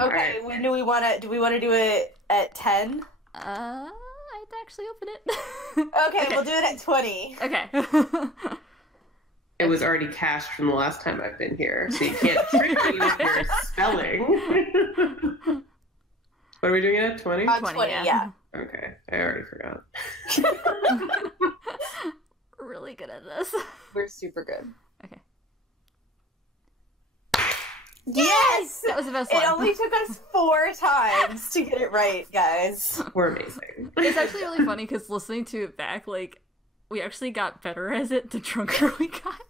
Okay, when do we want to do it at 10? I'd actually open it. Okay, we'll do it at 20. Okay. It was already cached from the last time I've been here, so you can't trick me with your spelling. What are we doing at 20? 20, yeah. Okay, I already forgot. We're really good at this. We're super good. Okay. Yes! That was the best one. It only took us 4 times to get it right, guys. We're amazing. It's actually really funny because listening to it back, like, we actually got better at it the drunker we got.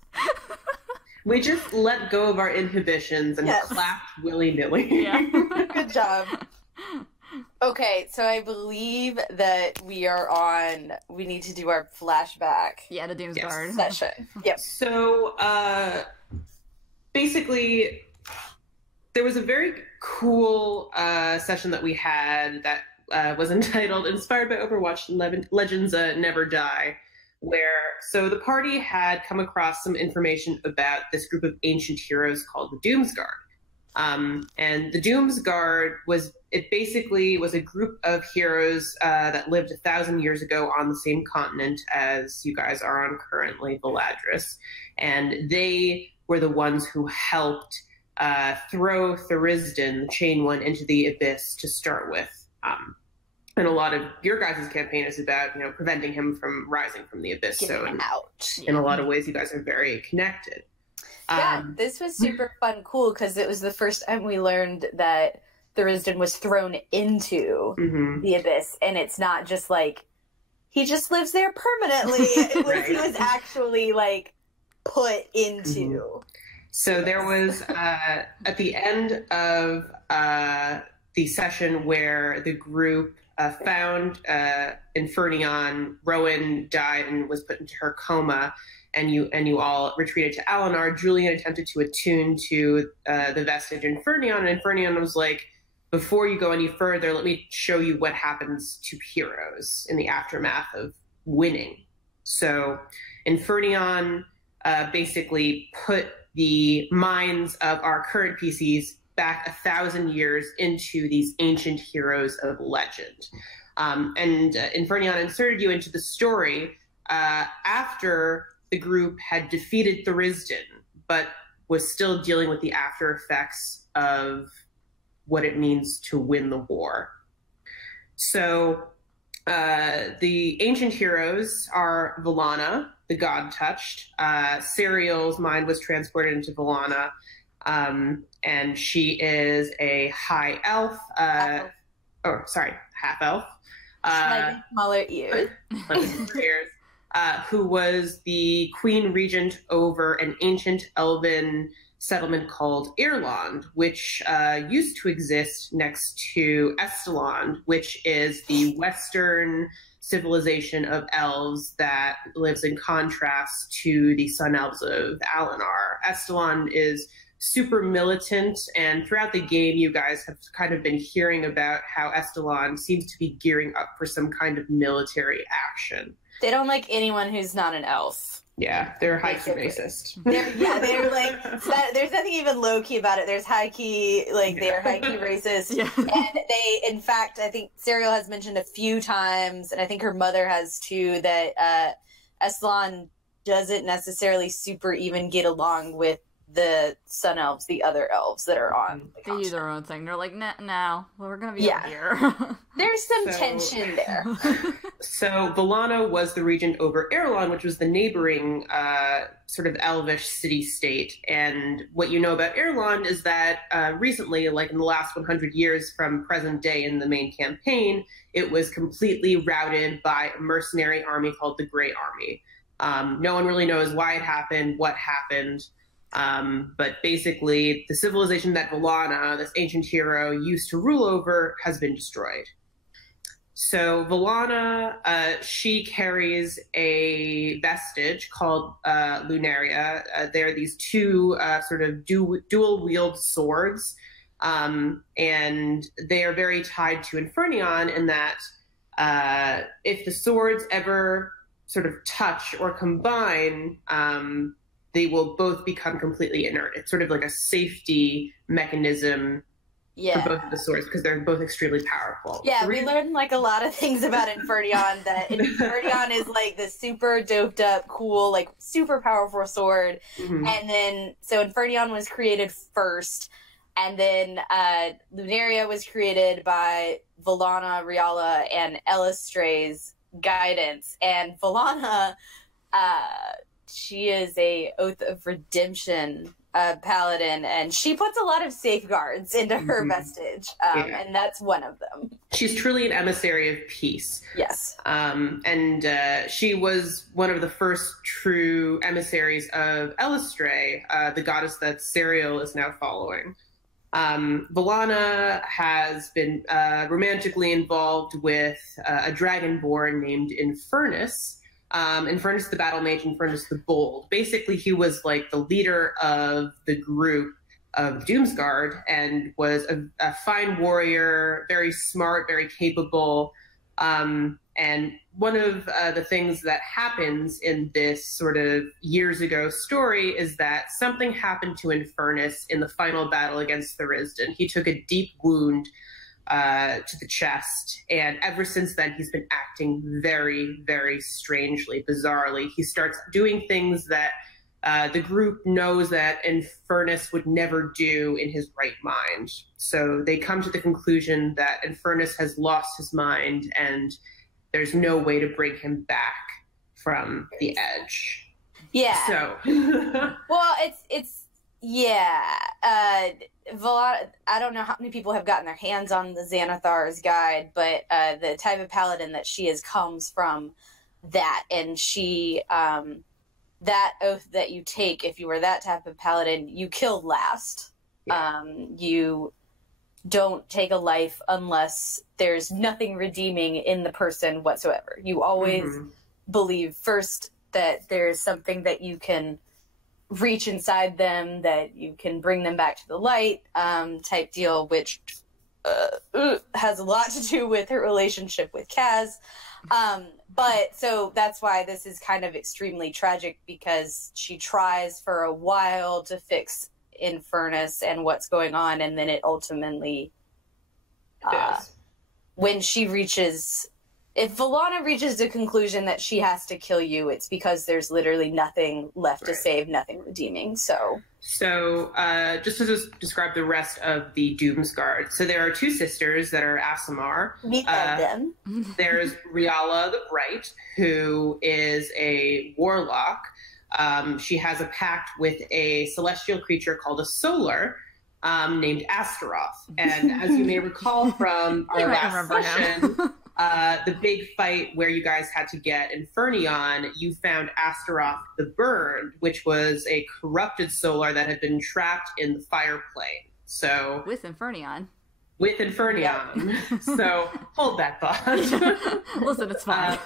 We just let go of our inhibitions and clapped willy-nilly. Yeah. Good job. Okay, so I believe that we need to do our flashback. Yeah, the Doomsguard session. Yep. So, basically, there was a very cool session that we had that was entitled Inspired by Overwatch Legends Never Die, so the party had come across some information about this group of ancient heroes called the Doomsguard. And the Doomsguard was a group of heroes that lived 1,000 years ago on the same continent as you guys are on currently, Valadris. And they were the ones who helped throw Thurisden, the Chain One, into the abyss to start with. And a lot of your guys' campaign is about, preventing him from rising from the abyss. Getting him out. In a lot of ways, you guys are very connected. Yeah, this was super fun, cool, because it was the first time we learned that Thurisden was thrown into the abyss, and it's not just like he just lives there permanently. It was he was actually like put into. So there was at the end of the session where the group found Infernion, Rowan died and was put into her coma. And you all retreated to Alinar. Julian attempted to attune to the vestige Infernion, and Infernion was like, before you go any further, let me show you what happens to heroes in the aftermath of winning. So Infernion basically put the minds of our current PCs back 1,000 years into these ancient heroes of legend. And Infernion inserted you into the story after the group had defeated Thurisden, but was still dealing with the after effects of what it means to win the war. So the ancient heroes are Vallana, the god-touched. Serial's mind was transported into Vallana, and she is a high elf. Half elf. Slightly smaller ears. Who was the queen regent over an ancient elven settlement called Irland, which used to exist next to Estelond, which is the western civilization of elves that lives in contrast to the sun elves of Alinar. Estelond is super militant, and throughout the game you guys have kind of been hearing about how Estelond seems to be gearing up for some kind of military action. They don't like anyone who's not an elf. Yeah, they're high-key racist. They're like, there's nothing even low-key about it. There's high-key, they're high-key racist. Yeah. And they, in fact, I think Serial has mentioned a few times, and I think her mother has too, that Eslan doesn't necessarily super even get along with the sun elves, the other elves that are on the continent. They do their own thing. They're like, no, we're gonna be over here. There's some tension there. So Vallana was the regent over Erlon, which was the neighboring sort of elvish city-state. And what you know about Erlon is that recently, like in the last 100 years from present day in the main campaign, it was completely routed by a mercenary army called the Grey Army. No one really knows why it happened, what happened. But basically, the civilization that Vallana, this ancient hero, used to rule over has been destroyed. So Vallana, she carries a vestige called Lunaria. They're these two sort of dual-wield swords, and they are very tied to Infernion in that if the swords ever sort of touch or combine, they will both become completely inert. It's sort of like a safety mechanism Yeah. for both of the swords because they're both extremely powerful. Yeah, we learned like a lot of things about Infernion. That Infernion is like the super doped up, cool, like super powerful sword. Mm-hmm. And then so Infernion was created first, and then Lunaria was created by Volana, Riala, and Elistray's guidance. And Volana, she is a Oath of Redemption paladin, and she puts a lot of safeguards into her vestige, and that's one of them. She's truly an emissary of peace. Yes. And she was one of the first true emissaries of Elistray, the goddess that Serial is now following. Volana has been romantically involved with a dragonborn named Infernus. Infernus the Battle Mage, Infernus the Bold. Basically, he was like the leader of the group of Doomsguard and was a fine warrior, very smart, very capable. And one of the things that happens in this sort of years ago story is that something happened to Infernus in the final battle against Thurisdan. He took a deep wound to the chest, and ever since then he's been acting very, very strangely, bizarrely. He starts doing things that the group knows that Infernus would never do in his right mind. So they come to the conclusion that Infernus has lost his mind and there's no way to bring him back from the edge. Yeah. So well, it's Volana, I don't know how many people have gotten their hands on the Xanathar's guide, but the type of paladin that she is comes from that, and she that oath that you take, if you were that type of paladin, you killed last. Yeah. You don't take a life unless there's nothing redeeming in the person whatsoever. You always believe first that there's something that you can reach inside them, that you can bring them back to the light, type deal, which has a lot to do with her relationship with Kaz. But so that's why this is kind of extremely tragic, because she tries for a while to fix Infernus and what's going on, and then it ultimately when she reaches, if Volana reaches the conclusion that she has to kill you, it's because there's literally nothing left to save, nothing redeeming. So just to describe the rest of the Doomsguard. So there are two sisters that are Aasimar. Meet them. There's Riala the Bright, who is a warlock. She has a pact with a celestial creature called a Solar, named Astaroth. And as you may recall from our last session, the big fight where you guys had to get Infernion, you found Astaroth the Burned, which was a corrupted Solar that had been trapped in the fire plane. So with Infernion. So hold that thought. Listen, it's fine.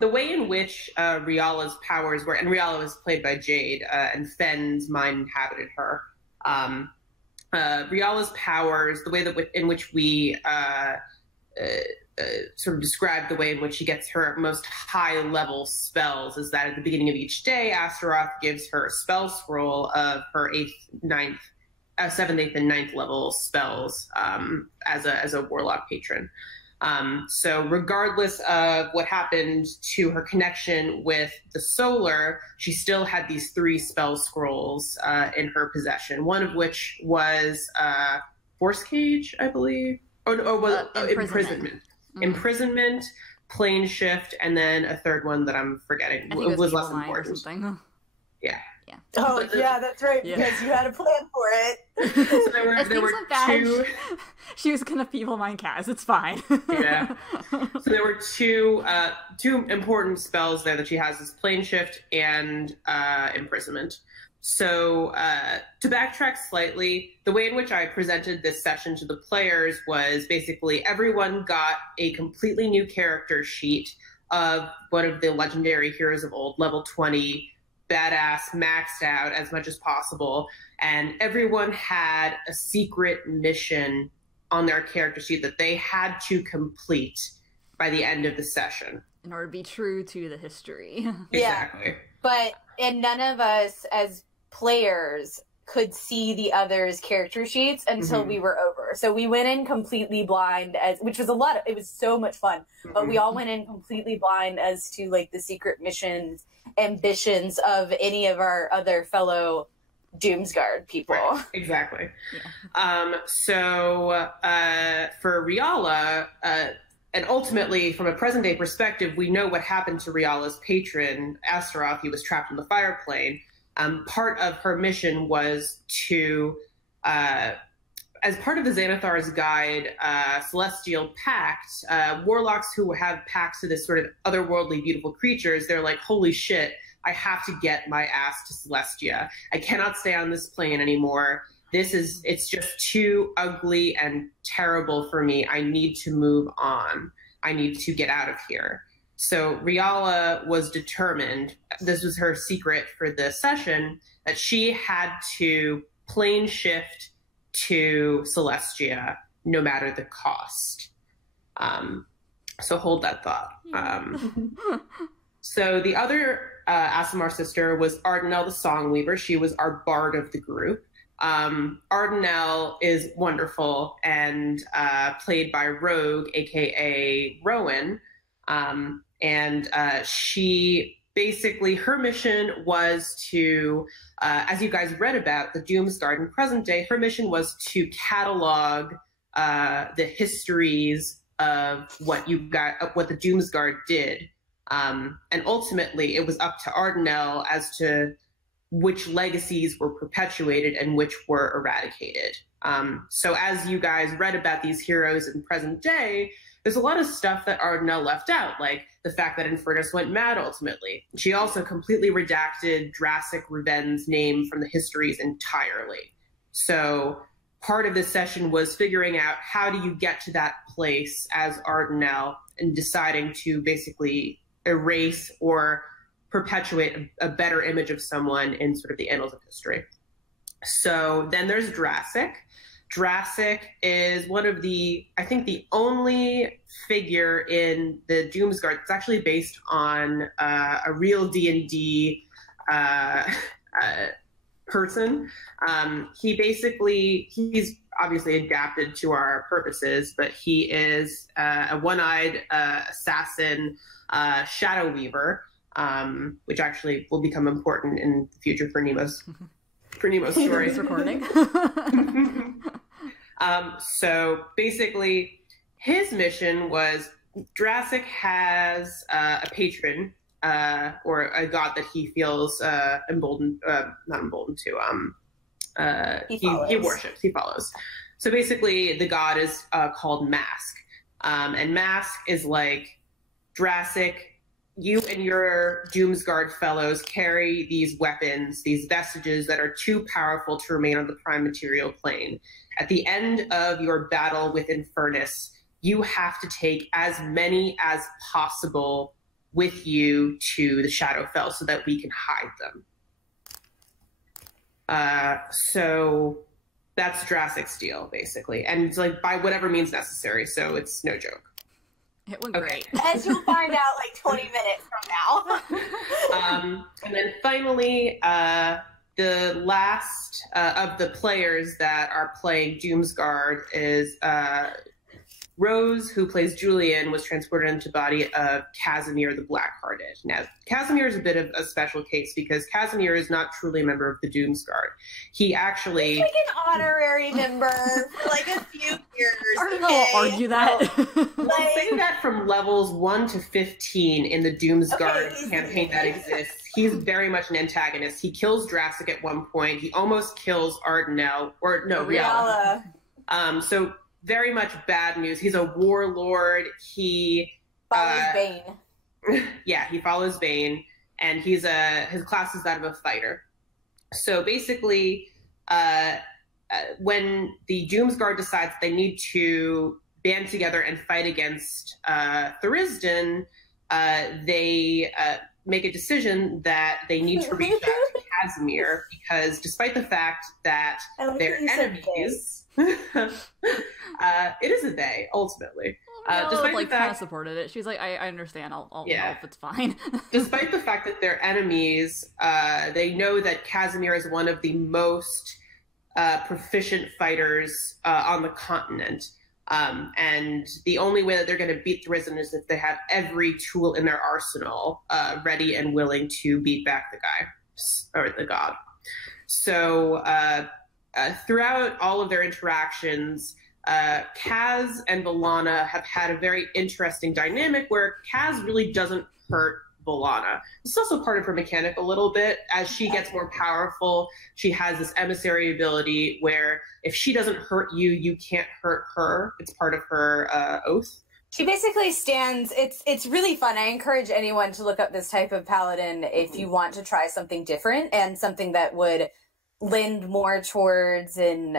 The way in which Riala's powers were, and Riala was played by Jade, and Fenn's mind inhabited her. Riala's powers, the way that in which we sort of describe the way in which she gets her most high-level spells is that at the beginning of each day, Astaroth gives her a spell scroll of her 7th, 8th, and 9th level spells as a warlock patron. So regardless of what happened to her connection with the Solar, she still had these 3 spell scrolls in her possession, one of which was Force Cage, I believe. Or was Imprisonment. Imprisonment, Plane Shift, and then a third one that I'm forgetting. It was less important. Yeah. Oh, yeah, that's right, because you had a plan for it. So there were two. She was gonna feeble mind Kaz. It's fine. Yeah. So there were two important spells there that she has: is Plane Shift and Imprisonment. So to backtrack slightly, the way in which I presented this session to the players was basically everyone got a completely new character sheet of one of the legendary heroes of old, level 20, badass, maxed out as much as possible, and everyone had a secret mission on their character sheet that they had to complete by the end of the session in order to be true to the history. Exactly. And none of us as players could see the others' character sheets until we were over. before. So we went in completely blind, which was it was so much fun, but we all went in completely blind as to like the secret missions, ambitions of any of our other fellow Doomsguard people. Right, exactly. Yeah. For Riala, and ultimately from a present day perspective, we know what happened to Riala's patron, Astaroth. He was trapped in the fire plane. Part of her mission was to, as part of the Xanathar's Guide Celestial Pact, warlocks who have pacts to this sort of otherworldly beautiful creatures, they're like, holy shit, I have to get my ass to Celestia. I cannot stay on this plane anymore. It's just too ugly and terrible for me. I need to move on. I need to get out of here. So Riala was determined, this was her secret for the session, that she had to plane shift to Celestia no matter the cost. So hold that thought. So the other Aasimar sister was Ardenelle the Songweaver. She was our bard of the group. Ardenelle is wonderful and played by Rogue, aka Rowan. And she basically, her mission was to, as you guys read about the Doomsguard in present day, her mission was to catalog the histories of what the Doomsguard did. And ultimately, it was up to Ardenelle as to which legacies were perpetuated and which were eradicated. So as you guys read about these heroes in present day, there's a lot of stuff that Ardenelle left out, like the fact that Infernus went mad ultimately. She also completely redacted Drassic Reven's name from the histories entirely. So part of this session was figuring out how do you get to that place as Ardenelle and deciding to basically erase or perpetuate a better image of someone in sort of the annals of history. So then there's Drassic. Drassic is one of I think the only figure in the Doomsguard that's actually based on a real D&D person. He's obviously adapted to our purposes, but he is a one-eyed assassin shadow weaver, which actually will become important in the future for Nemo's story. Recording. So basically, his mission was Drassic has a patron or a god that he feels not emboldened to. He worships. He follows. So basically, the god is called Mask, and Mask is like Drassic. You and your Doomsguard fellows carry these weapons, these vestiges that are too powerful to remain on the prime material plane. At the end of your battle with Infernus, you have to take as many as possible with you to the Shadowfell so that we can hide them. So that's Drassic's deal, basically. And it's like by whatever means necessary, so it's no joke. It went great. As you'll find out like 20 minutes from now. And then finally, the last of the players that are playing Doomsguard is Rose, who plays Julian, was transported into the body of Casimir the Blackhearted. Now, Casimir is a bit of a special case because Casimir is not truly a member of the Doomsguard. He actually... He's like an honorary member for like a few years. I don't know, I'll argue that. Like, say that from levels 1 to 15 in the Doomsguard campaign that exists. He's very much an antagonist. He kills Drassic at one point. He almost kills Ardenelle, or no, Riala. So very much bad news. He's a warlord. He follows Bane. Yeah, he follows Bane, and his class is that of a fighter. So basically, when the Doomsguard decides they need to band together and fight against Thurisden, they make a decision that they need to reach out to Casimir, because despite the fact that they're enemies, it is a they, ultimately. Despite like kind of supported it. She's like, I understand. I'll help. It's fine. Despite the fact that they're enemies, they know that Casimir is one of the most proficient fighters on the continent. And the only way that they're going to beat the Risen is if they have every tool in their arsenal ready and willing to beat back the guy, or the god. So throughout all of their interactions, Kaz and B'Elanna have had a very interesting dynamic where Kaz really doesn't hurt B'Elanna. It's also part of her mechanic a little bit. As she gets more powerful, she has this emissary ability where if she doesn't hurt you, you can't hurt her. It's part of her oath. She basically stands, it's really fun. I encourage anyone to look up this type of paladin if you want to try something different and something that would lend more towards an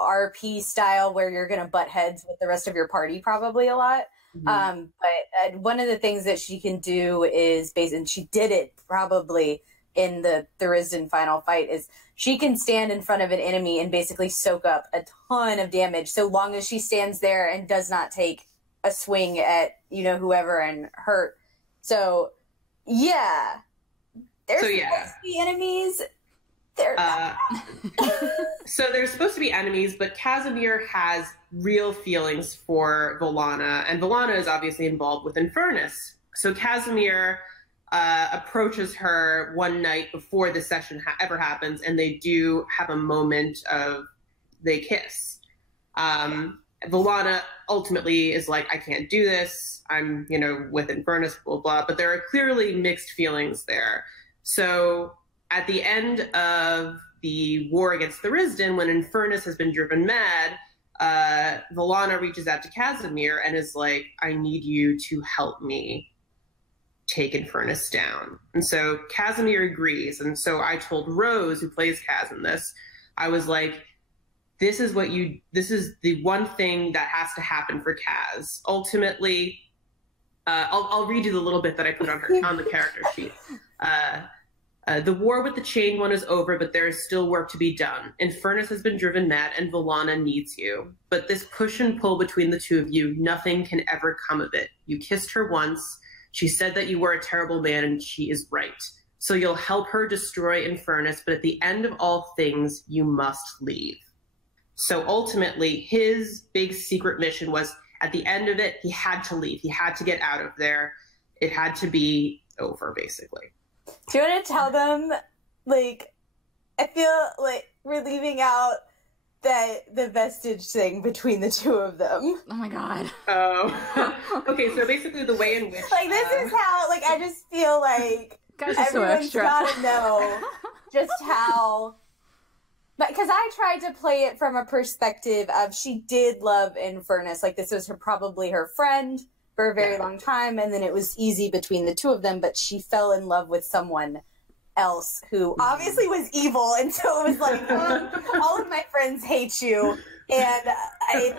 RP style where you're going to butt heads with the rest of your party probably a lot. But one of the things that she can do is and she did it probably in the Thuristan final fight, is she can stand in front of an enemy and basically soak up a ton of damage so long as she stands there and does not take a swing at, whoever and hurt. So, yeah. There's supposed to be enemies. They're not. So there's supposed to be enemies, but Casimir has real feelings for B'Elanna, and B'Elanna is obviously involved with Infernus. So Casimir approaches her one night before the session ever happens, and they do have a moment of they kiss. B'Elanna ultimately is like, I can't do this. I'm, with Infernus, blah, blah. But there are clearly mixed feelings there. So at the end of the war against the Risden, when Infernus has been driven mad, B'Elanna reaches out to Casimir and is like, I need you to help me take Infernus down. And so Casimir agrees. And so I told Rose, who plays Kaz in this, I was like, this is the one thing that has to happen for Kaz. Ultimately, I'll read you the little bit that I put on the character sheet. The war with the Chained One is over, but there is still work to be done. Infernus has been driven mad, and B'Elanna needs you. But this push and pull between the two of you, nothing can ever come of it. You kissed her once. She said that you were a terrible man, and she is right. So you'll help her destroy Infernus, but at the end of all things, you must leave. So ultimately, his big secret mission was, at the end of it, he had to leave. He had to get out of there. It had to be over, basically. Do you want to tell them, I feel like we're leaving out the vestige thing between the two of them. Oh my god. Oh. Okay, so basically the way in which... this is how, I just feel like guys are so everyone's extra. gotta know just how... Because I tried to play it from a perspective of she did love Infernus. This was probably her friend for a very long time, and then it was easy between the two of them, but she fell in love with someone else who obviously was evil, and so it was like, all of my friends hate you, and I,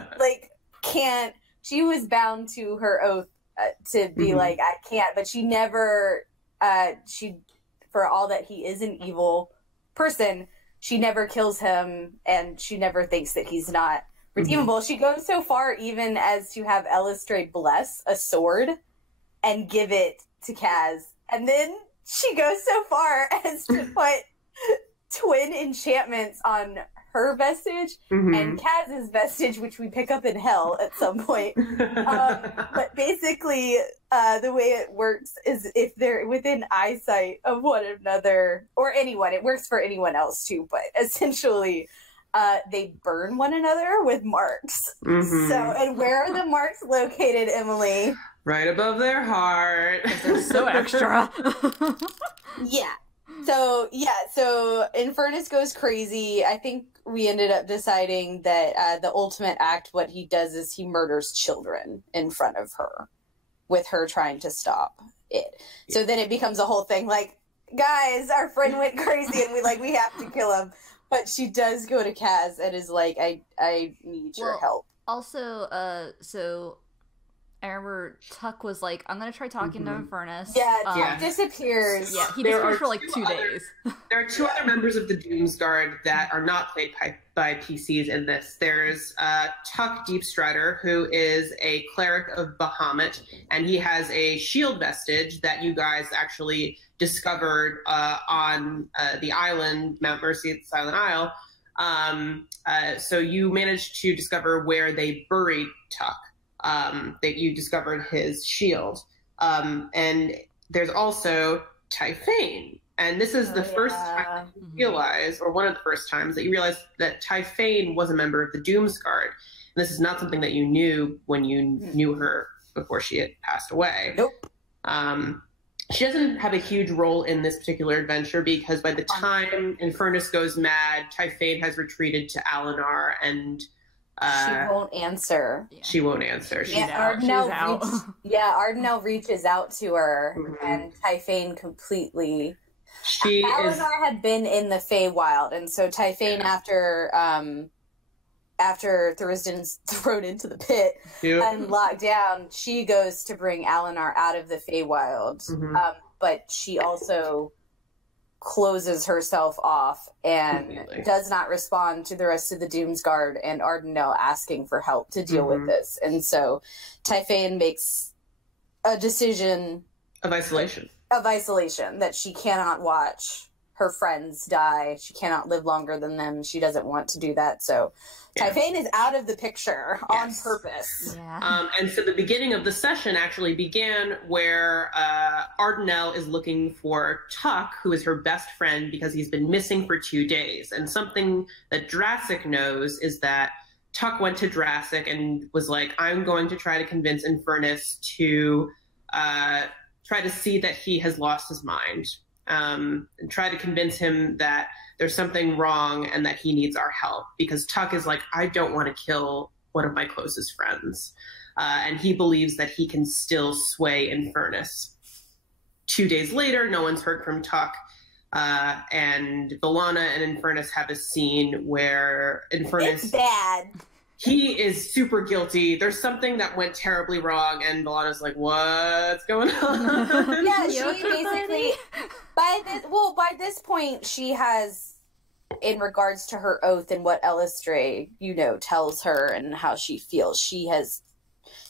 can't... She was bound to her oath to be I can't, but she never, for all that he is an evil person, she never kills him, and she never thinks that he's not redeemable. She goes so far even as to have Elistre bless a sword and give it to Kaz. And then she goes so far as to put twin enchantments on her vestige and Kaz's vestige, which we pick up in hell at some point. But basically, the way it works is if they're within eyesight of one another, or anyone, it works for anyone else too, but essentially they burn one another with marks. So, and where are the marks located, Emily? Right above their heart. They're so extra. So Infernus goes crazy. I think we ended up deciding that the ultimate act, what he does is he murders children in front of her, with her trying to stop it. So then it becomes a whole thing guys, our friend went crazy and we have to kill him. But she does go to Kaz and is like, I need your help. Also, so I remember Tuck was like, I'm going to try talking to Infernus. Tuck disappears. Yeah, he disappears for 2 days. There are two other members of the Doomsguard that are not played by PCs in this. There's Tuck Deepstrider, who is a cleric of Bahamut, and he has a shield vestige that you guys actually discovered on the island, Mount Mercy at the Silent Isle, So you managed to discover where they buried Tuck. That you discovered his shield. And there's also Typhane. And this is the first time that you realize, or one of the first times that you realize that Typhane was a member of the Doomsguard. And this is not something that you knew when you knew her before she had passed away. Nope. She doesn't have a huge role in this particular adventure because by the time Infernus goes mad, Typhane has retreated to Alinar and she won't answer. She won't answer. She's out. Ardenel reaches out to her, and Typhane completely. Alinar had been in the Feywild, and so Typhane, after Thurisdan's thrown into the pit and locked down, she goes to bring Alinar out of the Feywild, but she also closes herself off and does not respond to the rest of the Doomsguard and Ardenel asking for help to deal with this. And so Typhane makes a decision of isolation that she cannot watch her friends die. She cannot live longer than them. She doesn't want to do that. So Typhane is out of the picture on purpose. Yeah. And so the beginning of the session actually began where Ardenel is looking for Tuck, who is her best friend, because he's been missing for 2 days. And something that Drassic knows is that Tuck went to Drassic and was like, I'm going to try to convince Infernus to try to see that he has lost his mind. And try to convince him that there's something wrong and that he needs our help, because Tuck is like, I don't want to kill one of my closest friends. And he believes that he can still sway Infernus. 2 days later, no one's heard from Tuck. And Vallana and Infernus have a scene where Infernus... It's bad. He is super guilty. There's something that went terribly wrong, and Vallana's like, what's going on? Yeah, she basically... By this point, she has, in regards to her oath and what Elistray, tells her and how she feels, she's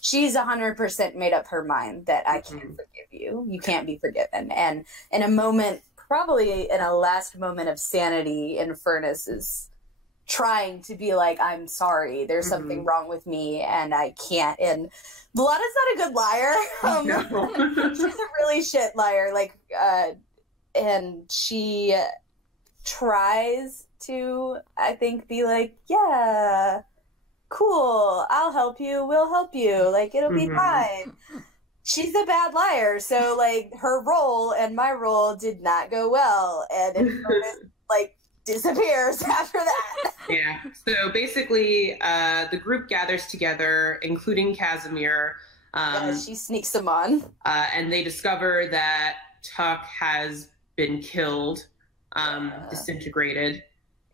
100% made up her mind that I can't forgive you. You can't be forgiven. And in a moment, probably in a last moment of sanity, Infernus is trying to be like, I'm sorry, there's something wrong with me and I can't. And Vallana's not a good liar. She's a really shit liar. And she tries to, I think, be like, yeah, cool, I'll help you, we'll help you, it'll be fine. She's a bad liar, so, her role and my role did not go well, and it, disappears after that. Yeah, so basically, the group gathers together, including Casimir. She sneaks them on. And they discover that Tuck has been killed, disintegrated,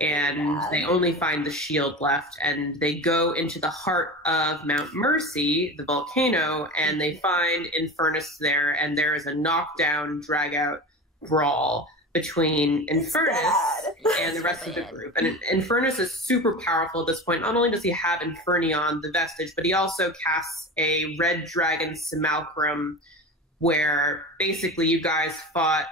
and they only find the shield left, and they go into the heart of Mount Mercy, the volcano, and they find Infernus there, and there is a knockdown, drag-out brawl between Infernus and the rest of the group. And Infernus is super powerful at this point. Not only does he have Infernion, the vestige, but he also casts a red dragon simulacrum, where basically you guys fought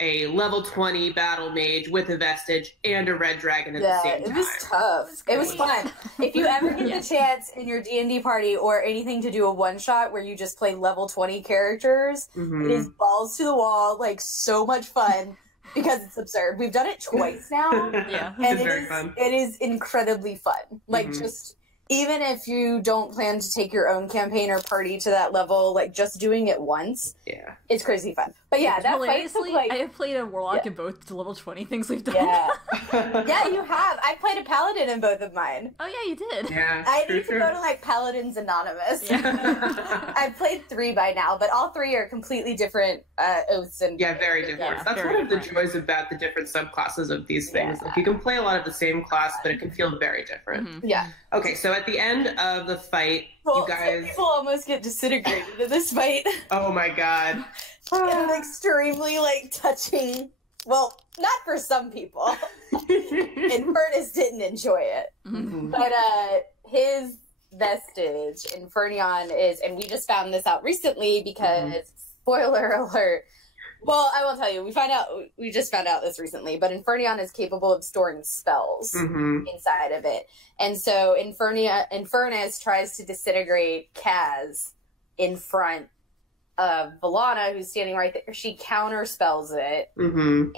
a level 20 battle mage with a vestige and a red dragon at the same time. It was tough. It was fun. If you ever get the chance in your D&D party or anything to do a one-shot where you just play level 20 characters, it is balls to the wall, so much fun, because it's absurd. We've done it twice now. And it's very fun. It is incredibly fun. Just... Even if you don't plan to take your own campaign or party to that level, just doing it once, it's crazy fun. But that hilariously, fight took, I have played a warlock in both level 20 things we've done. Yeah, you have. I played a paladin in both of mine. Oh yeah, you did. Yeah, I need to go to Paladins Anonymous. I've played 3 by now, but all 3 are completely different oaths and very different. That's one of the joys about the different subclasses of these things. You can play a lot of the same class, but it can feel very different. Yeah. Okay, so at the end of the fight, you guys... Some people almost get disintegrated in this fight. Oh my god. And extremely, touching... Well, not for some people. Infernus didn't enjoy it. But his vestige, Infernion, is... And we just found this out recently because, spoiler alert, Well, I will tell you, we just found out this recently, but Infernion is capable of storing spells inside of it. And so Infernus tries to disintegrate Kaz in front of Valana, who's standing right there. She counterspells it. And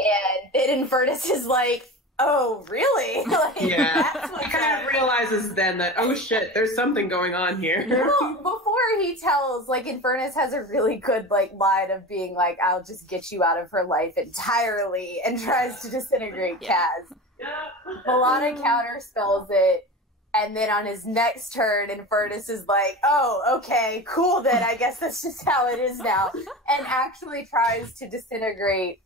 then Infernus is like, oh, really? Like, that's what he kind of realizes then that, oh shit, there's something going on here. Well, before he tells, like, Infernus has a really good, like, line of being like, I'll just get you out of her life entirely, and tries to disintegrate Kaz. Valana counterspells it, and then on his next turn, Infernus is like, oh, okay, cool then, I guess that's just how it is now, and actually tries to disintegrate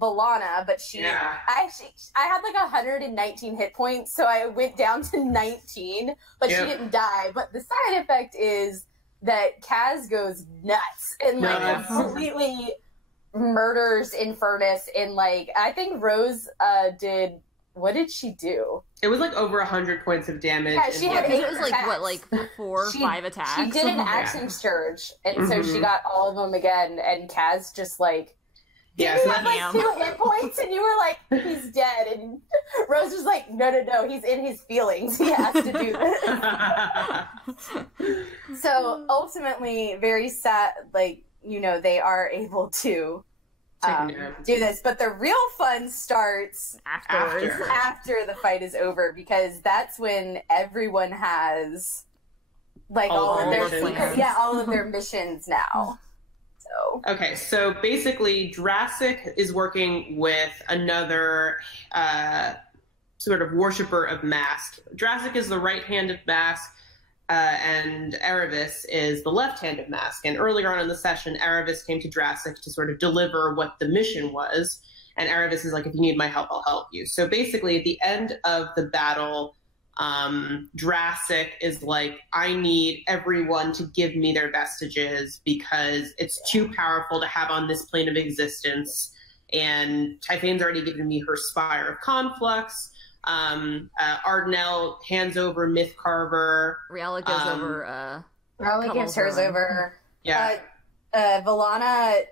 Valana, but I had like 119 hit points, so I went down to 19, but she didn't die. But the side effect is that Kaz goes nuts and like completely murders Infernus. In like, I think Rose what did she do? It was like over 100 points of damage. Yeah, she had 8 it was attacks. like 4 or 5 attacks. She did an action surge, and so she got all of them again, and Kaz just like, did you have like 2 hit points? And you were like, he's dead. And Rose was like, no, he's in his feelings. He has to do this. So ultimately, very sad, like, you know, they are able to do this. But the real fun starts after the fight is over, because that's when everyone has like all of their missions now. Okay, so basically Drassic is working with another sort of worshiper of Mask. Drassic is the right-handed Mask, and Erebus is the left-handed Mask. And earlier on in the session, Erebus came to Drassic to sort of deliver what the mission was. And Erebus is like, if you need my help, I'll help you. So basically, at the end of the battle, Drassic is like, I need everyone to give me their vestiges because it's too powerful to have on this plane of existence. And Typhane's already given me her Spire of Conflux. Ardenelle hands over Mythcarver. Riala gives over Riala gives hers over. Valana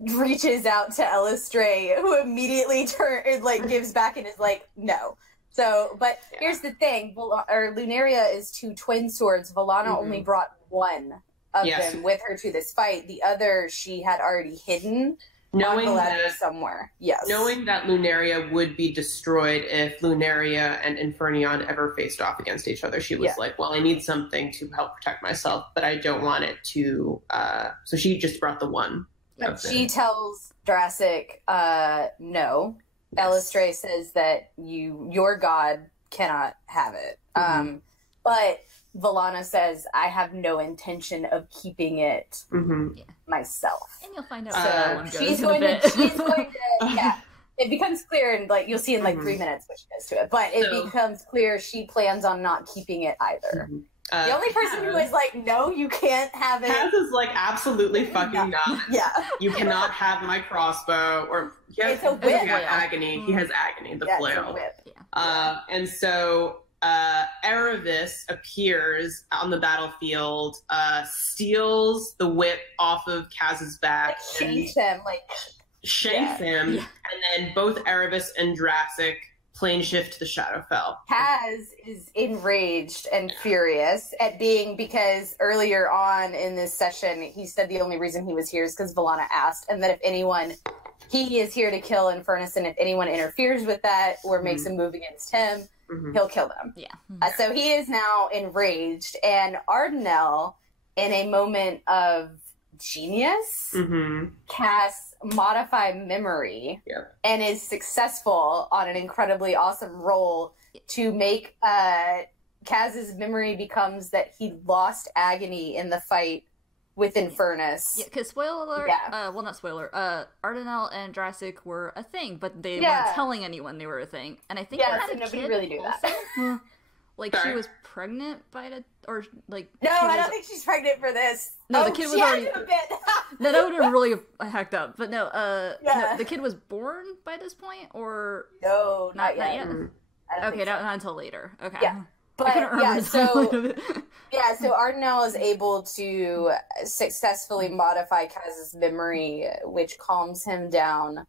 reaches out to Elistray, who immediately gives back and is like, no. So, but here's the thing: Lunaria is 2 twin swords. Valana only brought one of them with her to this fight. The other she had already hidden, knowing that somewhere. Yes, knowing that Lunaria would be destroyed if Lunaria and Infernion ever faced off against each other. She was like, "Well, I need something to help protect myself, but I don't want it to." So she just brought the one. She tells Drassic, "No." Elistray says that your god cannot have it. But Valana says, I have no intention of keeping it myself. And you'll find out how one goes she's going to, it becomes clear, and like you'll see in like 3 minutes what she does to it. But it becomes clear she plans on not keeping it either. The only person who is like, no, you can't have it. Kaz is like, absolutely fucking not. Yeah. You cannot have my crossbow. Or it's a whip. He has agony. He has agony, the flail. It's a whip. And so Erebus appears on the battlefield, steals the whip off of Kaz's back. Shanks him. And then both Erebus and Drassic plane shift to the Shadowfell. Kaz is enraged and furious at being, because earlier on in this session, he said the only reason he was here is because Valana asked, and that if anyone, he is here to kill Infernus, and if anyone interferes with that or makes a move against him, he'll kill them. So he is now enraged, and Ardenelle, in a moment of genius, casts Modify Memory and is successful on an incredibly awesome roll to make Kaz's memory becomes that he lost agony in the fight with Infernus. Yeah, because spoiler alert, well, not spoiler, Ardenelle and Drassic were a thing, but they weren't telling anyone they were a thing. And I think nobody really knew that. Like, she was pregnant by the, or like... No, I don't think she's pregnant for this. No, the kid was already... No, that would have really hacked up. But no, no, the kid was born by this point, or... No, not yet. Okay, not until later. Okay. Yeah. But yeah, so Ardenal is able to successfully modify Kaz's memory, which calms him down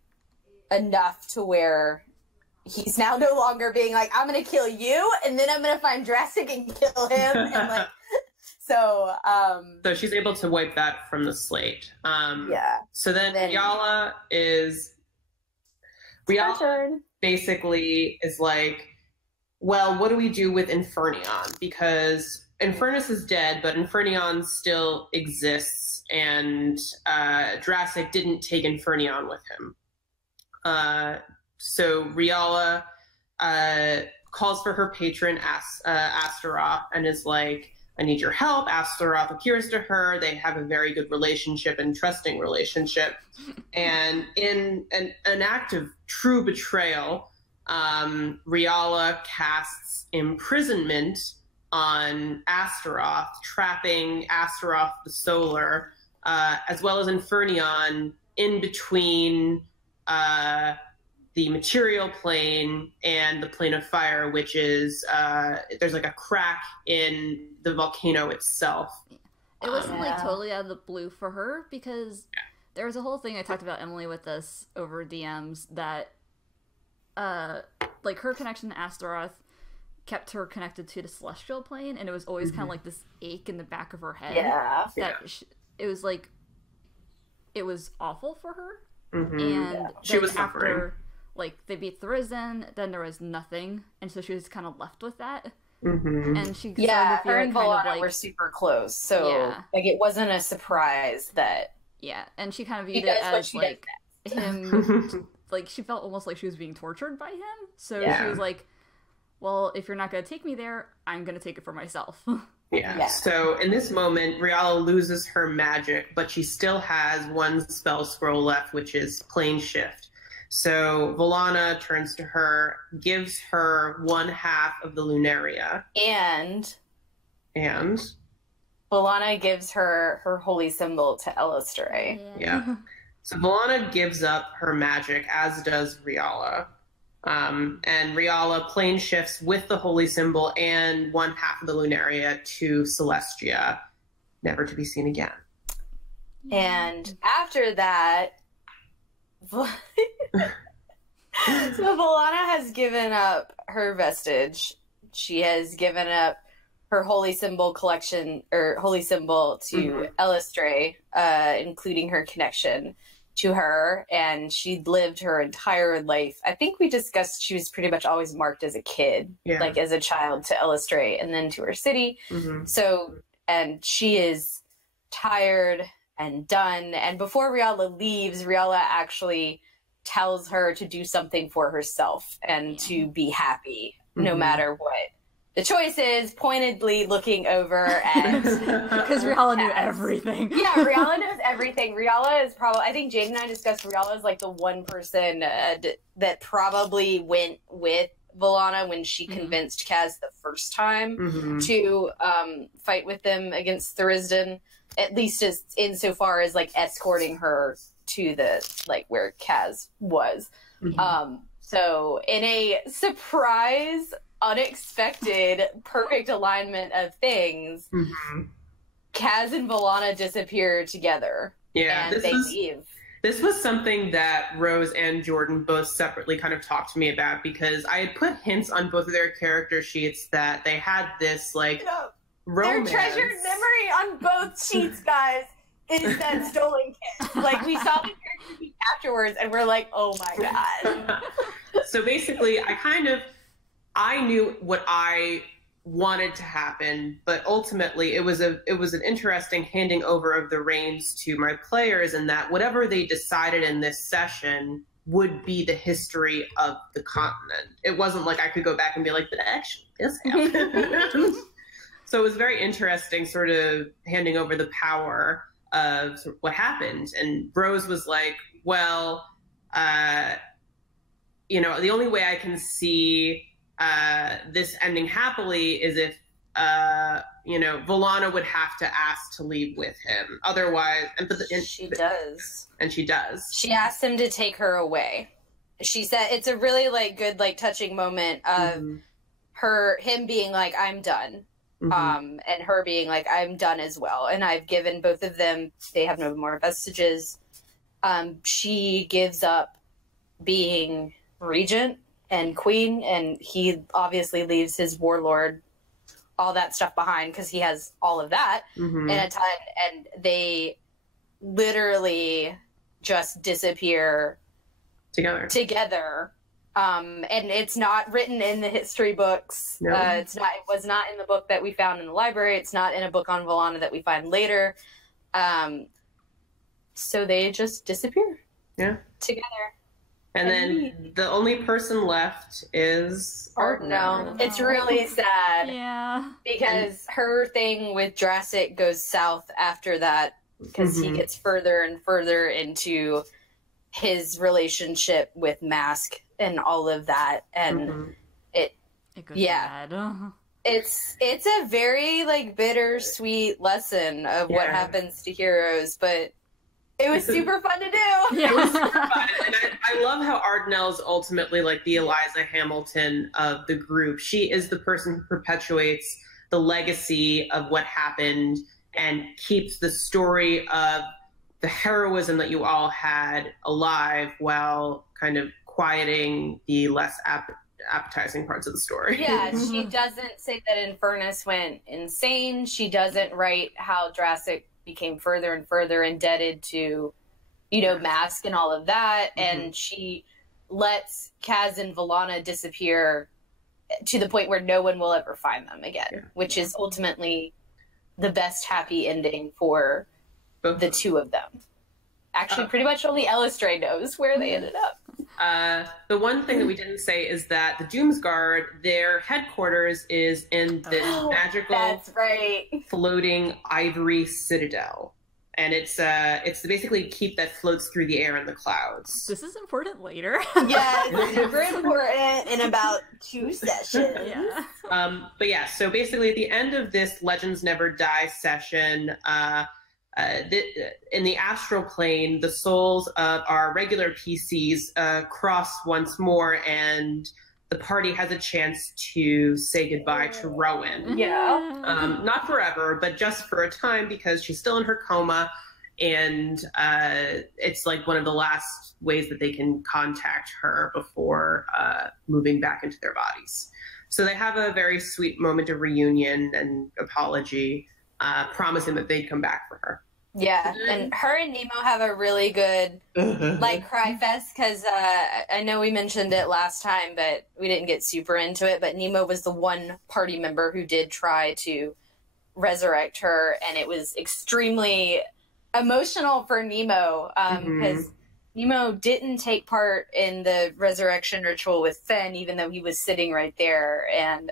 enough to where he's now no longer being like, I'm gonna kill you and then I'm gonna find Drastic and kill him and like so she's able to wipe that from the slate. So then Riala basically is like, well, what do we do with Infernion? Because Infernus is dead, but Infernion still exists, and Drastic didn't take Infernion with him. So Riala calls for her patron, Astaroth, and is like, I need your help. Astaroth appears to her. They have a very good relationship and trusting relationship. And in an act of true betrayal, Riala casts imprisonment on Astaroth, trapping Astaroth the Solar, as well as Infernion in between the material plane and the plane of fire, which is there's like a crack in the volcano itself. It wasn't like totally out of the blue for her, because there was a whole thing I talked about Emily with us over DMs that like her connection to Astaroth kept her connected to the celestial plane, and it was always kind of like this ache in the back of her head. It was like, it was awful for her. And she was suffering. Like, they beat Tharizdun, then there was nothing, and so she was kind of left with that. And she started to feel her and kind Volana of like, were super close, so like it wasn't a surprise that and she kind of viewed it as like him, like she felt almost like she was being tortured by him. So she was like, well, if you're not going to take me there, I'm going to take it for myself. So in this moment, Riala loses her magic, but she still has one spell scroll left, which is Plane Shift. So Volana turns to her, gives her one half of the Lunaria. And Volana gives her holy symbol to Elistray. So Volana gives up her magic, as does Riala. And Riala plane shifts with the holy symbol and one half of the Lunaria to Celestia, never to be seen again. And after that, so Volana has given up her vestige. She has given up her holy symbol collection, or holy symbol, to Elistray, including her connection to her, and she'd lived her entire life. I think we discussed she was pretty much always marked as a kid, like as a child, to Elistray and then to her city. So, and she is tired and done. And before Riala leaves, Riala actually tells her to do something for herself and to be happy no matter what the choice is, pointedly looking over at... Because Riala knew everything. Riala knows everything. Riala is probably... I think Jade and I discussed Riala is like the one person that probably went with Volana when she convinced Kaz the first time to fight with them against Tharizdun, at least as insofar as like escorting her to the like where Kaz was. So in a surprise, unexpected, perfect alignment of things, Kaz and Volana disappear together. And they leave. This was something that Rose and Jordan both separately kind of talked to me about, because I had put hints on both of their character sheets that they had this like romance. Their treasured memory on both sheets, guys, is that stolen kiss. Like, we saw the character sheet afterwards and we're like, oh my god. So basically, I knew what I wanted to happen, but ultimately it was an interesting handing over of the reins to my players, in that whatever they decided in this session would be the history of the continent. It wasn't like I could go back and be like, but actually this happened. So it was very interesting sort of handing over the power of what happened. And Rose was like, well, the only way I can see this ending happily is if, Volana would have to ask to leave with him. Otherwise, she does. And she does. She asked him to take her away. She said it's a really like good, like touching moment of him being like, I'm done. And her being like, I'm done as well. And I've given both of them, they have no more vestiges. She gives up being regent and queen, and he obviously leaves his warlord, all that stuff behind because he has all of that in a time, and they literally just disappear together. And it's not written in the history books. No. It was not in the book that we found in the library. It's not in a book on Volana that we find later. So they just disappear. Yeah. Together. And then the only person left is Artnell. It's really sad. Yeah. Because her thing with Drassic goes south after that, because he gets further and further into his relationship with Mask and all of that. And it goes bad. It's a very like bittersweet lesson of what happens to heroes, but it was super fun to do. Yeah. It was super fun. And I love how Ardenel's ultimately like the Eliza Hamilton of the group. She is the person who perpetuates the legacy of what happened and keeps the story of the heroism that you all had alive while kind of quieting the less appetizing parts of the story. Yeah, she doesn't say that Infernus went insane. She doesn't write how Drassic became further and further indebted to, Mask and all of that. And she lets Kaz and Volana disappear to the point where no one will ever find them again, which is ultimately the best happy ending for the two of them. Actually, pretty much only Elistray knows where they ended up. The one thing that we didn't say is that the Doomsguard, their headquarters is in this magical, that's right, floating ivory citadel, and it's to basically keep that floats through the air in the clouds. This is important later. Yeah, it's super important in about 2 sessions. Yeah. But yeah, so basically at the end of this Legends Never Die session, in the astral plane, the souls of our regular PCs cross once more, and the party has a chance to say goodbye to Rowan. Yeah. Not forever, but just for a time, because she's still in her coma, and it's like one of the last ways that they can contact her before moving back into their bodies. So they have a very sweet moment of reunion and apology, promising that they'd come back for her. Yeah, and her and Nemo have a really good, cry fest, because I know we mentioned it last time, but we didn't get super into it, but Nemo was the one party member who did try to resurrect her, and it was extremely emotional for Nemo, because Nemo didn't take part in the resurrection ritual with Fen, even though he was sitting right there, and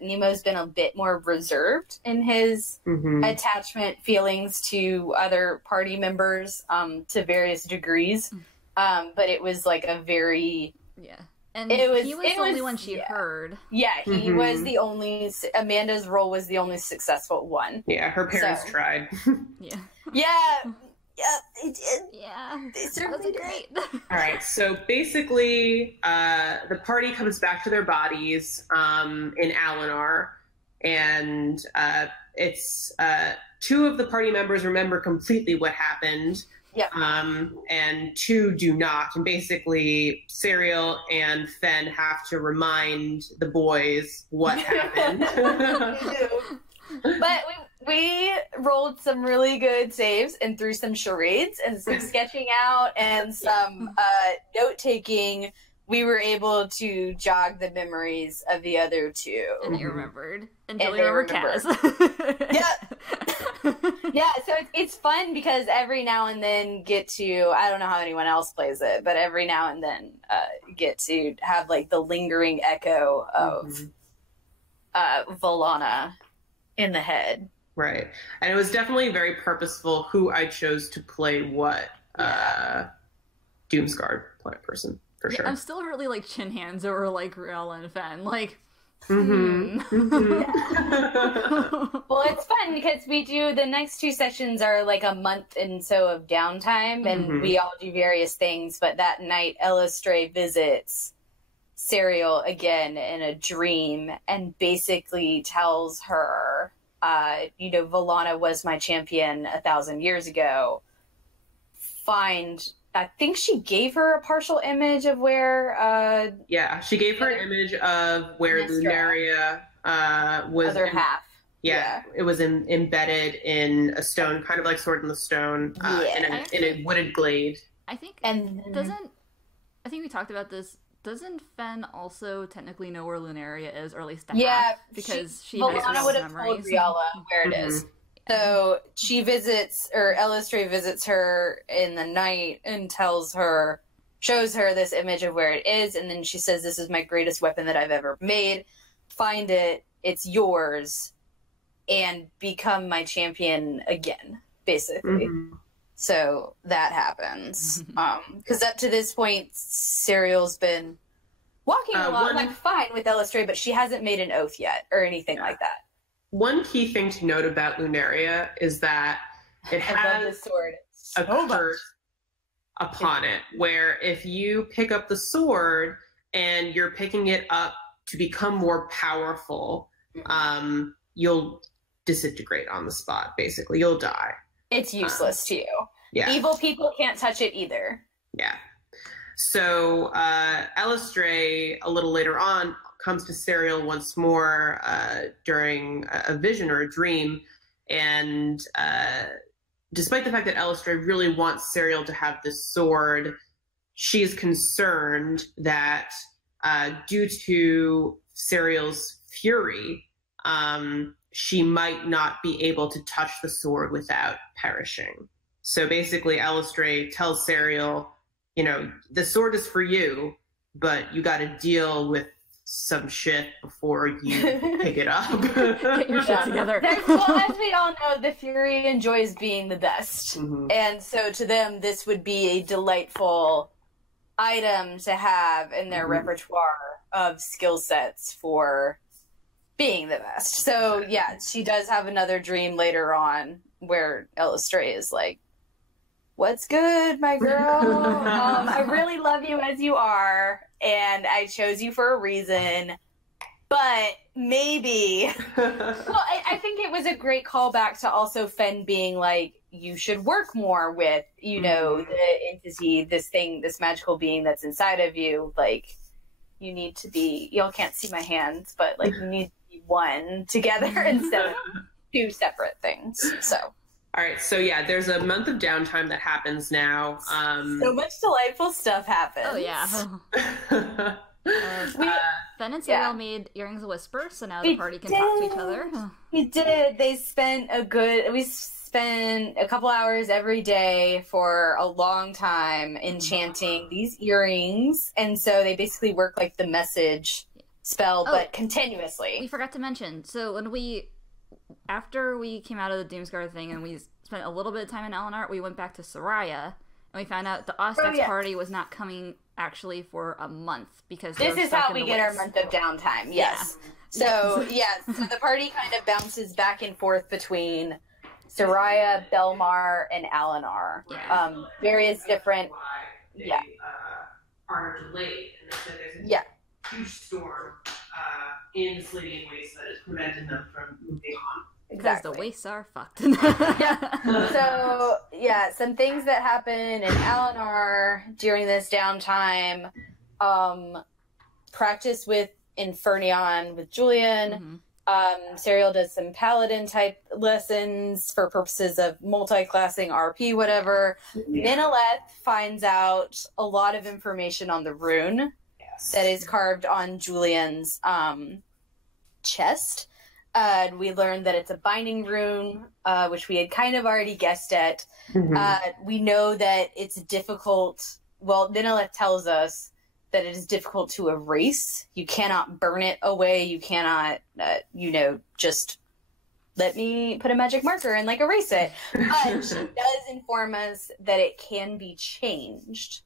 Nemo's been a bit more reserved in his attachment feelings to other party members to various degrees. But it was like a very... Yeah. And he was the only one she heard. Yeah, he was the only... Amanda's role was the only successful one. Yeah, her parents tried. Yeah. Yeah. Yeah, they did. Yeah, they certainly did. Great. All right, so basically, the party comes back to their bodies in Alinar, and it's 2 of the party members remember completely what happened. Yeah. And 2 do not, and basically, Serial and Fen have to remind the boys what happened. But we rolled some really good saves and through some charades and some sketching out and some note-taking. We were able to jog the memories of the other 2. And they remembered. And they remembered Kaz. Yeah, so it's fun because every now and then get to, I don't know how anyone else plays it, but every now and then get to have like the lingering echo of Volana in the head. Right. And it was definitely very purposeful who I chose to play what Doomsguard person, for sure. I'm still really like chin hands over like Riel and Fen. Like, Well, it's fun because we do the next 2 sessions are like a month and so of downtime, and we all do various things. But that night, Elistray visits Serial again in a dream and basically tells her, Volana was my champion 1,000 years ago. I think she gave her a partial image of where... she gave her an image of where Lunaria was... Other half. Yeah, it was embedded in a stone, kind of like Sword in the Stone, in a wooded glade. I think we talked about this. Doesn't Fen also technically know where Lunaria is, or at least because she has Volana would have told Riala where it is. So she visits, or Elistre visits her in the night and shows her this image of where it is, and then she says, "This is my greatest weapon that I've ever made. Find it, it's yours, and become my champion again," basically. So that happens. Because up to this point, Serial's been walking along fine with Elistre, but she hasn't made an oath yet or anything like that. One key thing to note about Lunaria is that it has a curse upon it, where if you pick up the sword and you're picking it up to become more powerful, you'll disintegrate on the spot, basically. You'll die. It's useless to you. Yeah. Evil people can't touch it either. Yeah. So Elistre, a little later on, comes to Serial once more during a vision or a dream, and despite the fact that Elistre really wants Serial to have this sword, she is concerned that due to Serial's fury, she might not be able to touch the sword without perishing. So basically, Elistre tells Serial, the sword is for you, but you got to deal with some shit before you pick it up. Get your shit together. Well, as we all know, the Fury enjoys being the best. And so to them, this would be a delightful item to have in their repertoire of skill sets for being the best. So yeah, she does have another dream later on where Elistre is like, "What's good, my girl? I really love you as you are, and I chose you for a reason, but maybe..." Well, I think it was a great callback to also Fen being like, you should work more with, the entity, this magical being that's inside of you. Like, you need to be, y'all can't see my hands, but like, you need to be one together instead of two separate things. So. All right, so yeah, there's a month of downtime that happens now. So much delightful stuff happens. Oh yeah. Fen and Serial made Earrings of Whisper, so now the party can talk to each other. We did. We spent a couple hours every day for a long time enchanting these earrings, and so they basically work like the message spell, but continuously. We forgot to mention, so after we came out of the Doomsguard thing and we spent a little bit of time in Eleanor, we went back to Soraya, and we found out the Ostex party was not coming actually for a month because this is how we get our month of downtime. Yes. So so the party kind of bounces back and forth between Soraya, Belmar, and Eleanor. Various different. Are delayed, and there's a huge storm in the Slavian Waste that has prevented them from moving on. Because the wastes are fucked. So, some things that happen in Eleanor during this downtime. Practice with Infernion with Julian. Serial does some paladin-type lessons for purposes of multi-classing RP, whatever. Ninaleth finds out a lot of information on the rune that is carved on Julian's chest. We learned that it's a binding rune, which we had kind of already guessed at. We know that it's difficult. Well, Ninaleth tells us that it is difficult to erase. You cannot burn it away. You cannot, just let me put a magic marker and erase it. But she does inform us that it can be changed.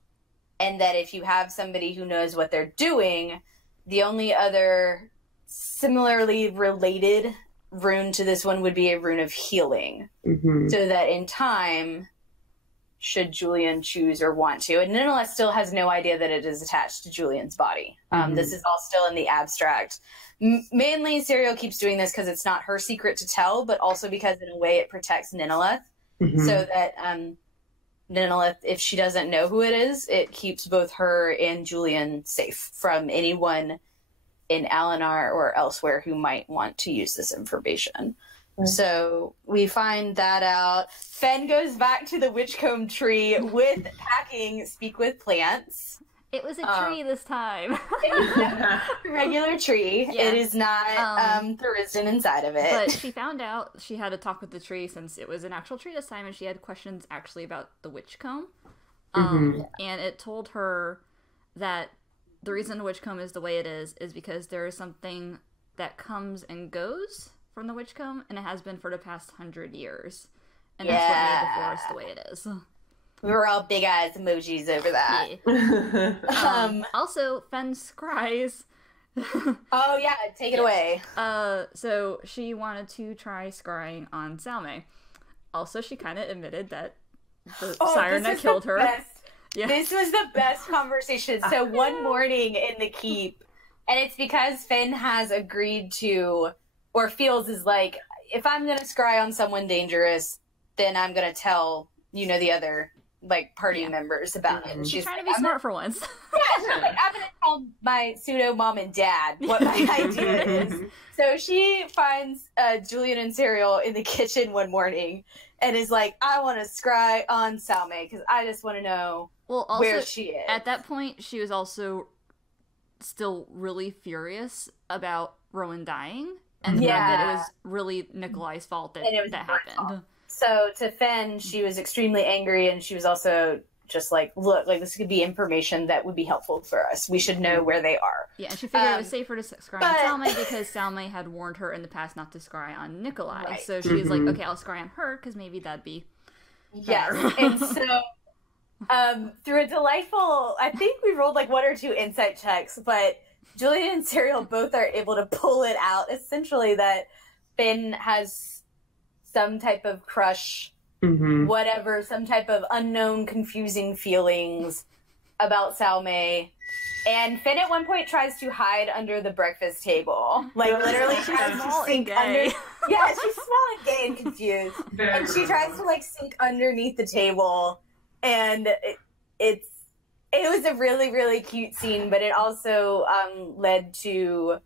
And that if you have somebody who knows what they're doing, the only other similarly related rune to this one would be a rune of healing. So that in time, should Julian choose or want to. And Nineveh still has no idea that it is attached to Julian's body. This is all still in the abstract. Mainly, Serial keeps doing this because it's not her secret to tell, but also because in a way it protects Nineveh, so that Nineveh, if she doesn't know who it is, it keeps both her and Julian safe from anyone in Alinar or elsewhere who might want to use this information. So we find that out. Fen goes back to the Witchcomb tree with packing Speak with Plants. It was a tree this time. It was a regular tree. Yeah. It is not Thuristan inside of it. But she found out she had to talk with the tree since it was an actual tree this time, and she had questions actually about the Witchcomb. And it told her that the reason the Witchcomb is the way it is because there is something that comes and goes from the Witchcomb, and it has been for the past 100 years. And that's what made the forest the way it is. We were all big eyes emojis over that. Yeah. Also, Fen scries. Oh yeah, take it away. So she wanted to try scrying on Salme. Also, she kind of admitted that the siren that killed her. Yeah. This was the best conversation. So one morning in the keep, and it's because Fen has agreed to, or feels is like, if I'm going to scry on someone dangerous, then I'm going to tell, the other, party members about it. And she's trying to be smart for once. Yeah, she's like, I'm going to tell my pseudo mom and dad what my idea is. So she finds Julian and Serial in the kitchen one morning and is like, I want to scry on Salme because I just want to know where she is. At that point, she was also still really furious about Rowan dying. And the fact that it was really Nikolai's fault that happened. So to Fen, she was extremely angry, and she was also just like, look, this could be information that would be helpful for us. We should know where they are. Yeah, and she figured it was safer to scry on Salme because Salme had warned her in the past not to scry on Nikolai. Right. So she was like, okay, I'll scry on her because maybe that'd be better. Yes, and so through a delightful, I think we rolled 1 or 2 insight checks, but Julian and Serial both are able to pull it out, essentially, that Fen has some type of crush, whatever, some type of unknown, confusing feelings about Salme. And Fen at one point tries to hide under the breakfast table. Literally tries to sink under... Yeah, she's small and gay and confused. And she tries to, sink underneath the table. And it was a really, really cute scene, but it also led to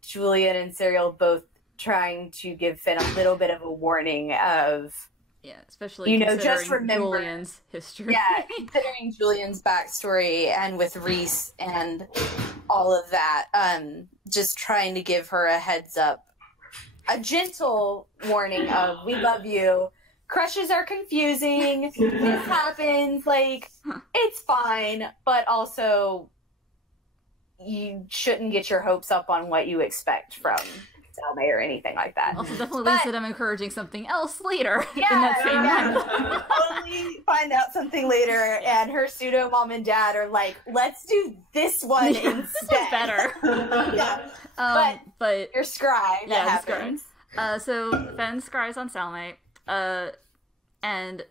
Julian and Serial both trying to give Fen a little bit of a warning of... Yeah, especially considering just remember, Julian's history. Yeah, considering Julian's backstory and with Reese and all of that. Just trying to give her a heads up. A gentle warning of, we love you. Crushes are confusing. This happens. It's fine. But also, you shouldn't get your hopes up on what you expect from Salme or anything like that. Also, definitely leads to them encouraging something else later in that same night. Totally find out something later, and her pseudo mom and dad are like, let's do this one instead. Better. Yeah. But your scry, that happens. So Fen scries on Salme, and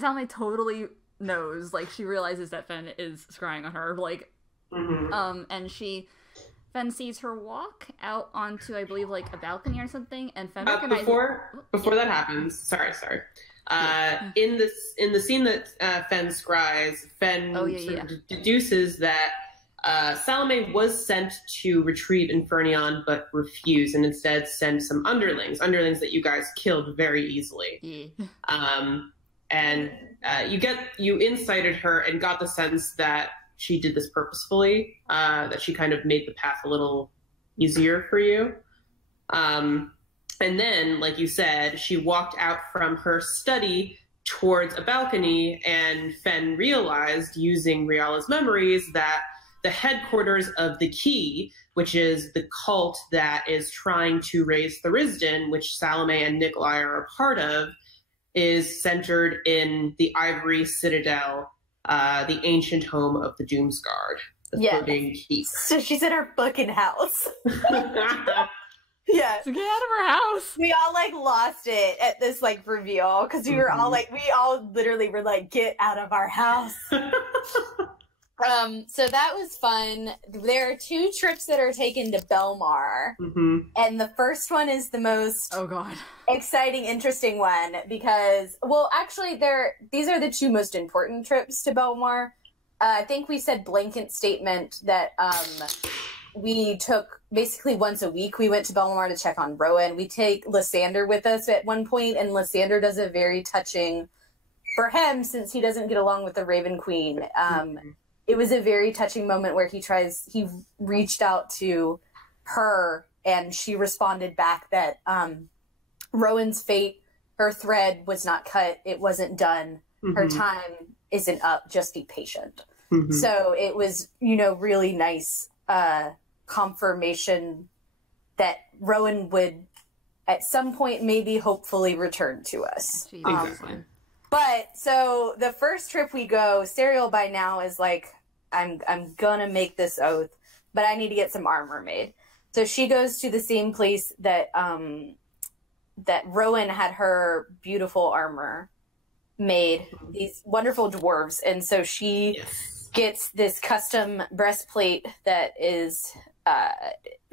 Salme totally knows, she realizes that Fen is scrying on her, and Fen sees her walk out onto, I believe, a balcony or something, and Fen recognizes... Before that happens, sorry. In the scene that Fen scries, Fen deduces that Salome was sent to retrieve Infernion, but refused, and instead sent some underlings that you guys killed very easily. And you incited her and got the sense that she did this purposefully, that she kind of made the path a little easier for you. And then, like you said, she walked out from her study towards a balcony, and Fen realized, using Riala's memories, that the headquarters of the Key, which is the cult that is trying to raise Thuristan, which Salome and Nikolai are a part of, is centered in the Ivory Citadel, the ancient home of the Doomsguard, the floating keep. So she's in her fucking house. Yeah. So get out of our house. We all like lost it at this like reveal because we were all like, we all literally were like, get out of our house. So that was fun. There are 2 trips that are taken to Belmar. And the first one is the most exciting, interesting one because, well, actually these are the 2 most important trips to Belmar. I think we said blanket statement that we took basically once a week. We went to Belmar to check on Rowan. We take Lysander with us at one point, and Lysander does a very touching, for him, since he doesn't get along with the Raven Queen. It was a very touching moment where he reached out to her, and she responded back that Rowan's fate, her thread was not cut. It wasn't done. Her time isn't up. Just be patient. So it was, really nice confirmation that Rowan would at some point maybe hopefully return to us. Exactly. But so the first trip we go, Serial by now is like, I'm gonna make this oath, but I need to get some armor made. So she goes to the same place that that Rowan had her beautiful armor made, these wonderful dwarves, and so she gets this custom breastplate that is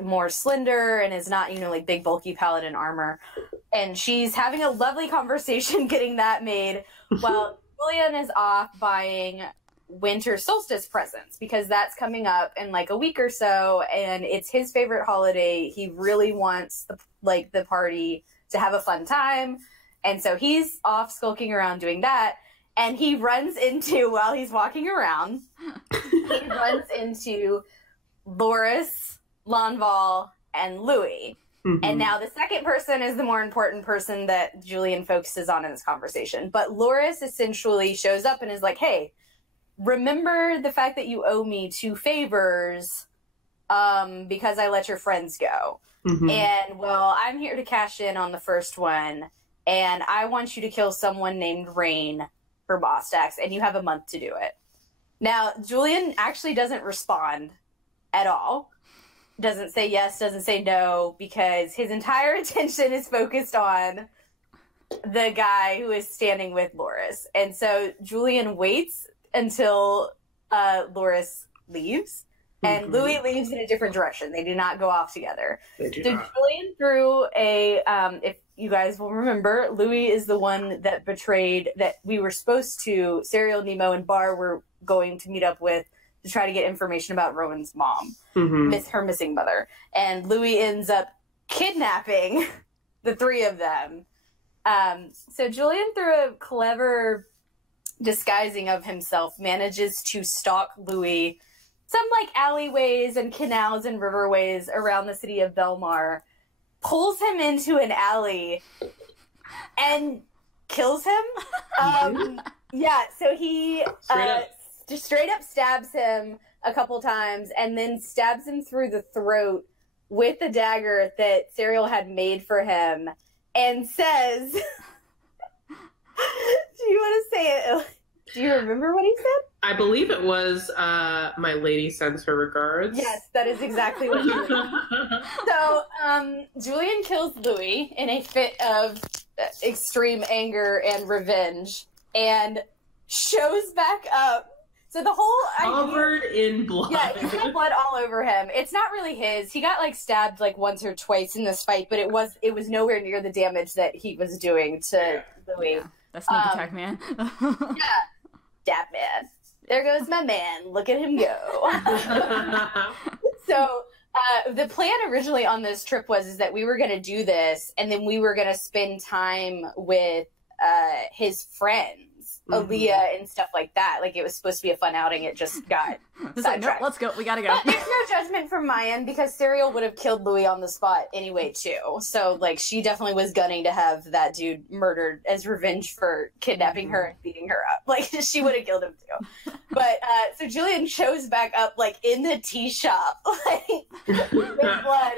more slender and is not, like big bulky paladin armor. And she's having a lovely conversation getting that made while Julian is off buying winter solstice presents because that's coming up in like a week or so, and it's his favorite holiday. He really wants the party to have a fun time, and so he's off skulking around doing that. And he runs into, while he's walking around, he runs into Loris, Lanval, and Louis. And now the second person is the more important person that Julian focuses on in this conversation. But Loris essentially shows up and is like, hey, remember the fact that you owe me 2 favors because I let your friends go. And, well, I'm here to cash in on the first one, and I want you to kill someone named Rain for Bostax, and you have a month to do it. Now, Julian actually doesn't respond at all. Doesn't say yes, doesn't say no, because his entire attention is focused on the guy who is standing with Loris. And so Julian waits until Loris leaves, and Louis leaves in a different direction. They do not go off together. So Julian threw if you guys will remember, Louis is the one that betrayed, that we were supposed to, Serial, Nemo, and Bar were going to meet up with to try to get information about Rowan's mom, her missing mother. And Louis ends up kidnapping the 3 of them. So Julian, through a clever disguising of himself, manages to stalk Louis some like alleyways and canals and riverways around the city of Belmar, pulls him into an alley, and kills him. So he just straight up stabs him a couple times and then stabs him through the throat with the dagger that Serial had made for him and says, do you want to say it? Do you remember what he said? I believe it was, my lady sends her regards. Yes, that is exactly what he said. So, Julian kills Louis in a fit of extreme anger and revenge and shows back up. So the whole covered in blood. Yeah, he's got blood all over him. It's not really his. He got like stabbed like once or twice in this fight, but it was nowhere near the damage that he was doing to Louis. Yeah, that's sneak attack, man. Dap man. There goes my man. Look at him go. So the plan originally on this trip was that we were going to do this, and then we were going to spend time with his friends, Aaliyah and stuff like that. Like, it was supposed to be a fun outing. It just got sidetracked. Like, no, let's go. We gotta go. But there's no judgment from my end, because Serial would have killed Louis on the spot anyway, too. So, like, she definitely was gunning to have that dude murdered as revenge for kidnapping her and beating her up. Like, she would have killed him, too. But, so Julian shows back up, like, in the tea shop, like, with blood.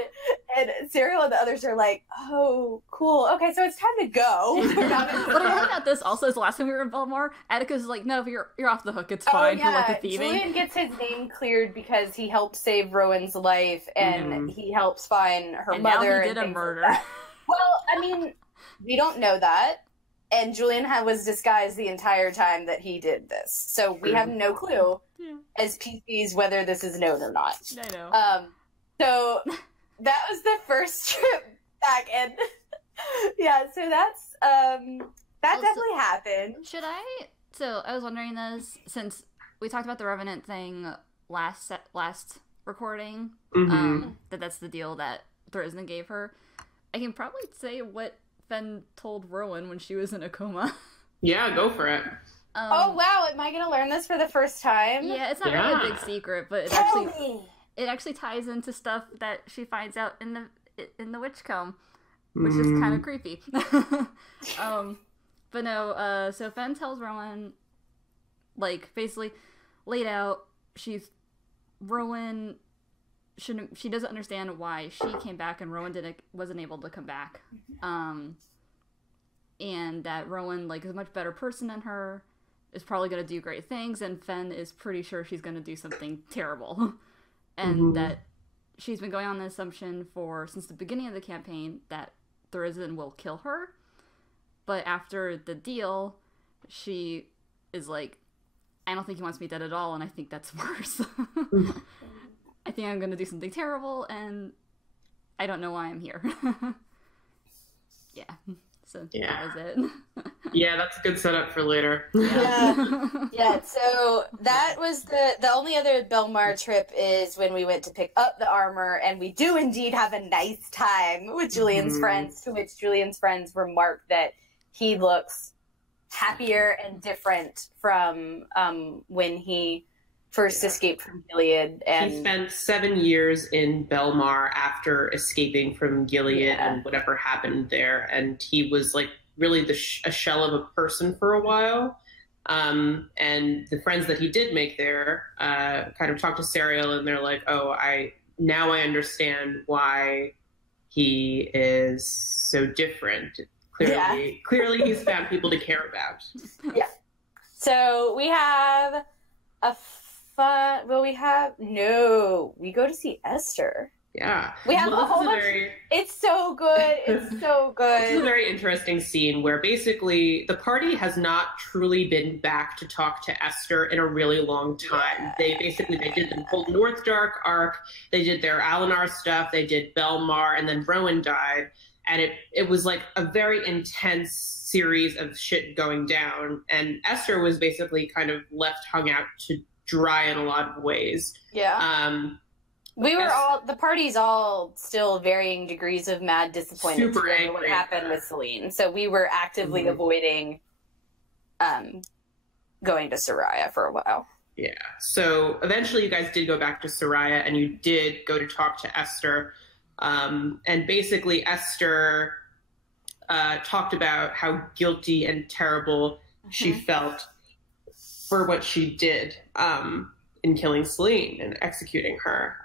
And Serial and the others are like, oh, cool. Okay, so it's time to go. What I love about this also is the last time we were in Belmar, Attica's like, no, you're off the hook. It's fine for like the thieving. Julian gets his name cleared because he helped save Rowan's life, and he helps find her mother. Now he did a murder. Like well, I mean, we don't know that, and Julian was disguised the entire time that he did this, so we have no clue as PCs whether this is known or not. I know. So that was the first trip back, and so that's that definitely happened. So I was wondering this, since we talked about the Revenant thing last recording, that's the deal that Thrisna gave her. I can probably say what Fen told Rowan when she was in a coma. Yeah, go for it. Oh wow, am I gonna learn this for the first time? Yeah, it's not really a big secret, but it actually ties into stuff that she finds out in the witch comb, which is kind of creepy. But no, so Fen tells Rowan, like, basically laid out, Rowan she doesn't understand why she came back and Rowan wasn't able to come back. And that Rowan, like, is a much better person than her, is probably going to do great things, and Fen is pretty sure she's going to do something terrible. And that she's been going on the assumption since the beginning of the campaign that Tharizdun will kill her. But after the deal, she is like, I don't think he wants me dead at all, and I think that's worse. I think I'm going to do something terrible, and I don't know why I'm here. Yeah. So that was it. Yeah, that's a good setup for later. Yeah, so that was the only other Belmar trip is when we went to pick up the armor, and we do indeed have a nice time with Julian's friends, to which Julian's friends remarked that he looks happier and different from when he first escaped from Gilead. And he spent 7 years in Belmar after escaping from Gilead and whatever happened there, and he was like really a shell of a person for a while. And the friends that he did make there kind of talked to Serial, and they're like, oh, now I understand why he is so different. Clearly he's found people to care about. Yeah. So we have we go to see Esther. Yeah. We have a whole bunch. It's so good. It's so good. It's a very interesting scene where basically the party has not truly been back to talk to Esther in a really long time. Yeah. They did the whole North Dark arc. They did their Alinar stuff. They did Belmar, and then Rowan died. And it was like a very intense series of shit going down. And Esther was basically kind of left hung out to dry in a lot of ways. Yeah. The party's all still varying degrees of mad disappointment super over what happened with Selene. So we were actively avoiding going to Soraya for a while. Yeah. So eventually you guys did go back to Soraya, and you did go to talk to Esther. And basically Esther talked about how guilty and terrible she felt for what she did in killing Selene and executing her.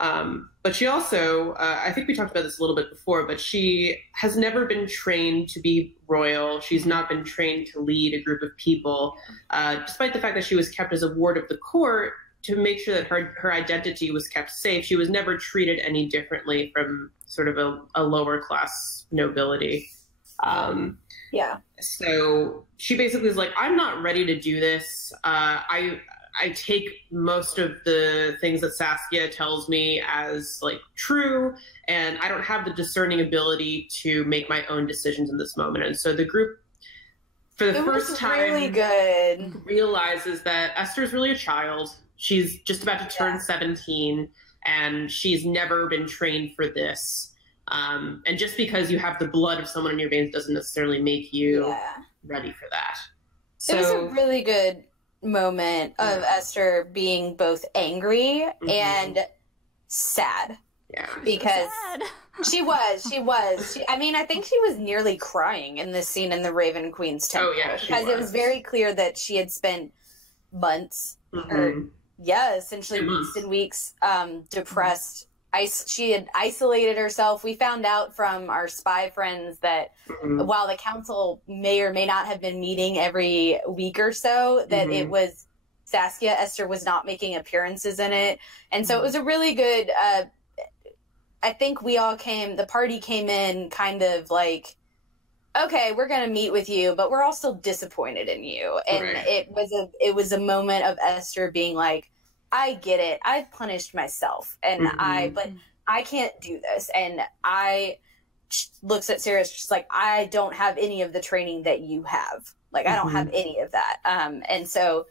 But she also, I think we talked about this a little bit before, but she has never been trained to be royal. She's not been trained to lead a group of people, despite the fact that she was kept as a ward of the court to make sure that her identity was kept safe. She was never treated any differently from sort of a lower class nobility. So she basically is like, I'm not ready to do this. I take most of the things that Saskia tells me as like true, and I don't have the discerning ability to make my own decisions in this moment. And so the group, for the first time, really good, realizes that Esther's really a child. She's just about to turn 17, and she's never been trained for this. And just because you have the blood of someone in your veins doesn't necessarily make you ready for that. So, it was a really good moment of Esther being both angry and sad. Yeah. Because she was. I mean, I think she was nearly crying in this scene in the Raven Queen's temple. Oh, yeah, because it was very clear that she had spent months, or essentially weeks and weeks, depressed she had isolated herself. We found out from our spy friends that while the council may or may not have been meeting every week or so, that it was Saskia. Esther was not making appearances in it. And so it was a really good, I think the party came in kind of like, okay, we're going to meet with you, but we're also disappointed in you. And it was a moment of Esther being like, I get it. I've punished myself and but I can't do this. And looks at Sirius just like, I don't have any of the training that you have. Like, I don't have any of that. And so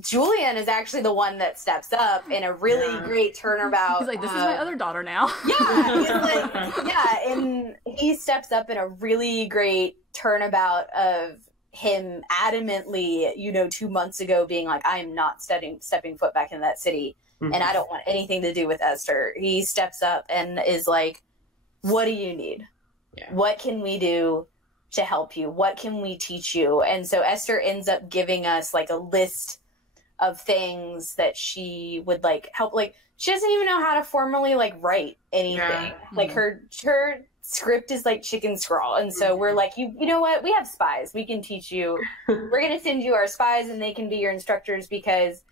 Julian is actually the one that steps up in a really great turnabout. He's like, this is my other daughter now. Yeah. He's like, and he steps up in a really great turnabout of him adamantly, 2 months ago being like, I am not stepping foot back in that city and I don't want anything to do with Esther. He steps up and is like, what do you need? Yeah. What can we do to help you? What can we teach you? And so Esther ends up giving us like a list of things that she would like help. Like, she doesn't even know how to formally like write anything. Yeah. Like her script is like chicken scrawl, and so we're like, you know what, we have spies, we can teach you. We're gonna send you our spies and they can be your instructors, because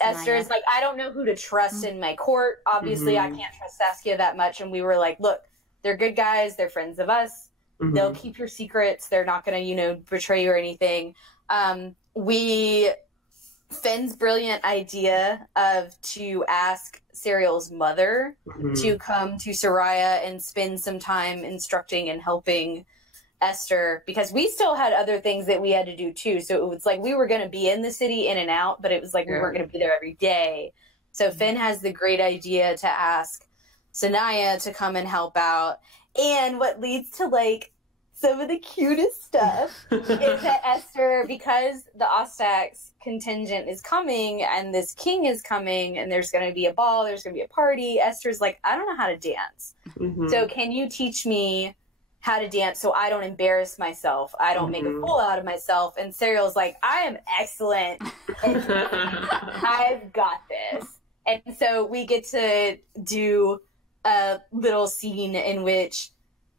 Esther is like, I don't know who to trust in my court. Obviously I can't trust Saskia that much. And we were like, look, they're good guys, they're friends of us, they'll keep your secrets, they're not gonna betray you or anything. Finn's brilliant idea to ask Serial's mother to come to Soraya and spend some time instructing and helping Esther, because we still had other things that we had to do too. So it was like we were going to be in the city in and out, but it was like we weren't going to be there every day. So Finn has the great idea to ask Sanaya to come and help out. And what leads to like some of the cutest stuff is that Esther, because the Ostax contingent is coming and this king is coming and there's going to be a ball, there's going to be a party, Esther's like, I don't know how to dance. So can you teach me how to dance so I don't embarrass myself, I don't make a fool out of myself? And Serial's like, I am excellent. And I've got this. And so we get to do a little scene in which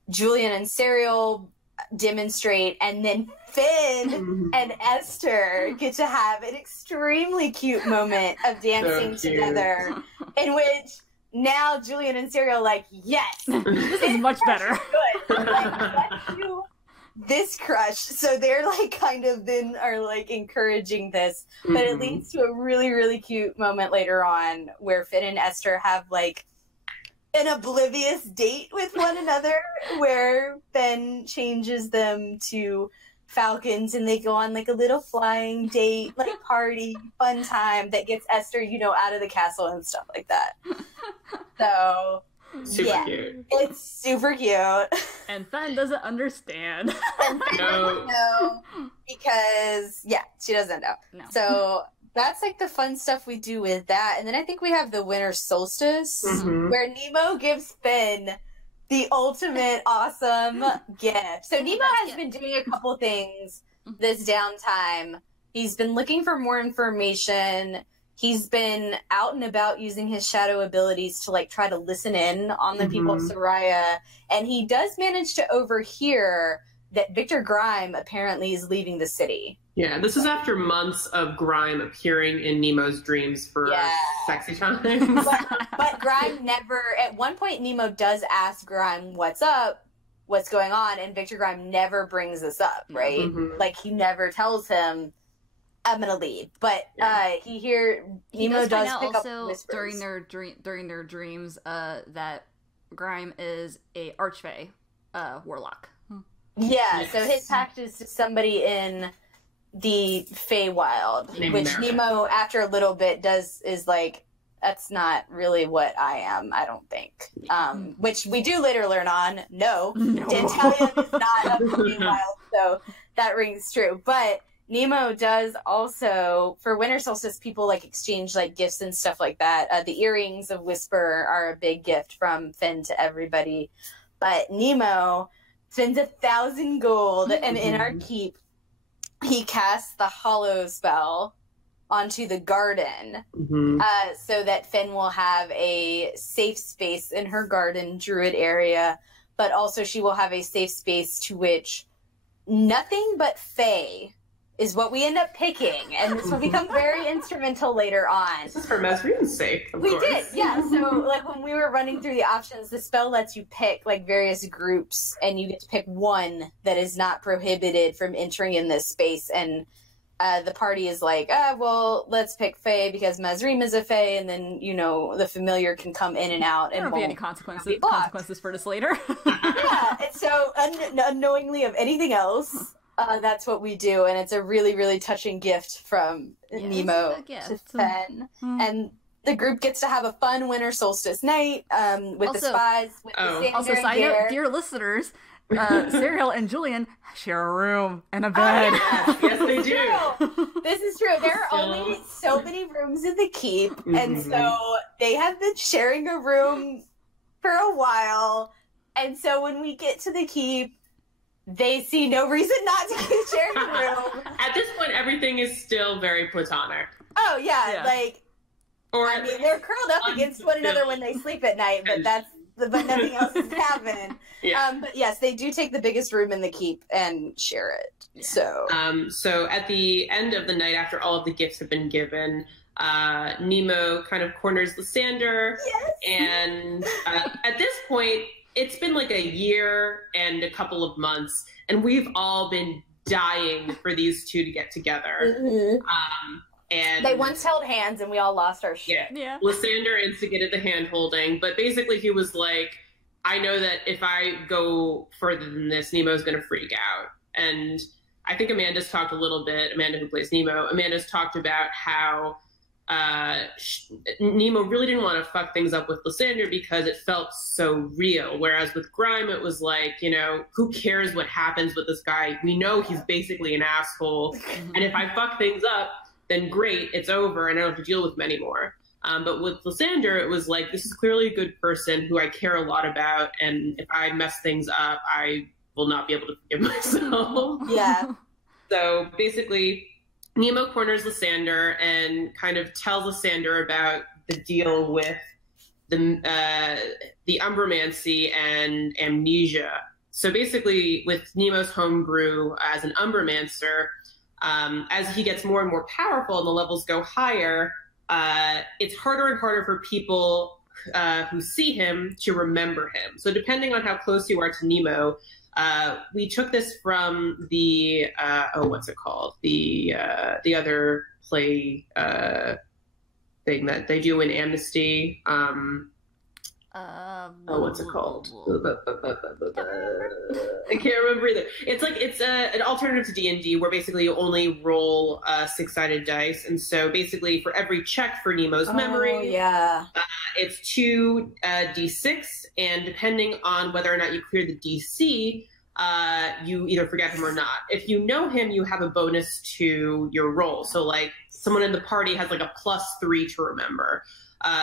Julian and Serial demonstrate, and then Finn and Esther get to have an extremely cute moment of dancing together, in which now Julian and Serial are like, yes, this is much better. Good. Like, let's do this crush. So they're like kind of then are like encouraging this, but it leads to a really, really cute moment later on where Finn and Esther have like an oblivious date with one another, where Finn changes them to falcons and they go on like a little flying date, like party, fun time that gets Esther, out of the castle and stuff like that. So super cute. It's super cute. And Finn doesn't understand. And Finn doesn't know because she doesn't know. No. So that's like the fun stuff we do with that. And then I think we have the winter solstice where Nemo gives Finn the ultimate awesome gift. So Nemo has been doing a couple things this downtime. He's been looking for more information. He's been out and about using his shadow abilities to like try to listen in on the people of Soraya. And he does manage to overhear that Victor Grime apparently is leaving the city. Yeah, this is after months of Grime appearing in Nemo's dreams for sexy times. But Grime never, at one point Nemo does ask Grime what's up, what's going on, and Victor Grime never brings this up, right? Like he never tells him, I'm gonna leave. But Nemo does pick up whispers. during their dreams that Grime is a archfey warlock. Yeah, so his pact is to somebody in the Feywild, which Nemo, after a little bit, is like, that's not really what I am, I don't think. Which we do later learn on, no. Dantalion is not of the Feywild, so that rings true. But Nemo does also, for Winter Solstice, people like exchange like gifts and stuff like that. The earrings of Whisper are a big gift from Finn to everybody. But Nemo spends 1,000 gold, and in our keep, he casts the Hollow spell, onto the garden, so that Finn will have a safe space in her garden druid area, but also she will have a safe space to which nothing but Fae is what we end up picking, and this will become very instrumental later on. This is for Mesrine's sake, of course. We did, yeah. So, like, when we were running through the options, the spell lets you pick, like, various groups, and you get to pick one that is not prohibited from entering in this space, and the party is like, well, let's pick Fae because Mesrine is a Fae, and then, you know, the familiar can come in and out. And there won't be any consequences for this later. Yeah, and so, unknowingly of anything else, that's what we do, and it's a really, really touching gift from Nemo to Finn. And the group gets to have a fun winter solstice night with the spies. With the also, side note, dear listeners, Serial and Julian share a room and a bed. Yes, they do. This is true. There are only so many rooms in the keep, and so they have been sharing a room for a while. And so when we get to the keep, they see no reason not to keep sharing the room. At this point, everything is still very platonic. Oh, yeah. Like, I mean, they're curled up against one another when they sleep at night, but nothing else has happened. But yes, they do take the biggest room in the keep and share it. Yeah. So at the end of the night, after all of the gifts have been given, Nemo kind of corners Lysander. Yes. And at this point, it's been like a year and a couple of months, and we've all been dying for these two to get together. And they once held hands, and we all lost our shit. Yeah. Lysander instigated the hand holding, but basically he was like, I know that if I go further than this, Nemo's going to freak out. And I think Amanda's talked a little bit, Amanda who plays Nemo, Amanda's talked about how Nemo really didn't want to fuck things up with Lysander because it felt so real. Whereas with Grime, it was like, you know, who cares what happens with this guy? We know he's basically an asshole. And if I fuck things up, then great, it's over and I don't have to deal with him anymore. But with Lysander, it was like, this is clearly a good person who I care a lot about. And if I mess things up, I will not be able to forgive myself. Yeah. So basically, Nemo corners Lysander and kind of tells Lysander about the deal with the umbromancy and amnesia. So basically, with Nemo's homebrew as an umbromancer, as he gets more and more powerful and the levels go higher, it's harder and harder for people who see him to remember him. So depending on how close you are to Nemo, we took this from the what's it called? The other play thing that they do in Amnesty. What's it called? I can't remember either. It's like it's an alternative to D&D where basically you only roll 6-sided dice, and so basically for every check for Nemo's memory, it's 2 d6, and depending on whether or not you clear the DC, you either forget him or not. If you know him, you have a bonus to your roll. So like someone in the party has like a +3 to remember.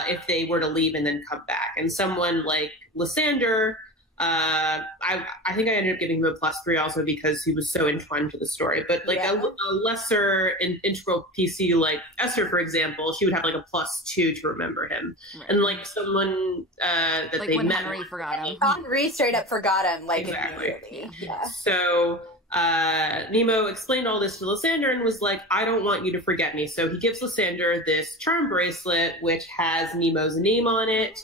If they were to leave and then come back. And someone like Lysander, I think I ended up giving him a +3 also because he was so entwined to the story. But like a lesser integral PC like Esther, for example, she would have like a +2 to remember him. Right. And like someone that like they when met. Henry forgot him. Henry straight up forgot him. Like exactly. So Nemo explained all this to Lysander and was like, I don't want you to forget me. So he gives Lysander this charm bracelet, which has Nemo's name on it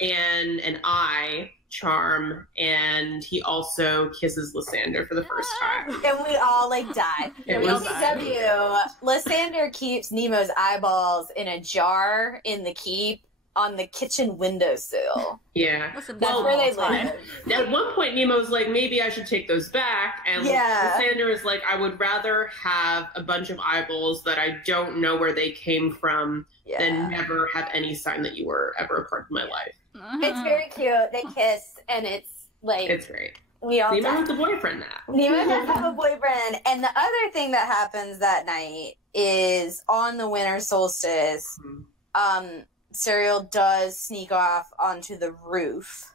and an eye charm. And he also kisses Lysander for the first time. And we all like die. Lysander keeps Nemo's eyeballs in a jar in the keep on the kitchen windowsill. Yeah. Listen, that's where they live. At one point, Nemo's like, maybe I should take those back. And Lysander is like, I would rather have a bunch of eyeballs that I don't know where they came from than never have any sign that you were ever a part of my life. It's very cute. They kiss, and it's like... It's great. We all Nemo has a boyfriend now. Nemo does have a boyfriend. And the other thing that happens that night is on the winter solstice, Serial does sneak off onto the roof,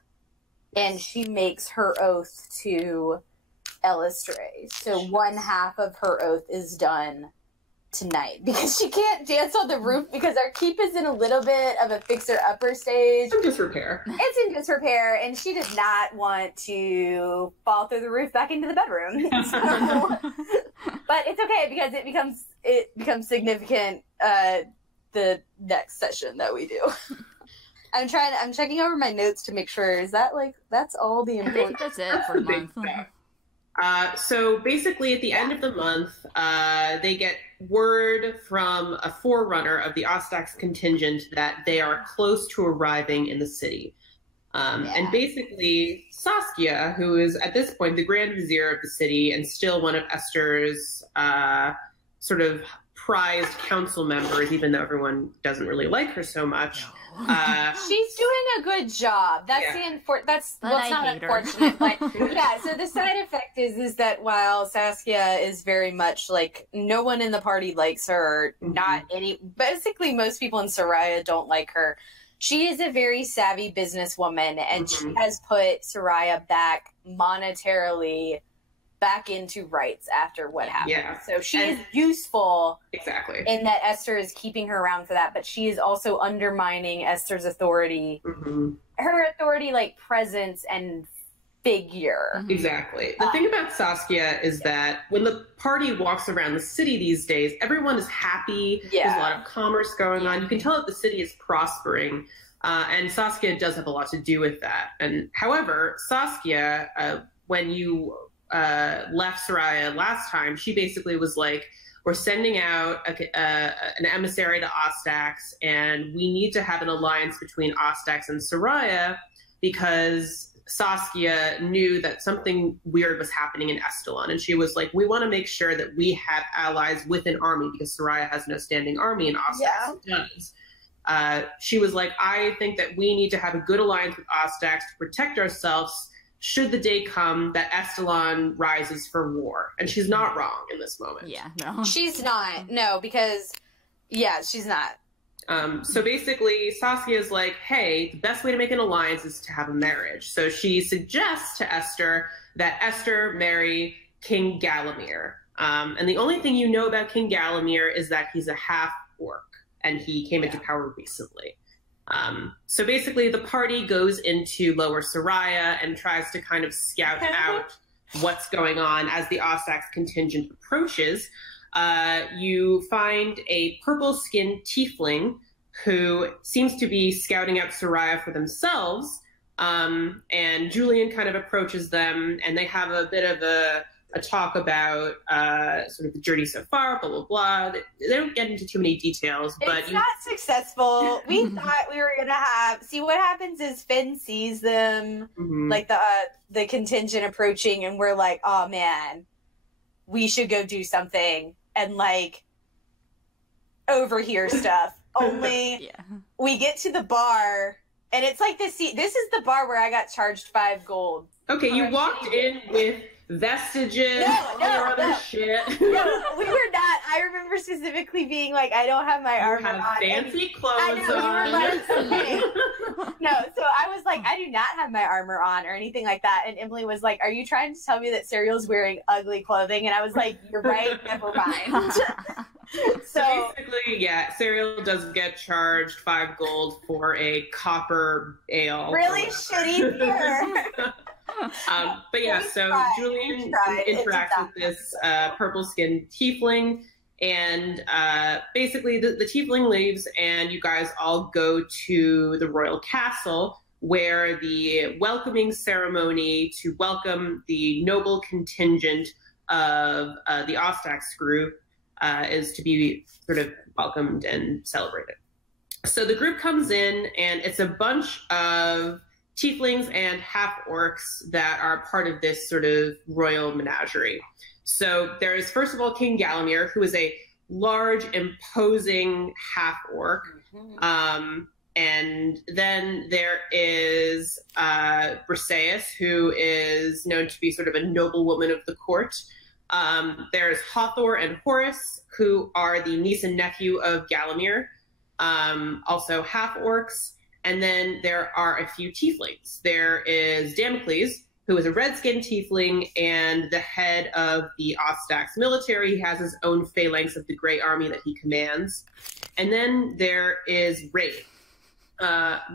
and she makes her oath to Elistray. So one half of her oath is done tonight because she can't dance on the roof because our keep is in a little bit of a fixer-upper stage. It's in disrepair. It's in disrepair, and she does not want to fall through the roof back into the bedroom. So, but it's okay because it becomes significant the next session that we do. I'm checking over my notes to make sure. Is that that's all the important? I think that's it for the month. So basically, at the end of the month, they get word from a forerunner of the Ostax contingent that they are close to arriving in the city. And basically, Saskia, who is at this point the Grand Vizier of the city and still one of Esther's sort of prized council members, even though everyone doesn't really like her so much. She's doing a good job. That's it's not unfortunate, but so the side effect is that while Saskia is very much no one in the party likes her, basically most people in Soraya don't like her. She is a very savvy businesswoman, and she has put Soraya back monetarily back into rights after what happened. Yeah. So she is useful in that Esther is keeping her around for that, but she is also undermining Esther's authority. Her authority, presence and figure. Exactly. The thing about Saskia is that when the party walks around the city these days, everyone is happy. There's a lot of commerce going on. You can tell that the city is prospering. And Saskia does have a lot to do with that. And however, Saskia, when you left Soraya last time, she basically was like, we're sending out an emissary to Ostax, and we need to have an alliance between Ostax and Soraya because Saskia knew that something weird was happening in Estalon. And she was like, we want to make sure that we have allies with an army because Soraya has no standing army and Ostax does. She was like, I think that we need to have a good alliance with Ostax to protect ourselves should the day come that Estalon rises for war. And she's not wrong in this moment. Yeah, no. She's not. No, because, she's not. So basically, Saskia is like, hey, the best way to make an alliance is to have a marriage. So she suggests to Esther that Esther marry King Galamir. And the only thing you know about King Galamir is that he's a half-orc, and he came into power recently. So basically, the party goes into Lower Soraya and tries to kind of scout out what's going on as the Ostax contingent approaches. You find a purple-skinned tiefling who seems to be scouting out Soraya for themselves, and Julian kind of approaches them, and they have a bit of a talk about sort of the journey so far, blah, blah, blah. They don't get into too many details, but... It's not successful. We thought we were going to have... See, what happens is Finn sees them, the contingent approaching, and we're like, oh, man, we should go do something and, overhear stuff. Only we get to the bar, and it's like this is the bar where I got charged 5 gold. Okay, you walked in with vestiges, other shit. No, we were not. I remember specifically being like, I don't have my armor on. Fancy clothes on. No, so I was like, I do not have my armor on or anything like that. And Emily was like, are you trying to tell me that Serial's wearing ugly clothing? And I was like, you're right, never mind. So basically, Serial does get charged 5 gold for a copper ale. Really shitty beer. But so Julian interacts with this purple-skinned tiefling, and basically the tiefling leaves, and you guys all go to the royal castle, where the welcoming ceremony to welcome the noble contingent of the Ostax group is to be sort of welcomed and celebrated. So the group comes in, and it's a bunch of tieflings and half-orcs that are part of this sort of royal menagerie. So there is, first of all, King Galamir, who is a large, imposing half-orc. And then there is Briseis, who is known to be sort of a noblewoman of the court. There's Hathor and Horus, who are the niece and nephew of Galamir, also half-orcs. And then there are a few tieflings. There is Damocles, who is a red-skinned tiefling and the head of the Ostax military. He has his own phalanx of the Grey Army that he commands. And then there is Rain.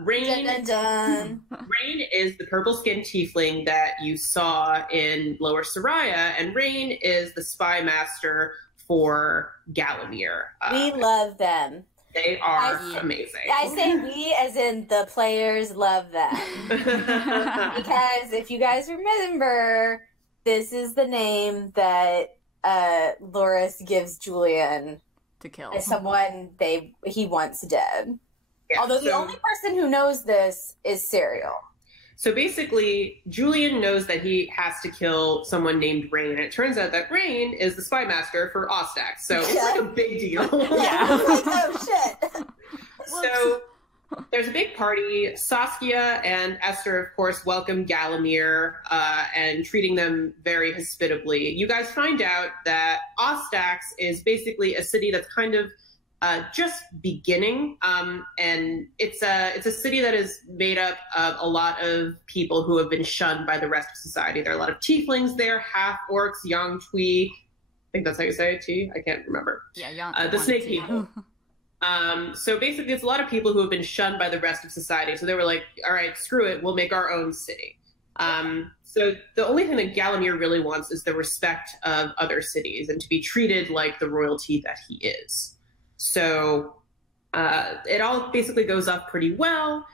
Rain, dun, dun, dun. Rain is the purple-skinned tiefling that you saw in Lower Soraya, and Rain is the spy master for Galamir. We love them. They are amazing. I say we as in the players love them. Because if you guys remember, this is the name that Loris gives Julian to kill as someone he wants dead. Yeah, although the only person who knows this is Serial. So basically, Julian knows that he has to kill someone named Rain, and it turns out that Rain is the spy master for Ostax. So it's like a big deal. Yeah, like, oh shit. So there's a big party. Saskia and Esther, of course, welcome Galamir and treating them very hospitably. You guys find out that Ostax is basically a city that's kind of just beginning, and it's a city that is made up of a lot of people who have been shunned by the rest of society. There are a lot of tieflings there, half orcs, yang Tui. I think that's how you say it, T. I can't remember. Yeah, yang. The snake people. So basically, it's a lot of people who have been shunned by the rest of society. So they were like, all right, screw it, we'll make our own city. So the only thing that Galamir really wants is the respect of other cities and to be treated like the royalty that he is. So it all basically goes off pretty well.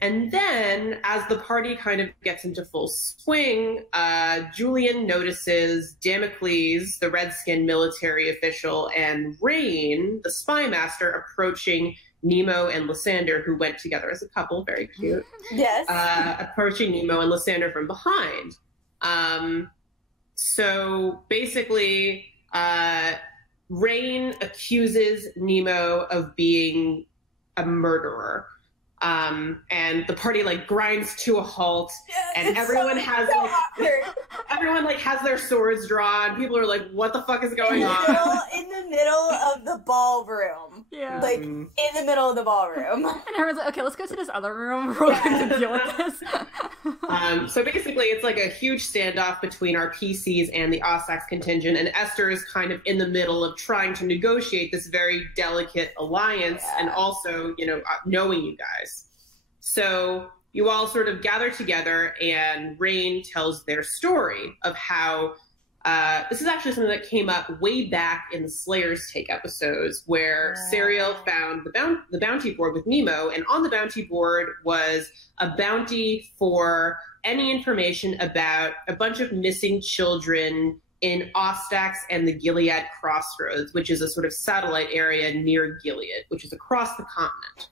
And then as the party kind of gets into full swing, Julian notices Damocles, the red-skinned military official, and Rain, the spy master, approaching Nemo and Lysander, who went together as a couple, very cute. Yes. Approaching Nemo and Lysander from behind. So basically, Rain accuses Nemo of being a murderer. And the party like grinds to a halt, and everyone has everyone like has their swords drawn. People are like, "What the fuck is going on?" In the middle of the ballroom, like in the middle of the ballroom, and everyone's like, "Okay, let's go to this other room. We're going to deal with this." So basically, it's like a huge standoff between our PCs and the Ostax contingent, and Esther is kind of in the middle of trying to negotiate this very delicate alliance, and also, you know, knowing you guys. So you all sort of gather together, and Rain tells their story of how this is actually something that came up way back in the Slayer's Take episodes, where Serial found the bounty board with Nemo, and on the bounty board was a bounty for any information about a bunch of missing children in Ostax and the Gilead Crossroads, which is a sort of satellite area near Gilead, which is across the continent.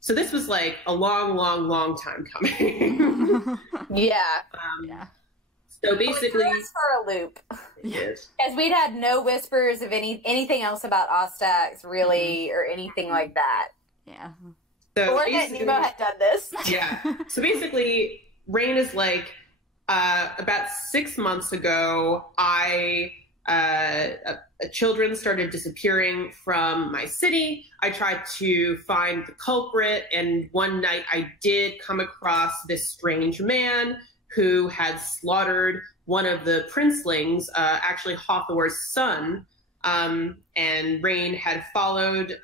So this was like a long, long, long time coming. Yeah. So basically, it was for a loop. Yes. As we'd had no whispers of anything else about Ostax, really, or anything like that. Yeah. So or that Nemo had done this. Yeah. So basically, Rain is like, about 6 months ago, children started disappearing from my city. I tried to find the culprit, and one night I did come across this strange man who had slaughtered one of the princelings, actually Hathor's son, and Rain had followed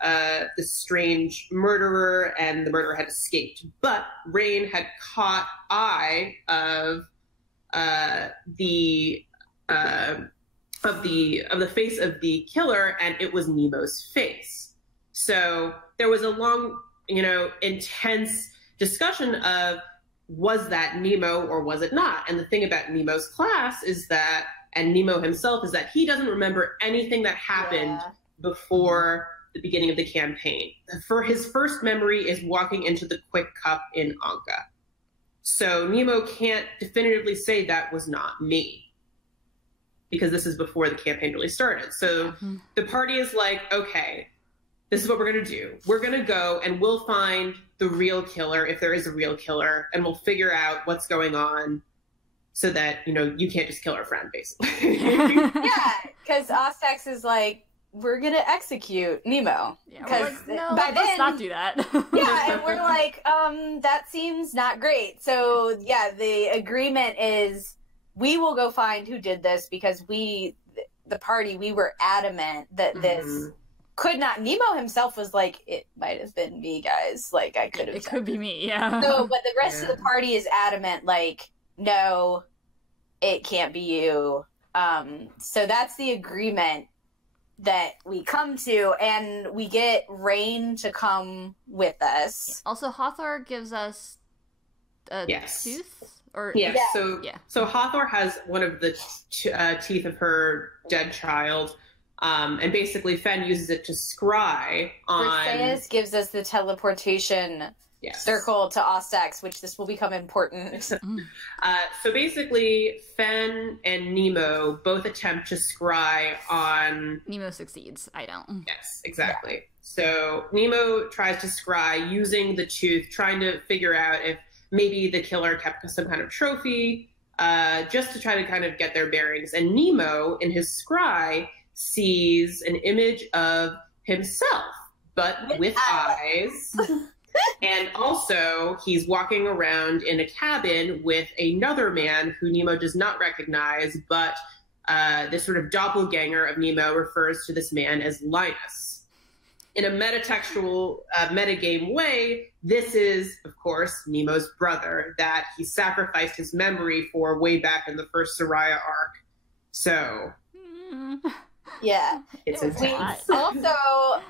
this strange murderer, and the murderer had escaped. But Rain had caught eye of the face of the killer, and it was Nemo's face. So there was a long, intense discussion of, was that Nemo or was it not? And the thing about Nemo's class is that, and Nemo himself, is that he doesn't remember anything that happened before the beginning of the campaign. For his first memory is walking into the Quick Cup in Anka. So Nemo can't definitively say that was not me, because this is before the campaign really started. So the party is like, okay, this is what we're going to do. We're going to go and we'll find the real killer, if there is a real killer, and we'll figure out what's going on so that, you can't just kill our friend, basically. Yeah, because Ostax is like we're gonna execute Nemo. Because let's not do that. Yeah, and we're like, that seems not great. So yeah, the agreement is we will go find who did this, because the party, we were adamant that this could not. Nemo himself was like, it might have been me, guys. Like, I could have. It could be me, yeah. So, but the rest of the party is adamant, like, no, it can't be you. So that's the agreement that we come to, and we get Rain to come with us. Also, Hathor gives us a tooth? So Hathor has one of the teeth of her dead child, and basically Fen uses it to scry on... Briseis gives us the teleportation circle to Ostax, which this will become important. So basically, Fen and Nemo both attempt to scry on... Nemo succeeds. I don't. Yes, exactly. Yeah. So Nemo tries to scry using the tooth, trying to figure out if maybe the killer kept some kind of trophy, just to try to kind of get their bearings. And Nemo, in his scry, sees an image of himself, but with eyes. And also, he's walking around in a cabin with another man who Nemo does not recognize, but this sort of doppelganger of Nemo refers to this man as Linus. In a metatextual, metagame way, this is, of course, Nemo's brother that he sacrificed his memory for way back in the first Soraya arc. So... Yeah. It's intense. Also,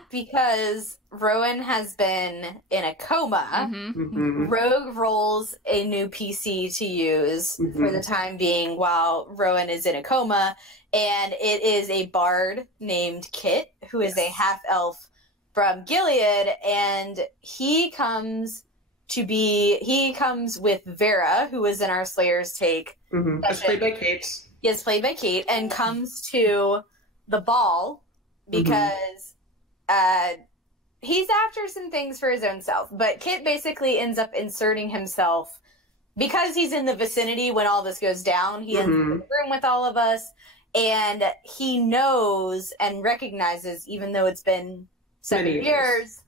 because Rowan has been in a coma, Rogue rolls a new PC to use for the time being while Rowan is in a coma, and it is a bard named Kit, who is a half-elf from Gilead, and he comes with Vera, who was in our Slayer's Take. That's played by Kate. Yes, played by Kate, and comes to the ball because he's after some things for his own self. But Kit basically ends up inserting himself because he's in the vicinity when all this goes down. He ends up in the room with all of us, and he knows and recognizes, even though it's been 7 years,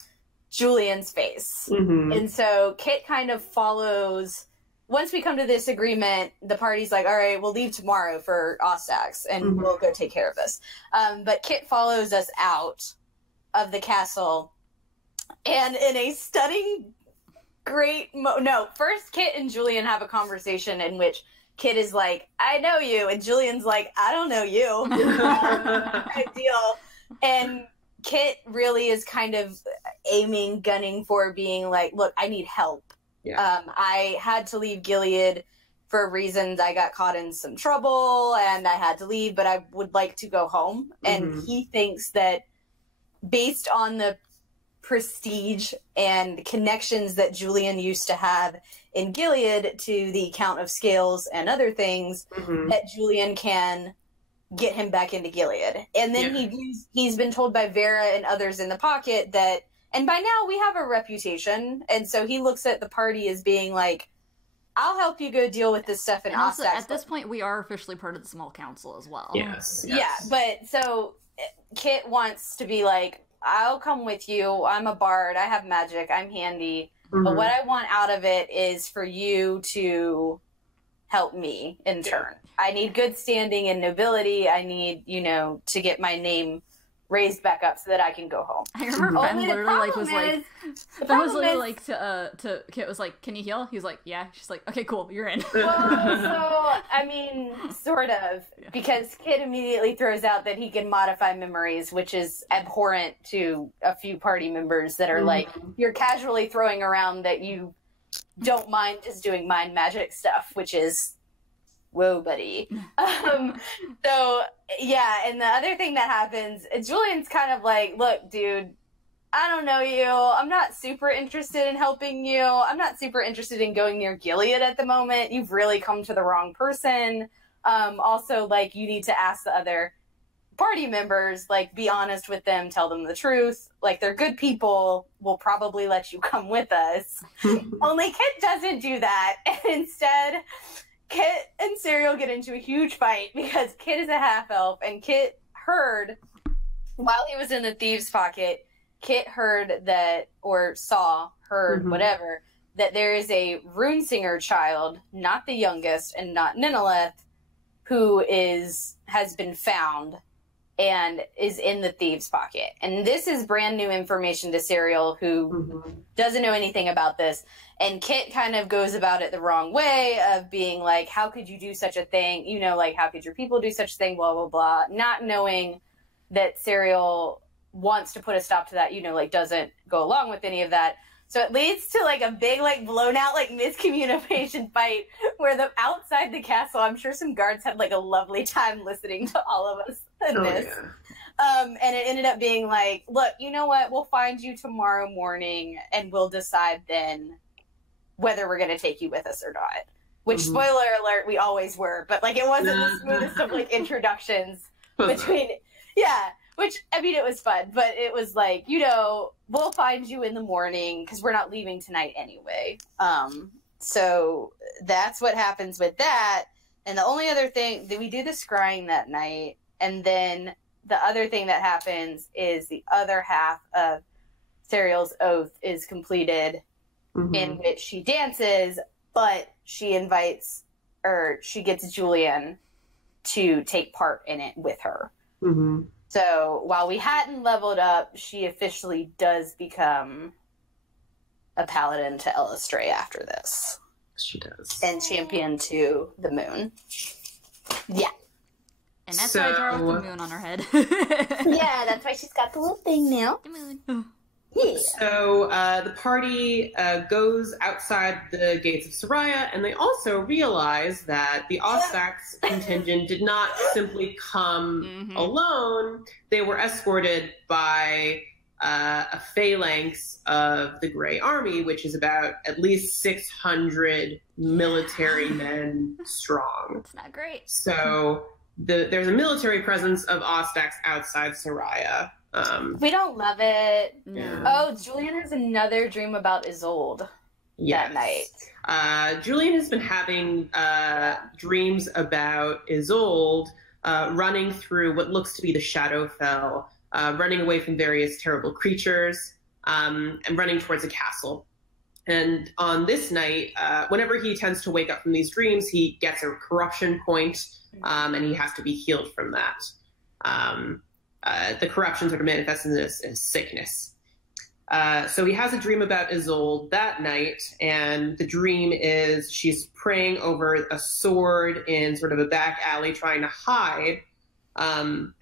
Julian's face. And so Kit kind of follows... Once we come to this agreement, the party's like, all right, we'll leave tomorrow for Ostax, and we'll go take care of this. But Kit follows us out of the castle, and in a stunning, great... first Kit and Julian have a conversation in which Kit is like, I know you, and Julian's like, I don't know you. Big deal. And Kit really is kind of gunning for being like, look, I need help. Yeah. I had to leave Gilead for reasons. I got caught in some trouble and I had to leave, but I would like to go home. And he thinks that based on the prestige and connections that Julian used to have in Gilead to the Count of Scales and other things, that Julian can get him back into Gilead. And then he's been told by Vera and others in the pocket that... And by now we have a reputation, and so he looks at the party as being like, I'll help you go deal with this stuff in Ostax. Also, at this point, we are officially part of the small council as well. Yes. Yeah, but so Kit wants to be like, I'll come with you. I'm a bard. I have magic. I'm handy. But what I want out of it is for you to help me in turn. I need good standing and nobility. I need, to get my name raised back up so that I can go home. I remember Ben literally to Kit was like, can you heal? He was like, yeah. She's like, okay, cool, you're in. Well, so I mean, sort of, because Kit immediately throws out that he can modify memories, which is abhorrent to a few party members that are like, you're casually throwing around that you don't mind just doing mind magic stuff, which is whoa, buddy. So, yeah, and the other thing that happens, Julian's kind of like, look, dude, I don't know you. I'm not super interested in helping you. I'm not super interested in going near Gilead at the moment. You've really come to the wrong person. Also, like, you need to ask the other party members, like, be honest with them, tell them the truth. Like, they're good people. We'll probably let you come with us. Only Kit doesn't do that. And instead... Kit and Serial get into a huge fight because Kit is a half-elf, and Kit heard while he was in the thieves' pocket, Kit heard that, or heard, whatever, that there is a runesinger child, not the youngest and not Ninilith, who has been found and is in the thieves' pocket. And this is brand new information to Serial, who doesn't know anything about this. And Kit kind of goes about it the wrong way of being like, how could you do such a thing? You know, like, how could your people do such a thing? Blah, blah, blah. Not knowing that Serial wants to put a stop to that, you know, like, doesn't go along with any of that. So it leads to, like, a big, like, blown out, like, miscommunication fight where outside the castle, I'm sure some guards had, like, a lovely time listening to all of us in this. Yeah. And it ended up being like, look, you know what? We'll find you tomorrow morning and we'll decide then whether we're going to take you with us or not. Which, spoiler alert, we always were. But, like, it wasn't the smoothest of, like, introductions between... Yeah. Which, I mean, it was fun, but it was like, you know, we'll find you in the morning because we're not leaving tonight anyway. So that's what happens with that. And the only other thing, we do the scrying that night, and then the other thing that happens is the other half of Serial's oath is completed, in which she dances, but she gets Julian to take part in it with her. So while we hadn't leveled up, she officially does become a paladin to Elistray after this. She does. And champion to the moon. Yeah. And that's why I draw with the moon on her head. Yeah, that's why she's got the little thing now. The moon. Yeah. So the party goes outside the gates of Soraya, and they also realize that the Ostax contingent did not simply come alone. They were escorted by a phalanx of the Grey Army, which is about at least 600 military men strong. It's not great. So there's a military presence of Ostax outside Soraya. We don't love it. Yeah. Oh, Julian has another dream about Isolde that night. Julian has been having dreams about Isolde running through what looks to be the Shadowfell, running away from various terrible creatures, and running towards a castle. And on this night, whenever he tends to wake up from these dreams, he gets a corruption point, and he has to be healed from that. The corruption sort of manifests in this as sickness. So he has a dream about Isolde that night, and the dream is she's praying over a sword in sort of a back alley trying to hide. And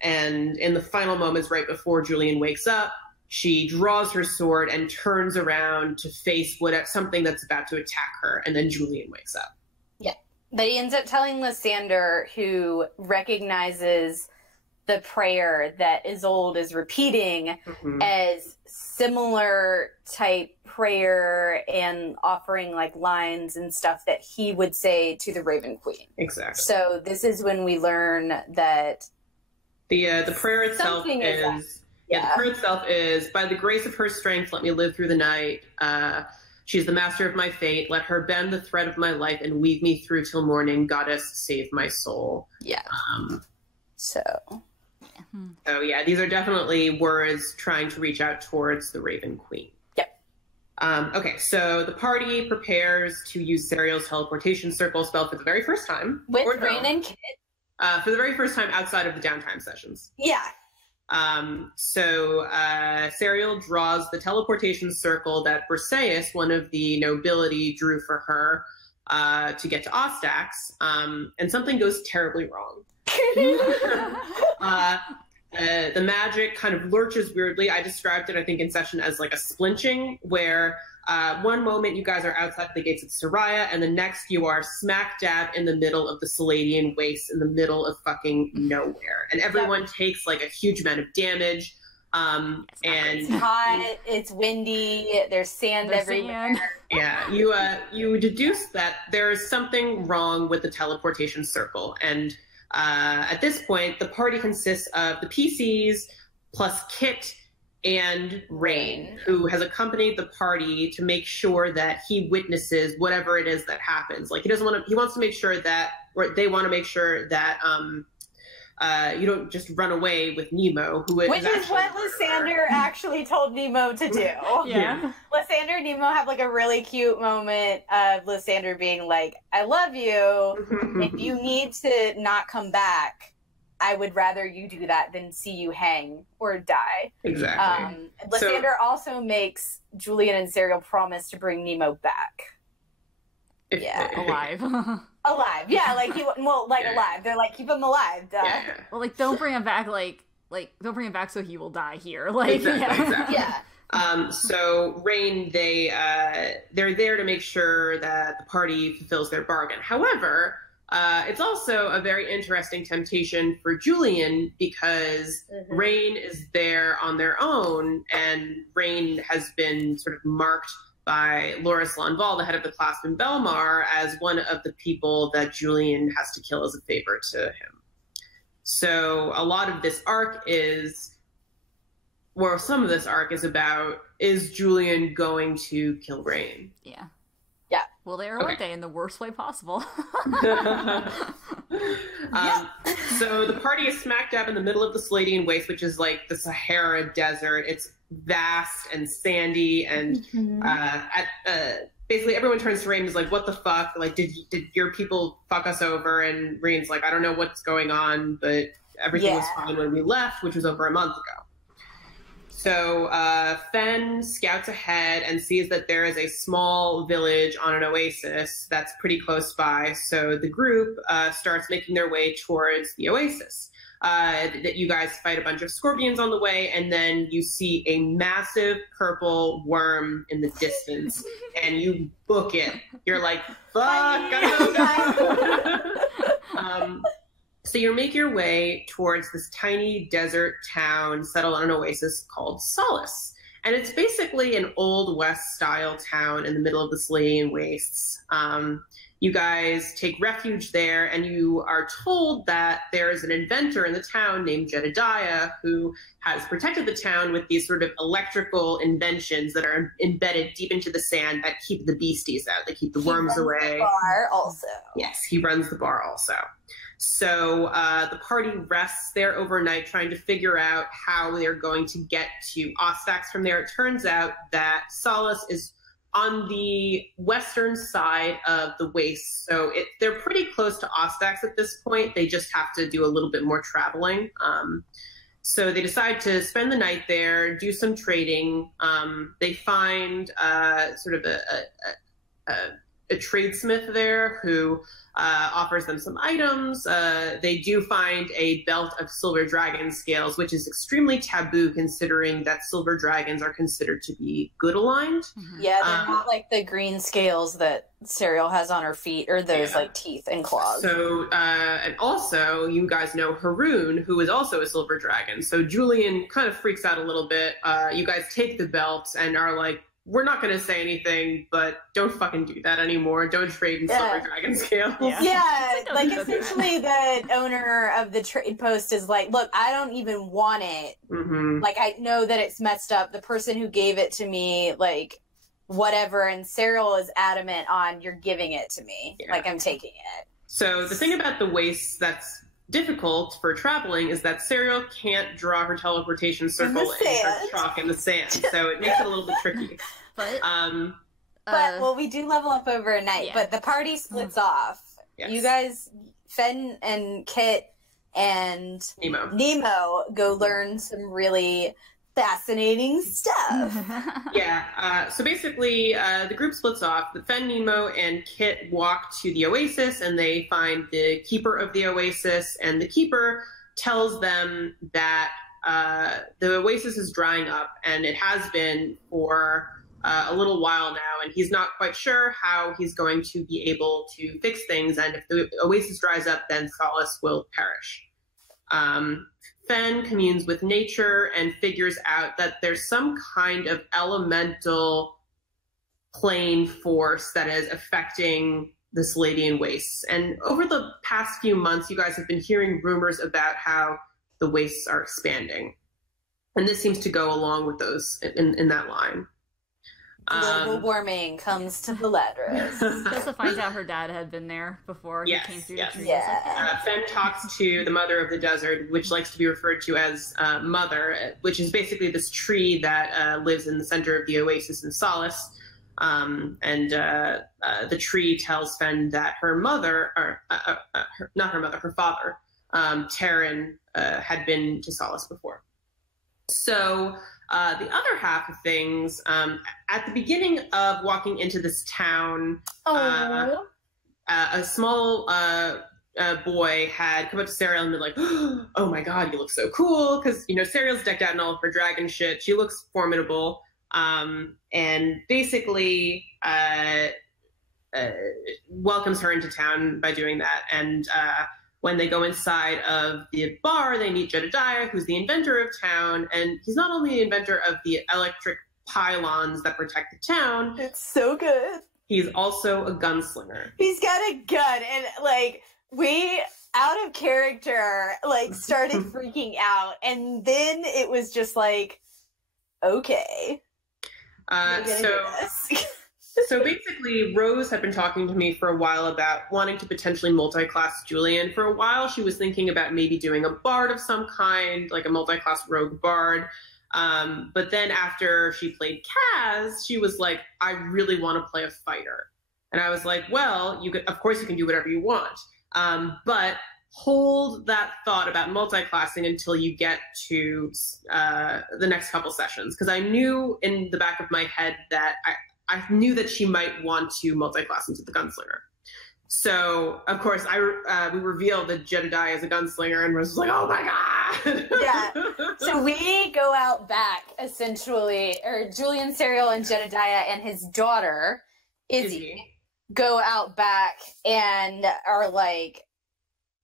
in the final moments right before Julian wakes up, she draws her sword and turns around to face something that's about to attack her, and then Julian wakes up. Yeah. But he ends up telling Lysander, who recognizes the prayer that Isolde is repeating as similar type prayer and offering like lines and stuff that he would say to the Raven Queen. Exactly. So this is when we learn that the prayer itself is the prayer itself is, by the grace of her strength, let me live through the night. She's the master of my fate. Let her bend the thread of my life and weave me through till morning. Goddess, save my soul. Yeah. So yeah, these are definitely words trying to reach out towards the Raven Queen. Yep. Okay, so the party prepares to use Serial's teleportation circle spell for the very first time. With Rain and Kit. For the very first time outside of the downtime sessions. Yeah. So Serial draws the teleportation circle that Briseis, one of the nobility, drew for her to get to Ostax, and something goes terribly wrong. The magic kind of lurches weirdly. I described it, I think, in session as like a splinching, where one moment you guys are outside the gates of Soraya, and the next you are smack dab in the middle of the Saladian Wastes, in the middle of fucking nowhere. And everyone takes like a huge amount of damage. And it's hot, it's windy, there's sand everywhere. Yeah, you deduce that there's something wrong with the teleportation circle. And at this point, the party consists of the PCs plus Kit and Rain, who has accompanied the party to make sure that he witnesses whatever it is that happens. Like he wants to make sure that, or they want to make sure that you don't just run away with Nemo, which is what Lysander actually told Nemo to do. Yeah. Lysander and Nemo have like a really cute moment of Lysander being like, I love you. If you need to not come back, I would rather you do that than see you hang or die. Exactly. Lysander also makes Julian and Serial promise to bring Nemo back. Alive. Alive. Yeah, like alive. They're like, keep him alive. Duh. Yeah. Well, like, don't bring him back, like, don't bring him back so he will die here. Like, exactly. Yeah. So Rain, they're there to make sure that the party fulfills their bargain. However, it's also a very interesting temptation for Julian because Rain is there on their own, and Rain has been sort of marked by Loris Lanval, the head of the class in Belmar, as one of the people that Julian has to kill as a favor to him. So a lot of this arc some of this arc is about, is Julian going to kill Rain? Yeah. Yeah. Well, they are, won't they, in the worst way possible. So the party is smack dab in the middle of the Sladian Waste, which is like the Sahara Desert. It's vast and sandy, and basically everyone turns to Rain and is like, what the fuck? Like, did your people fuck us over? And Rain's like, I don't know what's going on, but everything was fine when we left, which was over a month ago. So Fen scouts ahead and sees that there is a small village on an oasis that's pretty close by. So the group starts making their way towards the oasis. That you guys fight a bunch of scorpions on the way, and then you see a massive purple worm in the distance, and you book it. You're like, fuck, so you make your way towards this tiny desert town settled on an oasis called Solace. And it's basically an Old West style town in the middle of the Sladian Wastes. You guys take refuge there, and you are told that there is an inventor in the town named Jedediah who has protected the town with these sort of electrical inventions that are embedded deep into the sand that keep the beasties out. They keep the worms away. He runs the bar also. Yes, he runs the bar also. So the party rests there overnight trying to figure out how they're going to get to Ostax from there. It turns out that Solace is on the western side of the waste. So they're pretty close to Ostax at this point. They just have to do a little bit more traveling. So they decide to spend the night there, do some trading. They find sort of a tradesmith there who offers them some items. They do find a belt of silver dragon scales, which is extremely taboo considering that silver dragons are considered to be good aligned. Yeah, they're not like the green scales that Serial has on her feet, or those like teeth and claws. So, and also, you guys know Haroon, who is also a silver dragon. So Julian kind of freaks out a little bit. You guys take the belt and are like, we're not going to say anything, but don't fucking do that anymore. Don't trade in silver dragon scales. Yeah, like essentially the owner of the trade post is like, look, I don't even want it. Like, I know that it's messed up. The person who gave it to me, like, whatever. And Serial is adamant on, you're giving it to me. Like, I'm taking it. So the thing about the waste that's difficult for traveling is that Serial can't draw her teleportation circle in her chalk in the sand. So it makes it a little bit tricky. But well, we do level up overnight, but the party splits off. Yes. You guys, Fen and Kit and Nemo go learn some really fascinating stuff. So basically, the group splits off. The Fen, Nemo, and Kit walk to the oasis, and they find the keeper of the oasis, and the keeper tells them that the oasis is drying up, and it has been for a little while now, and he's not quite sure how he's going to be able to fix things, and if the oasis dries up, then Solace will perish. Fen communes with nature and figures out that there's some kind of elemental plane force that is affecting the Sladian wastes. And over the past few months, you guys have been hearing rumors about how the wastes are expanding. And this seems to go along with those in that line. Global warming comes to the Ladris. Just to find out her dad had been there before he came through the trees. Yeah. Fen talks to the mother of the desert, which likes to be referred to as Mother, which is basically this tree that lives in the center of the oasis in Solace. The tree tells Fen that her mother, or not her mother, her father, Terran, had been to Solace before. So the other half of things, at the beginning of walking into this town, a small boy had come up to Serial and been like, "Oh my god, you look so cool!" Because Serial's decked out in all of her dragon shit. She looks formidable, and basically welcomes her into town by doing that. And when they go inside of the bar, they meet Jedediah, who's the inventor of town. And he's not only the inventor of the electric pylons that protect the town. It's so good. He's also a gunslinger. He's got a gun. And, we, out of character, started freaking out. And then it was just okay. So basically, Rose had been talking to me for a while about wanting to potentially multi-class Julian. For a while, she was thinking about maybe doing a bard of some kind, like a multi-class rogue bard. But then after she played Kaz, she was like, I really want to play a fighter. And I was like, well, of course you can do whatever you want. But hold that thought about multi-classing until you get to the next couple sessions. Because I knew in the back of my head that I knew that she might want to multi-class into the gunslinger. So, of course, we revealed that Jedediah is a gunslinger, and Rose was like, oh my god! Yeah. So we go out back, essentially, or Julian, Serial, and Jedediah and his daughter, Izzy, go out back and are like,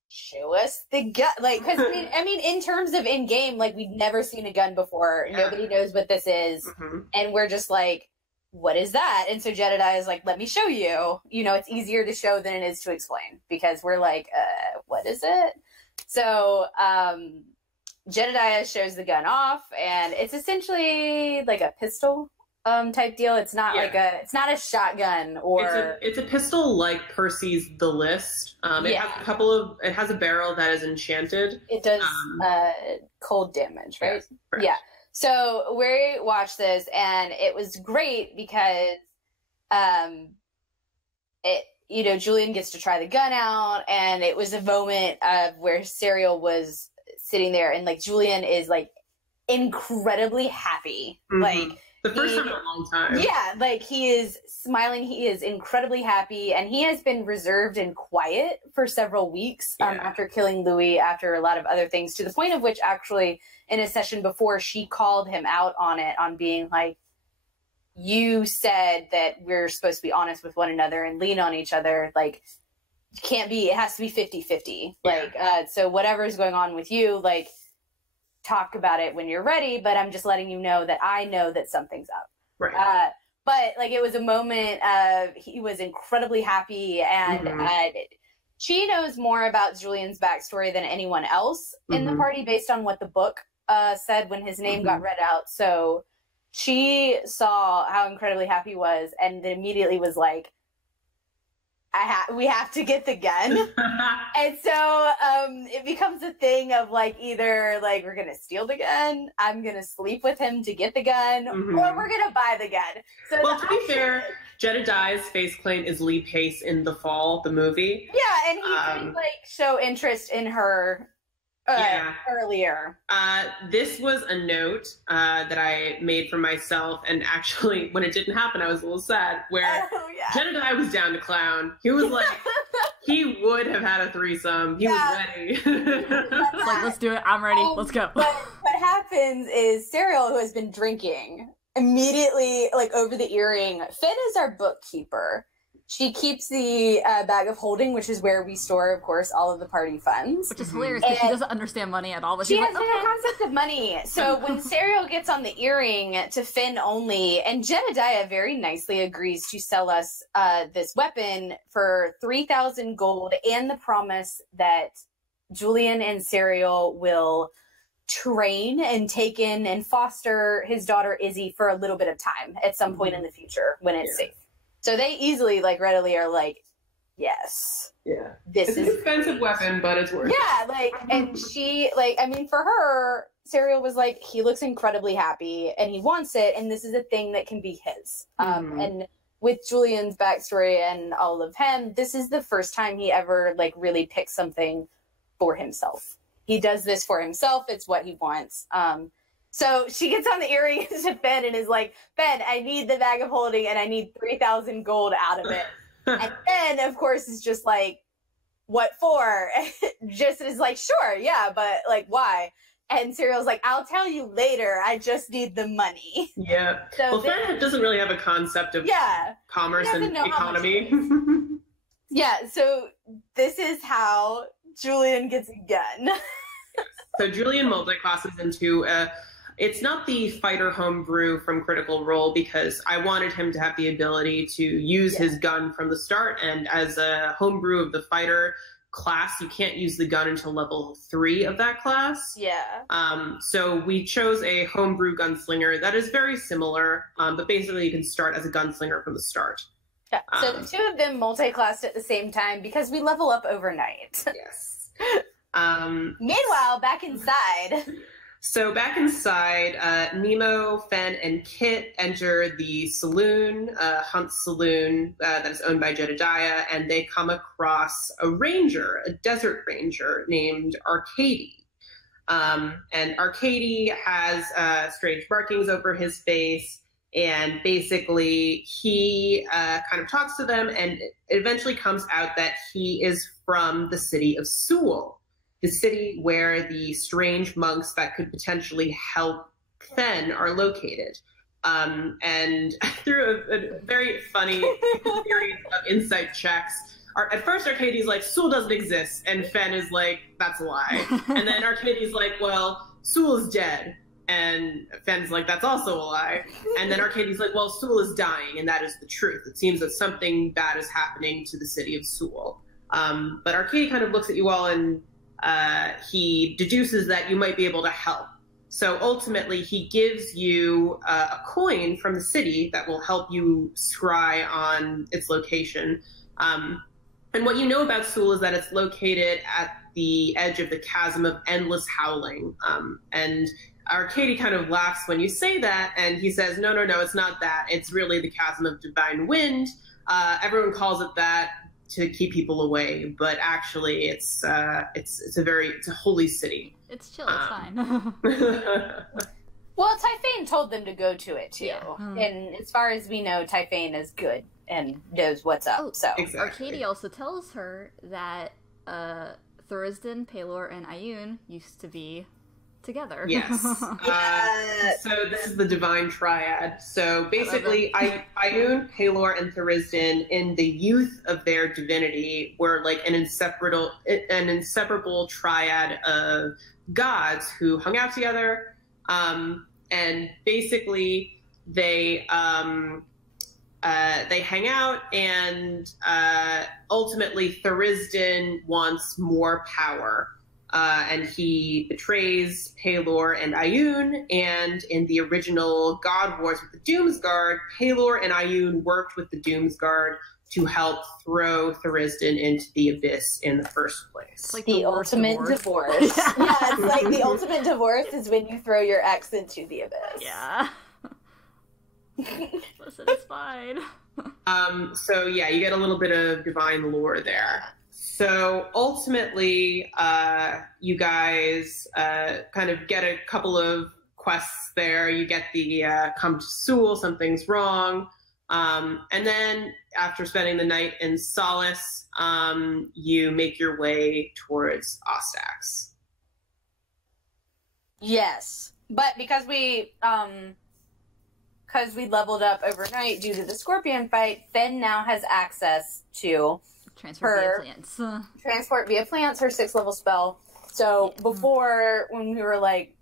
show us the gun. Because, I mean, in terms of in-game, we've never seen a gun before. Yeah. Nobody knows what this is. Mm-hmm. And we're just like, what is that? And so Jedediah is like, let me show you. It's easier to show than it is to explain, because we're like, what is it? So Jedediah shows the gun off, and it's essentially like a pistol type deal. It's not it's not a shotgun, or it's a pistol like Percy's The List. It has a barrel that is enchanted. It does cold damage, right? Yes, yeah. So we watched this, and it was great because, Julian gets to try the gun out, and it was a moment of where Serial was sitting there, and Julian is incredibly happy, mm-hmm. The first time in a long time. Yeah, he is smiling. He is incredibly happy, and he has been reserved and quiet for several weeks after killing Louis, after a lot of other things, to the point of which, actually, in a session before, she called him out on it, on being like, you said that we're supposed to be honest with one another and lean on each other. It has to be 50-50. Yeah. So whatever is going on with you, talk about it when you're ready, but I'm just letting you know that I know that something's up. Right. But it was a moment of, he was incredibly happy, and mm-hmm. She knows more about Julian's backstory than anyone else mm-hmm. in the party, based on what the book said when his name mm-hmm. got read out. So she saw how incredibly happy he was, and then immediately was like, we have to get the gun. And so it becomes a thing of either we're gonna steal the gun, I'm gonna sleep with him to get the gun, mm-hmm. or we're gonna buy the gun. So well, to be fair, Jedediah's face claim is Lee Pace in The Fall, the movie. Yeah, and he did show interest in her earlier. This was a note that I made for myself, and actually, when it didn't happen, I was a little sad, where Jedediah was down to clown. He was like, he would have had a threesome. He was ready. Let's do it. I'm ready. Let's go. But what happens is Serial, who has been drinking, immediately, over the earring, Finn is our bookkeeper. She keeps the bag of holding, which is where we store, of course, all of the party funds. Which is hilarious, because she doesn't understand money at all. But she has no concept of money. So when Serial gets on the earring to Finn only, and Jedediah very nicely agrees to sell us this weapon for 3,000 gold, and the promise that Julian and Serial will train and take in and foster his daughter Izzy for a little bit of time at some point in the future when it's safe. So they easily, like, readily are like, yes. Yeah. This it's is an expensive weapon, but it's worth it. Yeah, like, and she, like, I mean, for her, Serial was like, he looks incredibly happy and he wants it, and this is a thing that can be his. And with Julian's backstory and all of him, this is the first time he ever, like, really picks something for himself. He does this for himself. It's what he wants. So she gets on the earrings to Ben and is like, Ben, I need the bag of holding and I need 3,000 gold out of it. And Ben, of course, is just like, what for? Just is like, sure, yeah, but like, why? And Serial's like, I'll tell you later. I just need the money. Yeah. So well, Ben doesn't really have a concept of commerce and economy. Yeah, so this is how Julian gets a gun. So Julian multi-classes into it's not the fighter homebrew from Critical Role, because I wanted him to have the ability to use his gun from the start, and as a homebrew of the fighter class, you can't use the gun until level 3 of that class. So we chose a homebrew gunslinger that is very similar, but basically you can start as a gunslinger from the start. Yeah. So the two of them multi-classed at the same time because we level up overnight. Yes. Meanwhile, back inside. So back inside, Nemo, Fen, and Kit enter the saloon, Hunt's Saloon, that is owned by Jedediah, and they come across a ranger, a desert ranger named Arcady. And Arcady has strange markings over his face, and basically he kind of talks to them, and it eventually comes out that he is from the city of Sewell, the city where the strange monks that could potentially help Fen are located. And through a very funny series of insight checks, at first Arcady's like, Sewell doesn't exist, and Fen is like, that's a lie. And then Arcady's like, well, Sewell is dead. And Fen's like, that's also a lie. And then Arcady's like, well, Sewell is dying, and that is the truth. It seems that something bad is happening to the city of Sewell. But Arcady kind of looks at you all, and he deduces that you might be able to help. So ultimately, he gives you a coin from the city that will help you scry on its location. And what you know about Sewell is that it's located at the edge of the chasm of endless howling. And Arcady kind of laughs when you say that, and he says, no, it's not that. It's really the chasm of divine wind. Everyone calls it that to keep people away, but actually it's a holy city. It's chill, it's fine. Well, Typhane told them to go to it too. Yeah. And as far as we know, Typhane is good and knows what's up. So exactly. Arcady also tells her that Thurisdan, Pelor, and Ioun used to be together. Yes. So this is the divine triad. So basically, Ioun, Pelor, and Thurisdan, in the youth of their divinity, were like an inseparable triad of gods who hung out together. And basically, they hang out, and ultimately, Thurisdan wants more power. And he betrays Pelor and Ioun, and in the original God Wars with the Doomsguard, Pelor and Ioun worked with the Doomsguard to help throw Thurisdan into the abyss in the first place. It's like the ultimate divorce. Yeah, it's like the ultimate divorce is when you throw your ex into the abyss. Yeah. Listen, it's fine. So yeah, you get a little bit of divine lore there. So ultimately, you guys kind of get a couple of quests there. You get the come to Sewell, something's wrong. And then after spending the night in Solace, you make your way towards Ostax. Yes, but because we leveled up overnight due to the Scorpion fight, Fen now has access to Transport via plants. Transport via plants, her 6th level spell. So before, when we were like,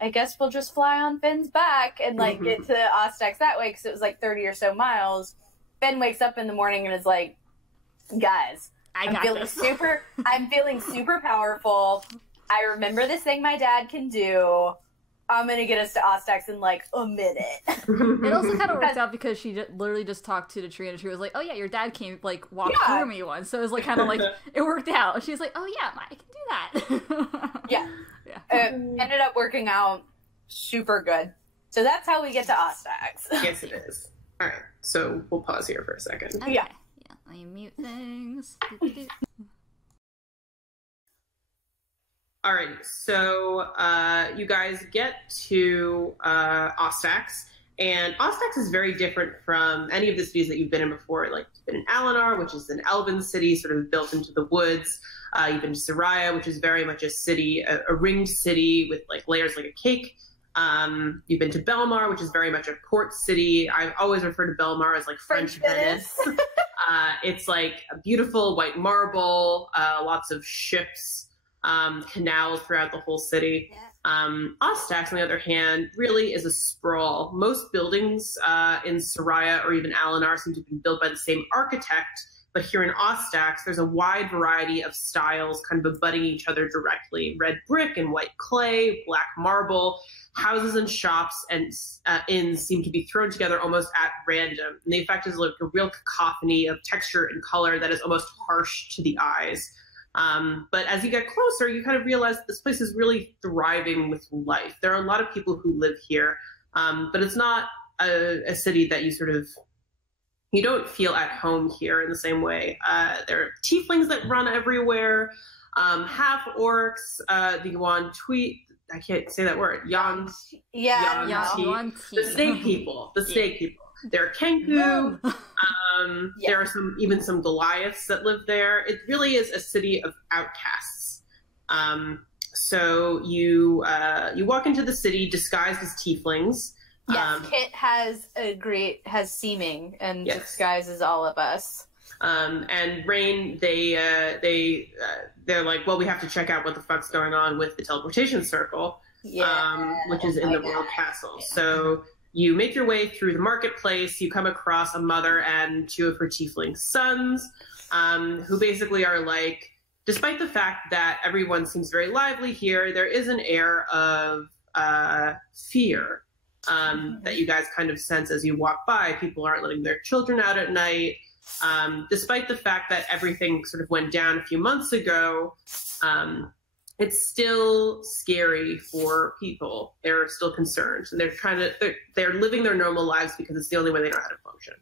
I guess we'll just fly on Fen's back and like get to Ostax that way, because it was like 30 or so miles. Fen wakes up in the morning and is like, guys, I'm feeling super powerful. I remember this thing my dad can do. I'm going to get us to Ostax in like a minute. It also kind of worked out because she literally just talked to the tree and the tree was like, oh yeah, your dad came, like, walk through me once. So it was like kind of like, it worked out. She's like, oh yeah, I can do that. Yeah. It ended up working out super good. So that's how we get to Ostax. Yes, it is. All right. So we'll pause here for a second. Okay. Yeah. Let me mute things. Alrighty, so you guys get to Ostax, and Ostax is very different from any of the cities that you've been in before. Like, you've been in Alinar, which is an elven city, sort of built into the woods. You've been to Soraya, which is very much a city, a ringed city with like layers like a cake. You've been to Belmar, which is very much a port city. I always refer to Belmar as like French Venice. It's like a beautiful white marble, lots of ships. Canals throughout the whole city. Ostax, on the other hand, really is a sprawl. Most buildings in Soraya or even Alinar seem to have been built by the same architect, but here in Ostax, there's a wide variety of styles kind of abutting each other directly. Red brick and white clay, black marble. Houses and shops and inns seem to be thrown together almost at random. And the effect is like a real cacophony of texture and color that is almost harsh to the eyes. But as you get closer, you kind of realize that this place is really thriving with life. There are a lot of people who live here, but it's not a city that you don't feel at home here in the same way. There are tieflings that run everywhere, half orcs, the Yuan Tweet. I can't say that word. Yuan. The snake people. There are Kenku. There are even some Goliaths that live there. It really is a city of outcasts. So you walk into the city disguised as tieflings. Yes, Kit has seeming and disguises all of us. And Rain, they're like, well, we have to check out what the fuck's going on with the teleportation circle, which is in the royal castle. Yeah. So you make your way through the marketplace. You come across a mother and two of her tiefling sons, who basically are like, despite the fact that everyone seems very lively here, there is an air of fear that you guys kind of sense as you walk by. People aren't letting their children out at night. Despite the fact that everything sort of went down a few months ago, it's still scary for people. They're still concerned, and they're living their normal lives because it's the only way they know how to function.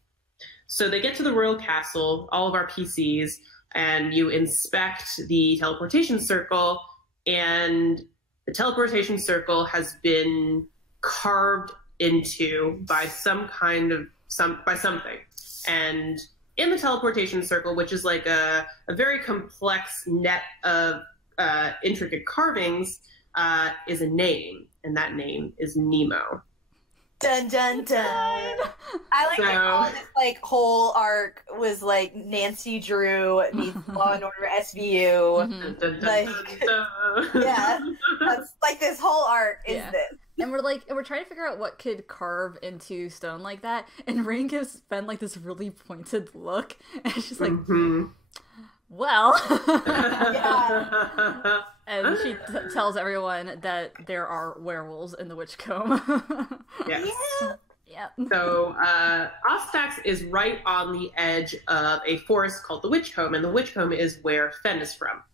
So they get to the royal castle, all of our PCs, and you inspect the teleportation circle, and the teleportation circle has been carved into by something. And in the teleportation circle, which is like a very complex net of intricate carvings, is a name, and that name is Nemo. Dun dun dun! I like how this like whole arc was like Nancy Drew meets Law and Order SVU. Dun, dun, dun, dun. Yeah, that's like this whole arc is this. And we're trying to figure out what could carve into stone like that. And Rain gives Ben like this really pointed look, and she's like, well, and she tells everyone that there are werewolves in the Witchcomb. Yes. Yeah. So Ostax is right on the edge of a forest called the Witchcomb, and the Witchcomb is where Fen is from.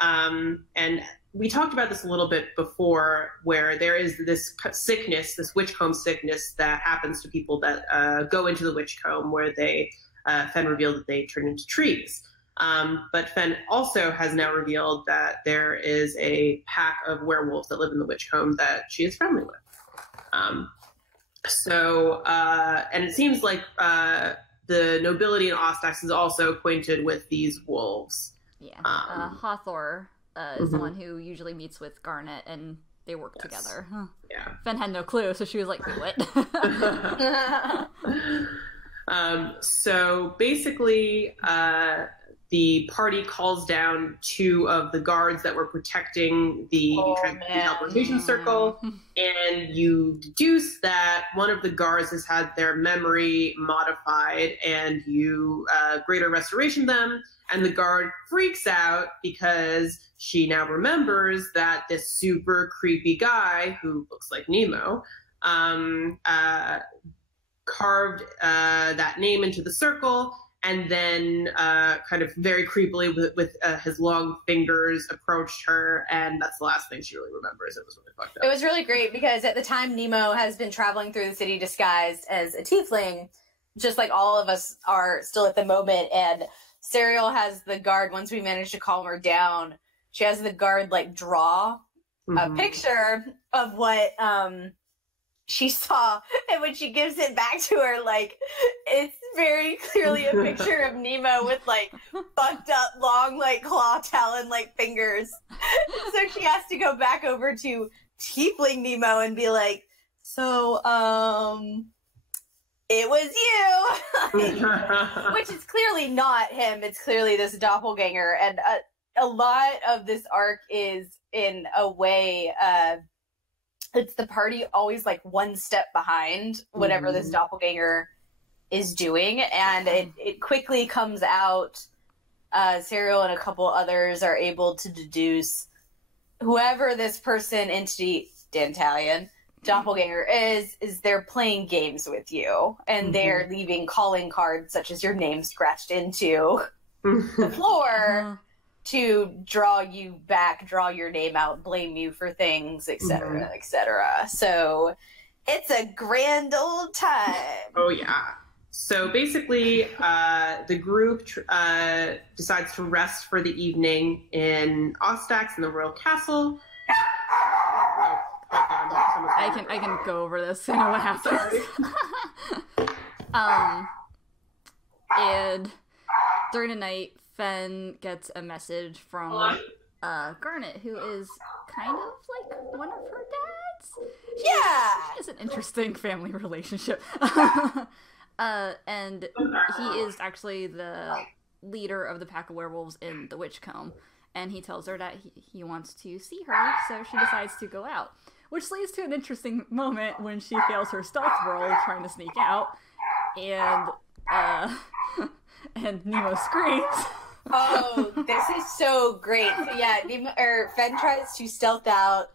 And we talked about this a little bit before, where there is this sickness, this Witchcomb sickness that happens to people that go into the Witchcomb, where Fen revealed that they turn into trees. But Fen also has now revealed that there is a pack of werewolves that live in the Witchcomb that she is friendly with. And it seems like the nobility in Ostax is also acquainted with these wolves. Yeah. Hathor is the one who usually meets with Garnet, and they work together. Huh. Yeah. Fen had no clue, so she was like, what? So basically, the party calls down 2 of the guards that were protecting the teleportation circle, and you deduce that one of the guards has had their memory modified, and you greater restoration them, and the guard freaks out because she now remembers that this super creepy guy who looks like Nemo carved that name into the circle, and then kind of very creepily with his long fingers approached her, and that's the last thing she really remembers. It was really fucked up. It was really great because at the time Nemo has been traveling through the city disguised as a tiefling, just like all of us are still at the moment, and Serial has the guard, once we managed to calm her down, she has the guard like draw a picture of what she saw, and when she gives it back to her, like, it's very clearly a picture of Nemo with, like, fucked up, long, like, claw talon, like, fingers. So she has to go back over to Tiefling Nemo and be like, so, it was you! Which is clearly not him, it's clearly this doppelganger, and a lot of this arc is, in a way, it's the party always like one step behind whatever this doppelganger is doing, and it quickly comes out. Serial and a couple others are able to deduce whoever this person, entity, Dantalion, doppelganger is they're playing games with you, and they're leaving calling cards such as your name scratched into the floor to draw you back, draw your name out, blame you for things, etc., etc. So it's a grand old time. Oh, yeah. So basically, the group decides to rest for the evening in Ostax in the royal castle. I can go over this. I know what happens. And during the night, Fen gets a message from Garnet, who is kind of like one of her dads. She has an interesting family relationship. And he is actually the leader of the pack of werewolves in the Witchcomb, and he tells her that he wants to see her, so she decides to go out. Which leads to an interesting moment when she fails her stealth roll trying to sneak out, and Nemo screams. Oh, this is so great. So yeah, Fen tries to stealth out.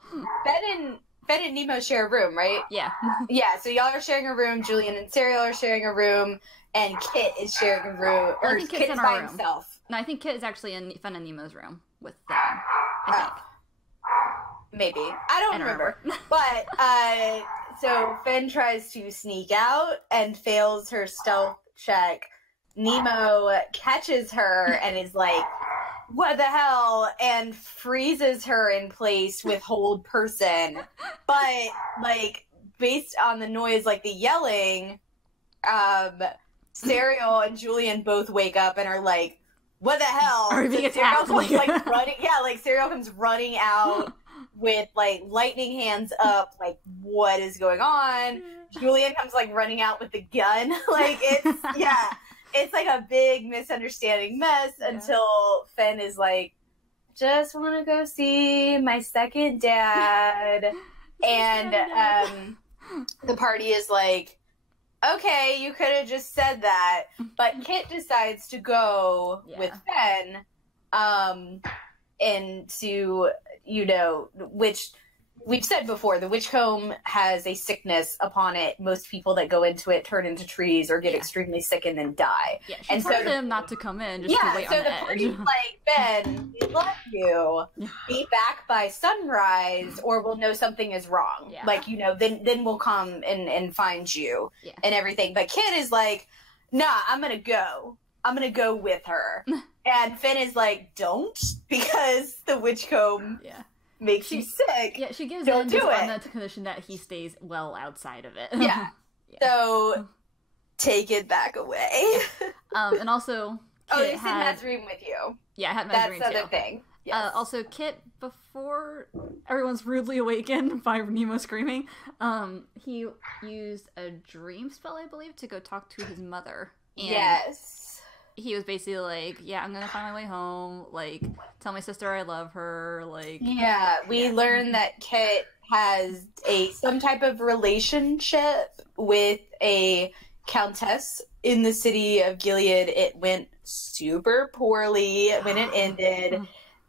Fen and Nemo share a room, right? Yeah. Yeah, so y'all are sharing a room, Julian and Serial are sharing a room, and Kit is sharing a room. Or Kit's by himself. No, I think Kit is actually in Fen and Nemo's room with them, I think. Maybe. I don't remember. But, so Fen tries to sneak out and fails her stealth check. Nemo catches her and is like, what the hell? And freezes her in place with hold person. But, like, based on the noise, like the yelling, Serial and Julian both wake up and are like, what the hell? Are we being attacked? Comes, like, running, like, Serial comes running out with, like, lightning hands up, like, what is going on? Julian comes, like, running out with the gun. Like, it's, it's like a big misunderstanding mess until Fen is like, just want to go see my second dad. And the party is like, okay, you could have just said that. But Kit decides to go with Fen into, which we've said before, the Witchcomb has a sickness upon it. Most people that go into it turn into trees or get extremely sick and then die. Yeah, she told him not to come in, just to wait on the edge. Party's like, Ben, we love you. Be back by sunrise or we'll know something is wrong. Yeah. Like, then we'll come and find you and everything. But Kid is like, nah, I'm going to go. I'm going to go with her. And Finn is like, don't, because the Witchcomb makes you sick. Yeah, she gives in just on the condition that he stays well outside of it. Yeah. So, take it back away. And also, Kit he's in Matt's room with you. Yeah, I had Matt's room too. That's the other thing. Yes. Also, Kit, before everyone's rudely awakened by Nemo screaming, he used a dream spell, I believe, to go talk to his mother. And he was basically like, yeah, I'm gonna find my way home, like, tell my sister I love her, like... Yeah, we learned that Kit has some type of relationship with a countess in the city of Gilead. It went super poorly when it ended,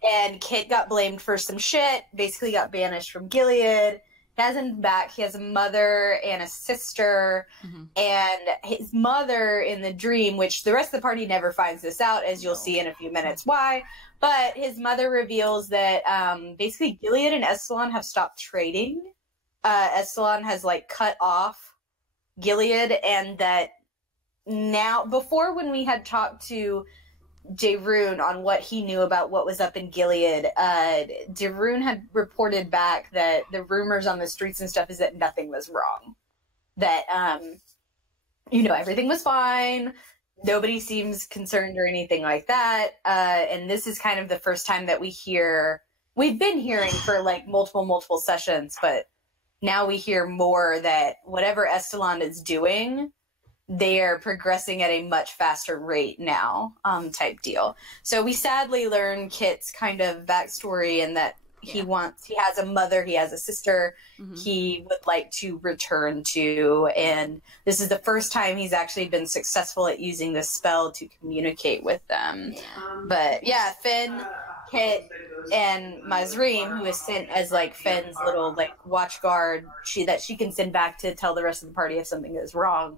and Kit got blamed for some shit, basically got banished from Gilead. He hasn't been back. He has a mother and a sister, and his mother in the dream, which the rest of the party never finds this out, as you'll see in a few minutes why, but his mother reveals that basically Gilead and Estalon have stopped trading. Estalon has, like, cut off Gilead, and that now, before when we had talked to Daroon on what he knew about what was up in Gilead, Daroon had reported back that the rumors on the streets and stuff is that nothing was wrong. That, everything was fine. Nobody seems concerned or anything like that. And this is kind of the first time that we've been hearing for, like, multiple sessions, but now we hear more that whatever Estalon is doing, they are progressing at a much faster rate now, type deal. So we sadly learn Kit's kind of backstory, and that he has a mother, he has a sister, he would like to return to, and this is the first time he's actually been successful at using this spell to communicate with them. But yeah, Finn, Kit, and Mazreem, who is sent as, like, Finn's little, like, watch guard, that she can send back to tell the rest of the party if something goes wrong,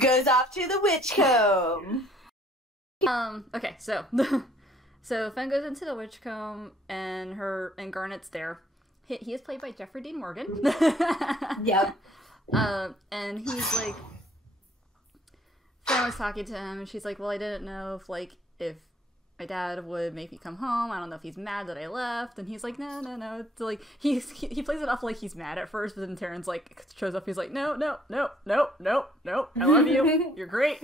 goes off to the witch comb. Okay, so so Finn goes into the witch comb, and Garnet's there. He is played by Jeffrey Dean Morgan. Yep. And he's like, Finn was talking to him, and she's like, well, I didn't know if my dad would make me come home. I don't know if he's mad that I left. And he's like, no. It's like, he plays it off like he's mad at first, but then Terrence, like, shows up. He's like, no. I love you. You're great.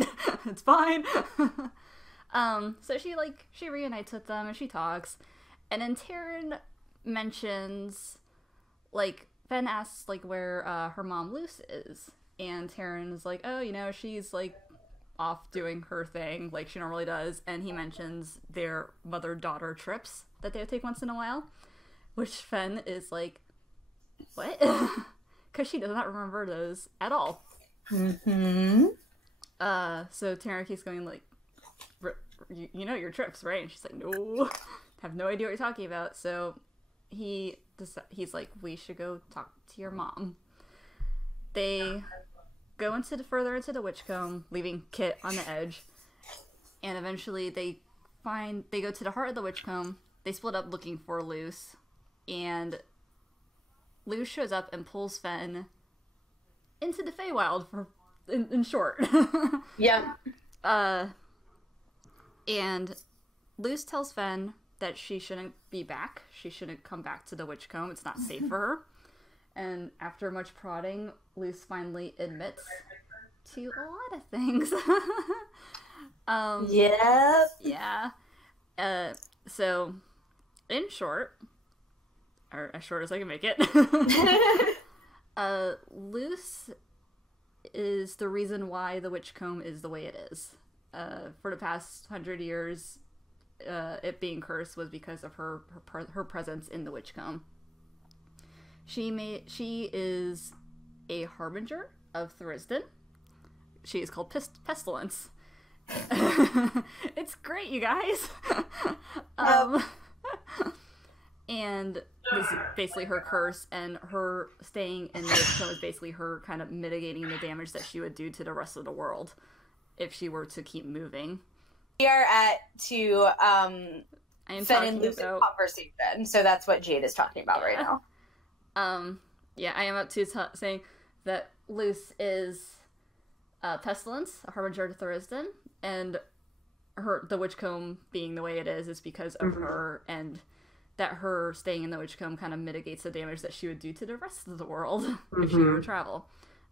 It's fine. So she reunites with them, and she talks. And then Taryn mentions, like, Finn asks, like, where her mom Luce is. And Taryn's like, oh, she's, like, off doing her thing like she normally does, and he mentions their mother-daughter trips that they would take once in a while, which Finn is like, what? Because she does not remember those at all. So Taryn keeps going like, you know your trips, right? And she's like, no, have no idea what you're talking about. So he's like, we should go talk to your mom. They go further into the witch comb, leaving Kit on the edge, and eventually they go to the heart of the witch comb. They split up looking for Luce, and Luce shows up and pulls Finn into the Feywild, in short. Yeah. And Luce tells Finn that she shouldn't be back. She shouldn't come back to the witch comb. It's not safe for her. And after much prodding, Luce finally admits to a lot of things. Yeah. So, in short, or as short as I can make it, Luce is the reason why the witch comb is the way it is. For the past 100 years, it being cursed was because of her presence in the witch comb. She is a harbinger of Thurisdan. She is called Pestilence. It's great, you guys. And this is basically her curse, and her staying in the witch comb is basically her kind of mitigating the damage that she would do to the rest of the world if she were to keep moving. We are Fenn and Luce's conversation, so that's what Jade is talking about right now. Yeah, I am up to saying that Luce is Pestilence, a harbinger to Thurisdan, and the witch comb being the way it is because of her, and that her staying in the witch comb kind of mitigates the damage that she would do to the rest of the world if she were to travel.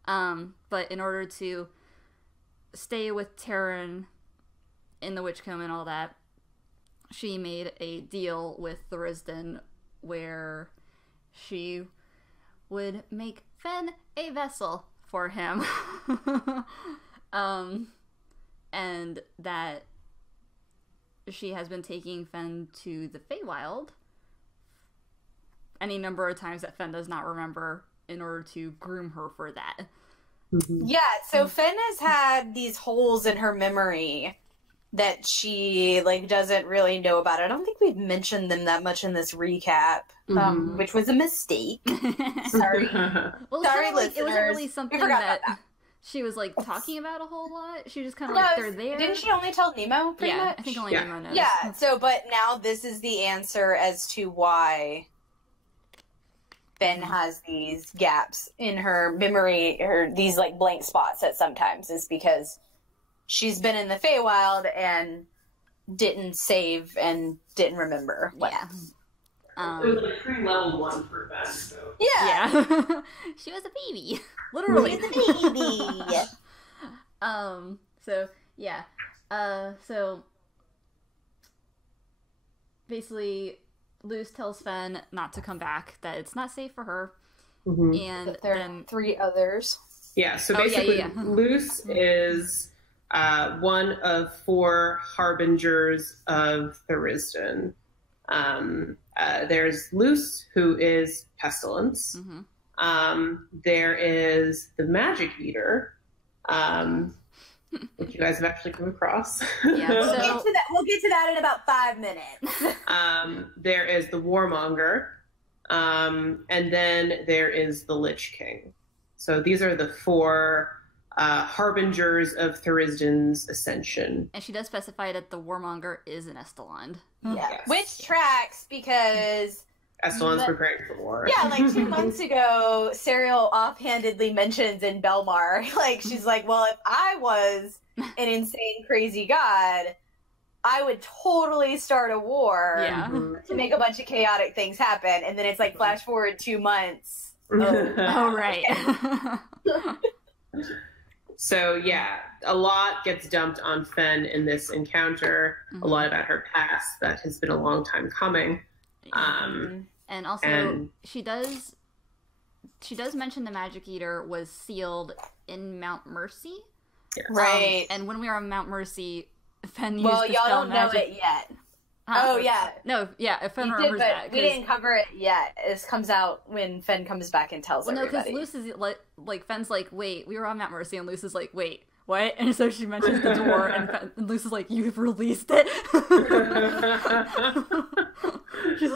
But in order to stay with Taryn in the witch comb and all that, she made a deal with Thurisdan where she would make Fenn a vessel for him. And that she has been taking Fen to the Feywild any number of times that Fen does not remember in order to groom her for that. Yeah, so Fen has had these holes in her memory that she doesn't really know about. I don't think we've mentioned them that much in this recap, which was a mistake. Sorry. Well, sorry, listeners. It wasn't really something that she was talking about a whole lot. She just kind of they're there. Didn't she only tell Nemo pretty much? I think only Nemo knows. Yeah, so but now this is the answer as to why Fen has these gaps in her memory, or these blank spots that sometimes is because she's been in the Feywild and didn't save and didn't remember. Yeah. It was pre-level 1 for Fen, so. Yeah. She was a baby. Literally. She was a baby. So, yeah. So, basically, Luce tells Fen not to come back, that it's not safe for her. And but there are 3 others. Yeah, so basically, Luce is one of 4 harbingers of Thurisdan. There's Luce, who is Pestilence. There is the Magic Eater, which you guys have actually come across. Yeah, we'll get to that in about 5 minutes. There is the Warmonger, and then there is the Lich King. So these are the 4 harbingers of Thurisdan's ascension. And she does specify that the Warmonger is an Estelund. Yeah, yes. Which tracks because Estelund's preparing for war. Yeah, 2 months ago, Serial offhandedly mentions in Belmar, she's well, if I was an insane, crazy god, I would totally start a war to make a bunch of chaotic things happen. And then it's flash forward 2 months. Oh, right. So, yeah, a lot gets dumped on Fen in this encounter. A lot about her past that has been a long time coming. And also, she does mention the Magic Eater was sealed in Mount Mercy. Yes. Right. And when we were on Mount Mercy, Fen used y'all don't know it yet. Oh, yeah. No, yeah, Fen remembers that. We didn't cover it yet. This comes out when Fen comes back and tells everybody. No, because Luce is Fen's wait, we were on Mount Mercy, and Luce is wait, what? And so she mentions the door, and Luce is you've released it? She's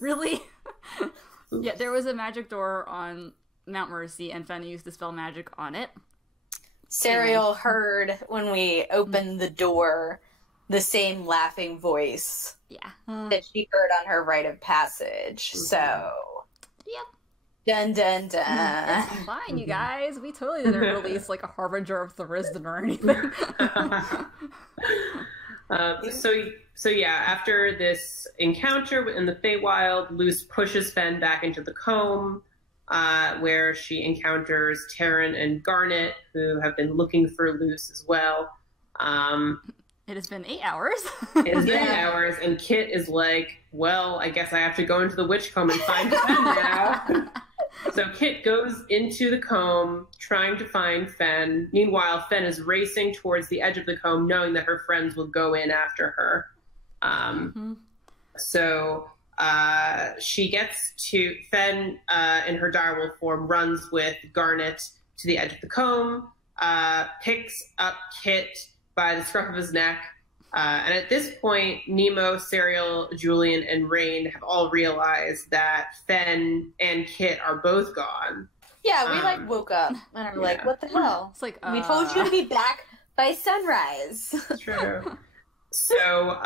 really? Yeah, there was a magic door on Mount Mercy, and Fen used to spell magic on it. Serial heard when we opened the door the same laughing voice that she heard on her rite of passage. So, dun dun dun. It's fine, you guys. We totally didn't release a harbinger of Thurisdan or anything. So yeah, after this encounter in the Feywild, Luce pushes Fen back into the comb, where she encounters Terran and Garnet, who have been looking for Luce as well. It has been 8 hours. It has been 8 hours, and Kit is well, I guess I have to go into the witch comb and find Fen now. So Kit goes into the comb, trying to find Fen. Meanwhile, Fen is racing towards the edge of the comb, knowing that her friends will go in after her. So she gets to Fen in her direwolf form, runs with Garnet to the edge of the comb, picks up Kit by the scruff of his neck. And at this point, Nemo, Serial, Julian, and Rain have all realized that Fen and Kit are both gone. Yeah, we woke up and are what the hell? It's we told you to be back by sunrise. True. So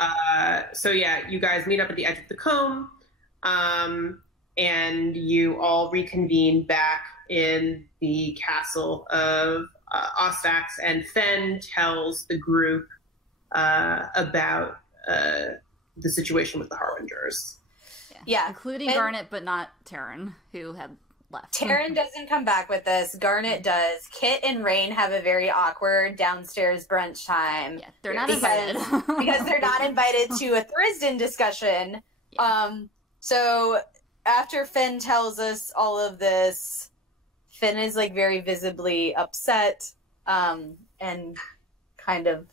yeah, you guys meet up at the edge of the comb, and you all reconvene back in the castle of Ostax, and Fen tells the group about the situation with the Harbingers. Yeah. Including Garnet, but not Terran, who had left. Terran doesn't come back with us. Garnet does. Kit and Rain have a very awkward downstairs brunch time. Yeah, they're not invited. Because they're not invited to a Thurisdan discussion. Yeah. So after Fen tells us all of this, Fen is very visibly upset, and kind of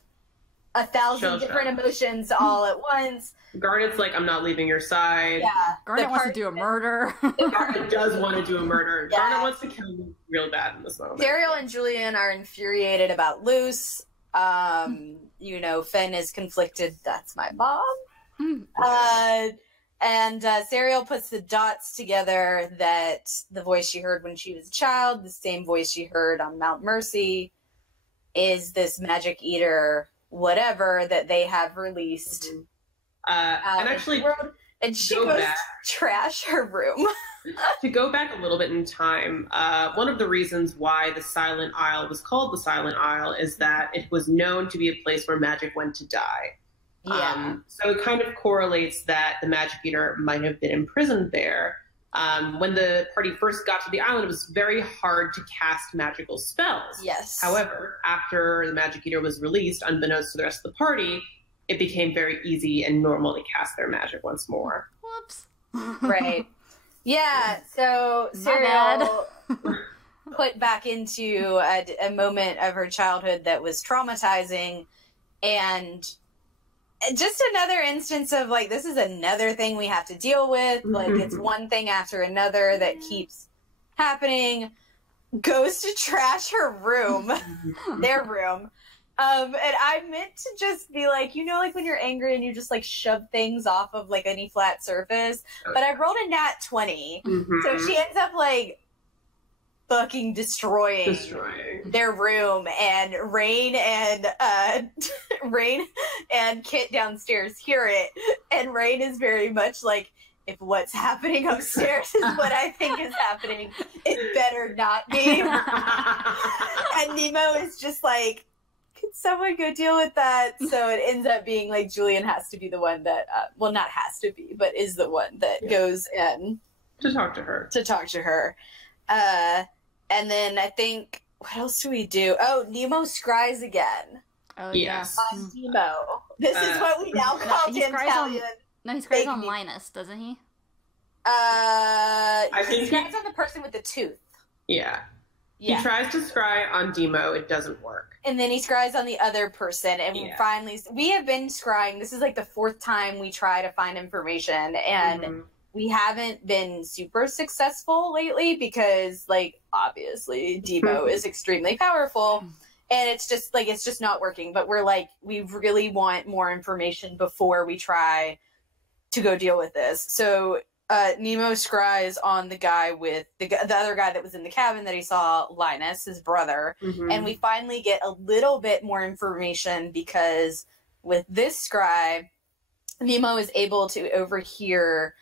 1,000 different emotions all at once. Garnet's like, I'm not leaving your side. Yeah. Garnet wants to do a murder. Garnet does want to do a murder. Yeah. Garnet wants to kill you real bad in this moment. Serial and Julian are infuriated about Luce. You know, Fenn is conflicted. That's my mom. And Serial puts the dots together that the voice she heard when she was a child, the same voice she heard on Mount Mercy, is this magic eater, whatever, that they have released. And actually, and she goes to trash her room. To go back a little bit in time, one of the reasons why the Silent Isle was called the Silent Isle is that it was known to be a place where magic went to die. Yeah. So it kind of correlates that the magic eater might have been imprisoned there. When the party first got to the island, it was very hard to cast magical spells. Yes. However, after the magic eater was released, unbeknownst to the rest of the party, it became very easy and normal to cast their magic once more. Whoops. Right. Yeah, so Serial put back into a moment of her childhood that was traumatizing, and just another instance of, like, this is another thing we have to deal with. Like, it's one thing after another that keeps happening. Goes to trash her room, their room. And I meant to just be like, you know, like when you're angry and you just like shove things off of like any flat surface. But I rolled a nat 20. So she ends up like fucking destroying their room, and Rain and Kit downstairs hear it, and Rain is very much like, if what's happening upstairs is what I think is happening, it better not be. And Nemo is just like, could someone go deal with that? So it ends up being like Julian has to be the one that, well, not has to be, but is the one that goes in to talk to her. And then I think, what else do we do? Oh, Nemo scries again. Oh, yes. On Nemo. This is what we now call he scries on Linus, doesn't he? I think he scries on the person with the tooth. Yeah. He tries to scry on Demo. It doesn't work. And then he scries on the other person. And we have been scrying. This is like the 4th time we try to find information. And we haven't been super successful lately because, like, obviously Demo is extremely powerful. And it's just not working. But we're like, we really want more information before we try to go deal with this. So Nemo scries on the guy with the other guy that was in the cabin that he saw, Linus, his brother. And we finally get a little bit more information because with this scry, Nemo is able to overhear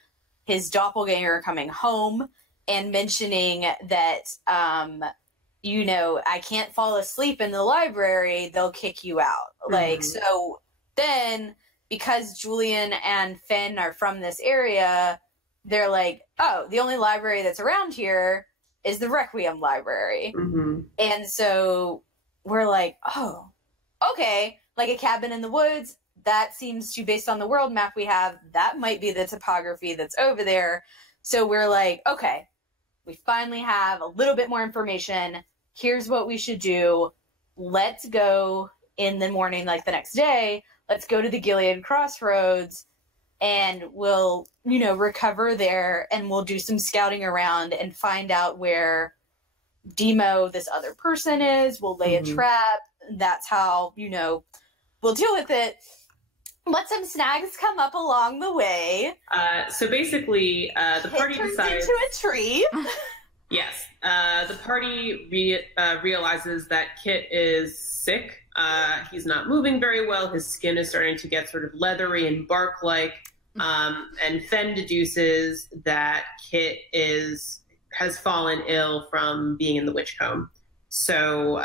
his doppelganger coming home and mentioning that, you know, I can't fall asleep in the library, they'll kick you out. Like, so then, because Julian and Finn are from this area, they're like, oh, the only library that's around here is the Requiem Library. And so we're like, oh, okay, like a cabin in the woods, that seems to, based on the world map we have, that might be the topography that's over there. So we're like, okay, we finally have a little bit more information. Here's what we should do. Let's go in the morning, like the next day, let's go to the Gilead Crossroads and we'll, you know, recover there and we'll do some scouting around and find out where Demo, this other person, is. We'll lay a trap. That's how, you know, we'll deal with it. But some snags come up along the way. So basically, the party decides into a tree. Yes. The party realizes that Kit is sick. He's not moving very well. His skin is starting to get sort of leathery and bark-like. And Fenn deduces that Kit has fallen ill from being in the witch comb. So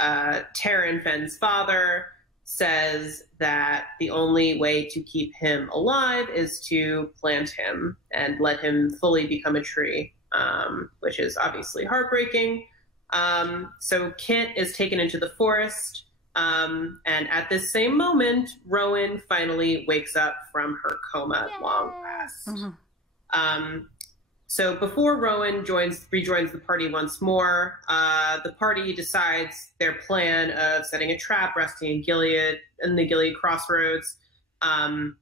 Taryn, Fenn's father, says that the only way to keep him alive is to plant him and let him fully become a tree, which is obviously heartbreaking. So Kit is taken into the forest, and at this same moment, Rowan finally wakes up from her coma at long last. So before Rowan rejoins the party once more, the party decides their plan of setting a trap, resting in the Gilead crossroads. And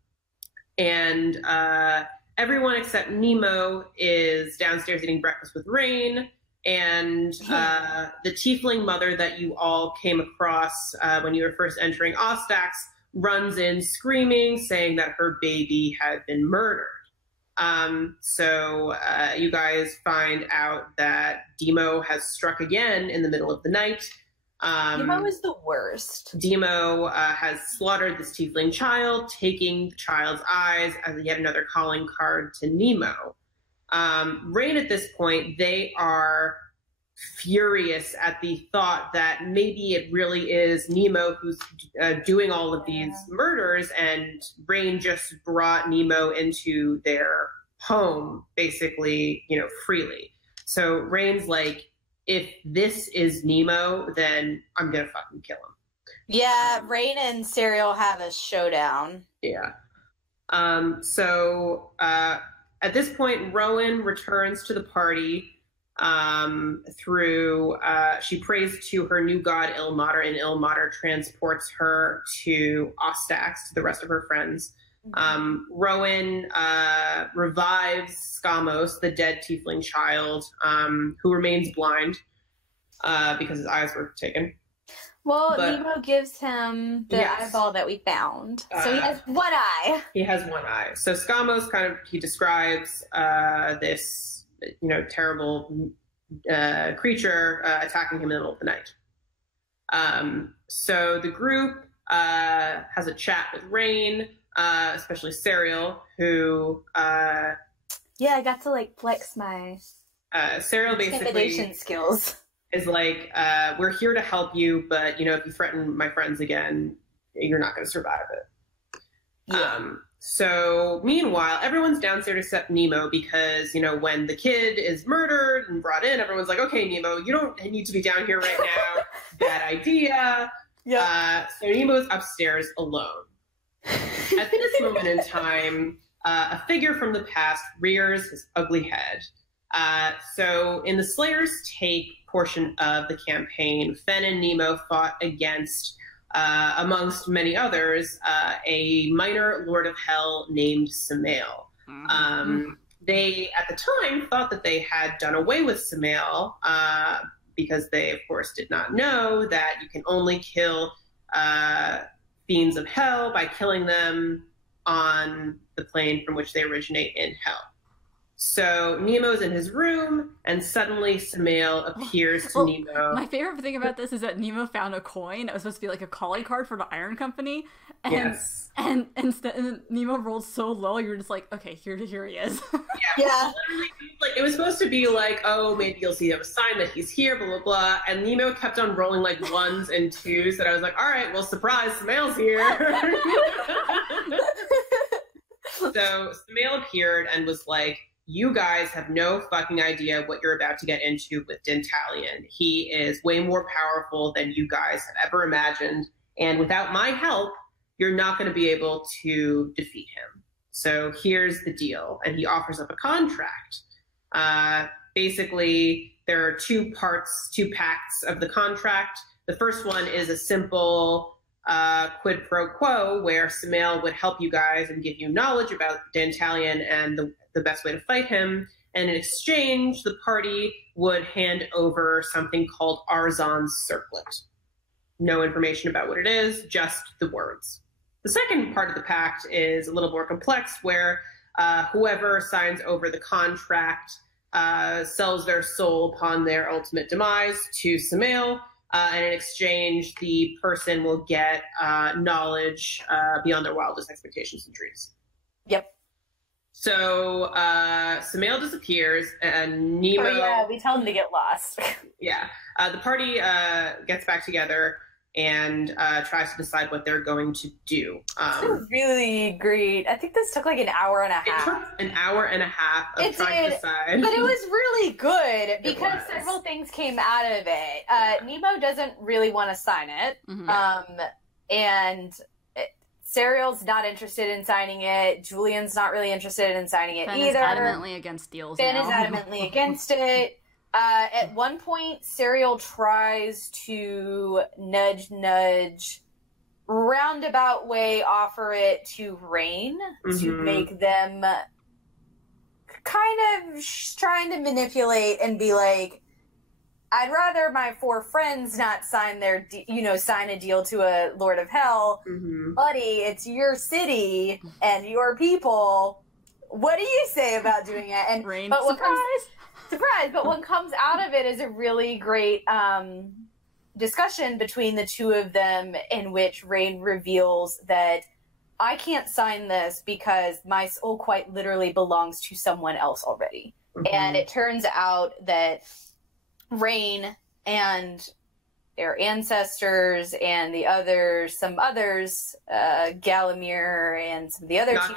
everyone except Nemo is downstairs eating breakfast with Rain. And the tiefling mother that you all came across when you were first entering Ostax runs in screaming, saying that her baby had been murdered. So you guys find out that Demo has struck again in the middle of the night. Demo is the worst. Demo has slaughtered this tiefling child, taking the child's eyes as yet another calling card to Nemo. Rain, at this point, they are furious at the thought that maybe it really is Nemo who's doing all of these murders, and Rain just brought Nemo into their home, basically, freely. So Rain's like, if this is Nemo, then I'm gonna fucking kill him. Yeah, Rain and Serial have a showdown. Yeah. So at this point, Rowan returns to the party she prays to her new god Ilmater, and Ilmater transports her to Ostax, to the rest of her friends. Rowan revives Skamos, the dead tiefling child, who remains blind because his eyes were taken. Well, Nemo gives him the eyeball that we found. So he has one eye. He has one eye. So Skamos he describes this, terrible creature attacking him in the middle of the night. So the group has a chat with Rain, especially Serial, who... I got to, flex my... Serial basically... intimidation skills. Is like, we're here to help you, but, if you threaten my friends again, you're not going to survive it. Yeah. So meanwhile, everyone's downstairs except Nemo because, when the kid is murdered and brought in, everyone's like, okay, Nemo, you don't need to be down here right now. Bad idea. Yeah. So Nemo's upstairs alone. At this moment in time, a figure from the past rears his ugly head. So in the Slayer's Take portion of the campaign, Fen and Nemo fought against, amongst many others, a minor Lord of Hell named Samael. They, at the time, thought that they had done away with Samael because they, of course, did not know that you can only kill fiends of hell by killing them on the plane from which they originate in hell. So Nemo's in his room, and suddenly Samael appears to Nemo. My favorite thing about this is that Nemo found a coin that was supposed to be like a calling card for the Iron Company. And, yes. And Nemo rolled so low, you were just like, okay, here he is. Yeah. Like, it was supposed to be like, oh, maybe you'll see a sign that he's here, blah, blah, blah. And Nemo kept on rolling like ones and twos, and I was like, all right, well, surprise, Samael's here. So Samael appeared and was like, you guys have no fucking idea what you're about to get into with Dentalion. He is way more powerful than you guys have ever imagined. And without my help, you're not going to be able to defeat him. So here's the deal. And he offers up a contract. Basically, there are two pacts of the contract. The first one is a simple quid pro quo, where Samael would help you guys and give you knowledge about Dantalion and the best way to fight him. And in exchange, the party would hand over something called Arzon's Circlet. No information about what it is, just the words. The second part of the pact is a little more complex, where whoever signs over the contract sells their soul upon their ultimate demise to Samael. And in exchange, the person will get knowledge beyond their wildest expectations and dreams. Yep. So Samael disappears, and Nemo... Oh, yeah, we tell him to get lost. Yeah. The party gets back together and tries to decide what they're going to do. This was really great. I think this took like an hour and a half. It took an hour and a half of trying to decide. But it was really good because several things came out of it. Nemo doesn't really want to sign it. Mm-hmm. And Serial's not interested in signing it. Julian's not really interested in signing it Fenn either. Is adamantly against deals. Fenn is adamantly against it. At one point, Serial tries to nudge, roundabout way offer it to Rain to make them kind of trying to manipulate and be like, I'd rather my 4 friends not sign sign a deal to a Lord of Hell. Buddy, it's your city and your people. What do you say about doing it? And Rain, but surprise! But what comes out of it is a really great discussion between the two of them, in which Rain reveals that I can't sign this because my soul quite literally belongs to someone else already. And it turns out that Rain and their ancestors and some others, Galamir and some of the others. Not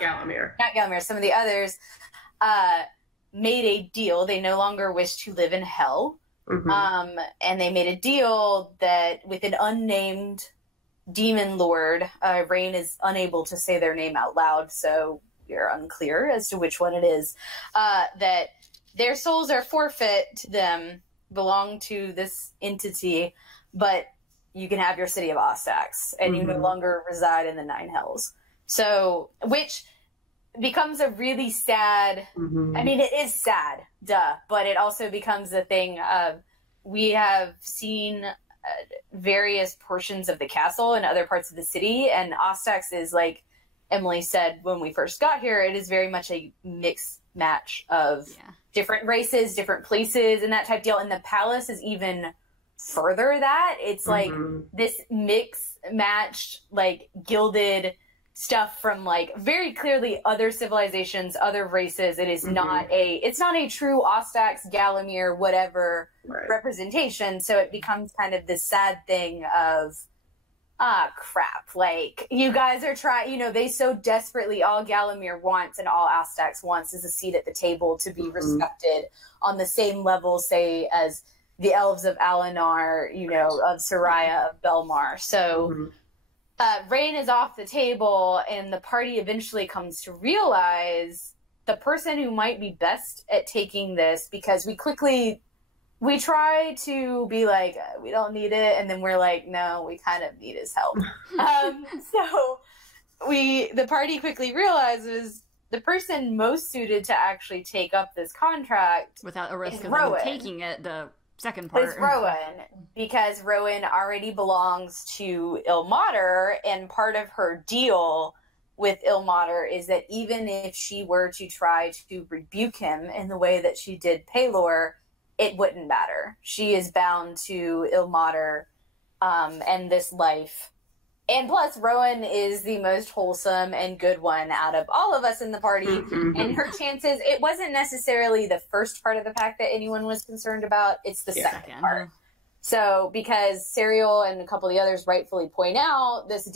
Galamir, some of the others, made a deal. They no longer wish to live in hell. And they made a deal that with an unnamed demon lord, Rain is unable to say their name out loud, so we're unclear as to which one it is, that their souls are forfeit to them, belong to this entity, but you can have your city of Ostax, and you no longer reside in the 9 hells. So, which becomes a really sad, I mean, it is sad, but it also becomes a thing of, we have seen various portions of the castle and other parts of the city, and Ostax is, like Emily said when we first got here, it is very much a mixed match of different races, different places, and that type deal. And the palace is even further that. It's like this mix matched, like gilded stuff from like very clearly other civilizations, other races. It is it's not a true Ostax, Galamir, whatever representation. So it becomes kind of this sad thing of, crap. Like, you guys are trying, they so desperately, all Galamir wants and all Ostax wants is a seat at the table to be respected on the same level, say, as the elves of Alinar, of Soraya, of Belmar. So Rain is off the table, and the party eventually comes to realize the person who might be best at taking this, because we try to be like, we don't need it, and then we're like, no, we kind of need his help. So the party quickly realizes the person most suited to actually take up this contract without a risk of them taking it, the second part is Rowan, because Rowan already belongs to Ilmater, and part of her deal with Ilmater is that even if she were to try to rebuke him in the way that she did Pelor, it wouldn't matter. She is bound to Ilmater and this life. And plus, Rowan is the most wholesome and good one out of all of us in the party. And her chances, it wasn't necessarily the first part of the pack that anyone was concerned about. It's the second part. So, because Serial and a couple of the others rightfully point out, this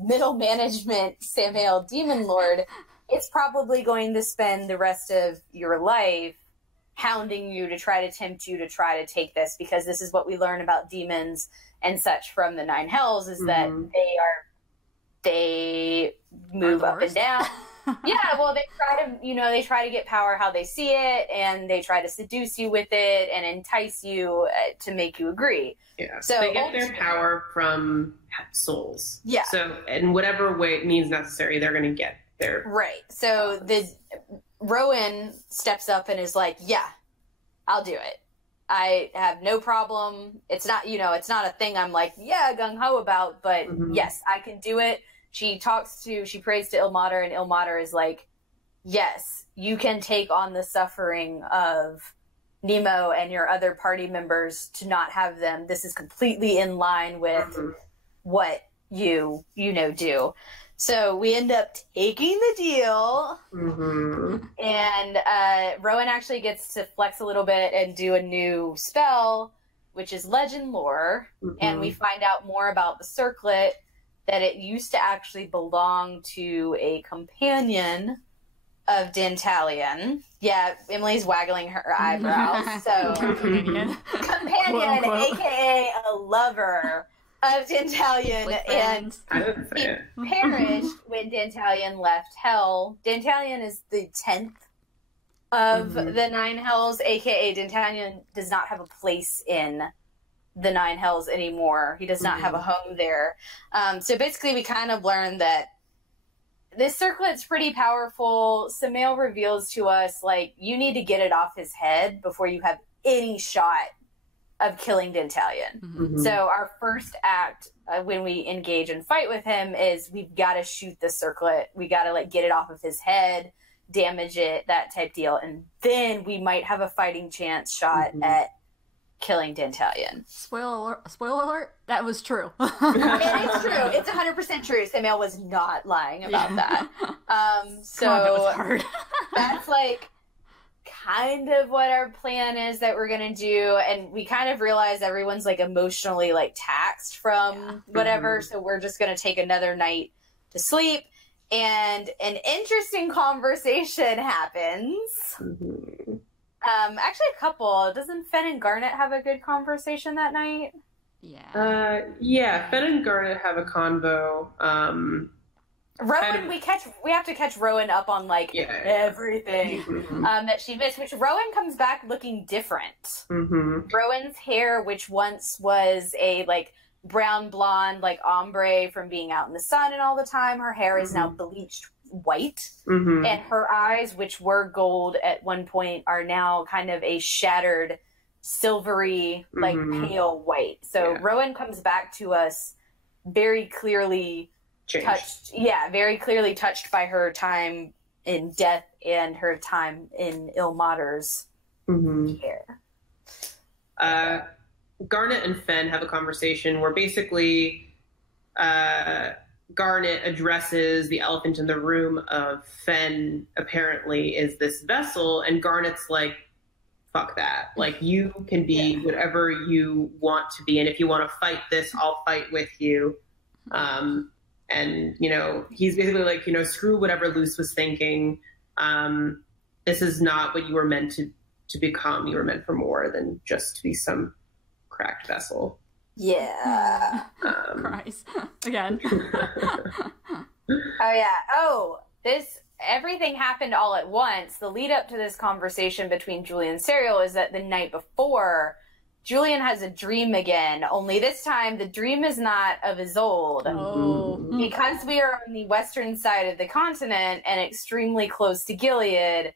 middle management Samael demon lord, it's probably going to spend the rest of your life hounding you to try to tempt you to try to take this, because this is what we learn about demons and such from the 9 hells, is that they move up and down. Well, they try to get power how they see it, and they try to seduce you with it and entice you to make you agree. So they get their power from souls. So in whatever way it means necessary, they're going to get their So Rowan steps up and is like, yeah, I'll do it. I have no problem. It's not, it's not a thing I'm like, yeah, gung-ho about, but yes, I can do it. She prays to Ilmater, and Ilmater is like, yes, you can take on the suffering of Nemo and your other party members to not have them. This is completely in line with what you do. So we end up taking the deal, and Rowan actually gets to flex a little bit and do a new spell, which is legend lore, and we find out more about the circlet, that it used to actually belong to a companion of Dantalion. Yeah, Emily's waggling her eyebrows. So companion, quote, aka a lover of Dantalion, Like and I didn't say it. he perished when Dantalion left Hell. Dantalion is the 10th of the 9 Hells, aka Dantalion does not have a place in the 9 Hells anymore. He does not have a home there. So basically we kind of learned that this circlet's pretty powerful. Samael reveals to us, like, you need to get it off his head before you have any shot of killing Dantalion. So our first act when we engage and fight with him is we've got to shoot the circlet. We got to, like, get it off of his head, damage it, that type deal. And then we might have a fighting chance shot at killing Dantalion. Spoiler alert, that was true. It is true. It's 100% true. Samael was not lying about that. So God, that was hard. that's like kind of what our plan is that we're gonna do, and we kind of realize everyone's like emotionally like taxed from whatever, so we're just gonna take another night to sleep, and an interesting conversation happens. Actually, a couple. Doesn't Fen and Garnet have a good conversation that night? Yeah, Fen and Garnet have a convo. Rowan, we have to catch Rowan up on like everything that she missed, which Rowan comes back looking different. Rowan's hair, which once was a like brown blonde, like ombre from being out in the sun and all the time, her hair is now bleached white, and her eyes, which were gold at one point, are now kind of a shattered silvery, like pale white. So Rowan comes back to us very clearly touched, very clearly touched by her time in death and her time in Ilmater's care. Garnet and Fen have a conversation where basically Garnet addresses the elephant in the room of Fen apparently is this vessel, and Garnet's like, fuck that. Like, you can be whatever you want to be, and if you want to fight this, I'll fight with you. And, you know, he's basically like, you know, screw whatever Luce was thinking. This is not what you were meant to become. You were meant for more than just to be some cracked vessel. Yeah. Christ. Again. Everything happened all at once. The lead up to this conversation between Julian and Serial is that the night before, Julian has a dream again, only this time the dream is not of Isolde. Because we are on the western side of the continent and extremely close to Gilead,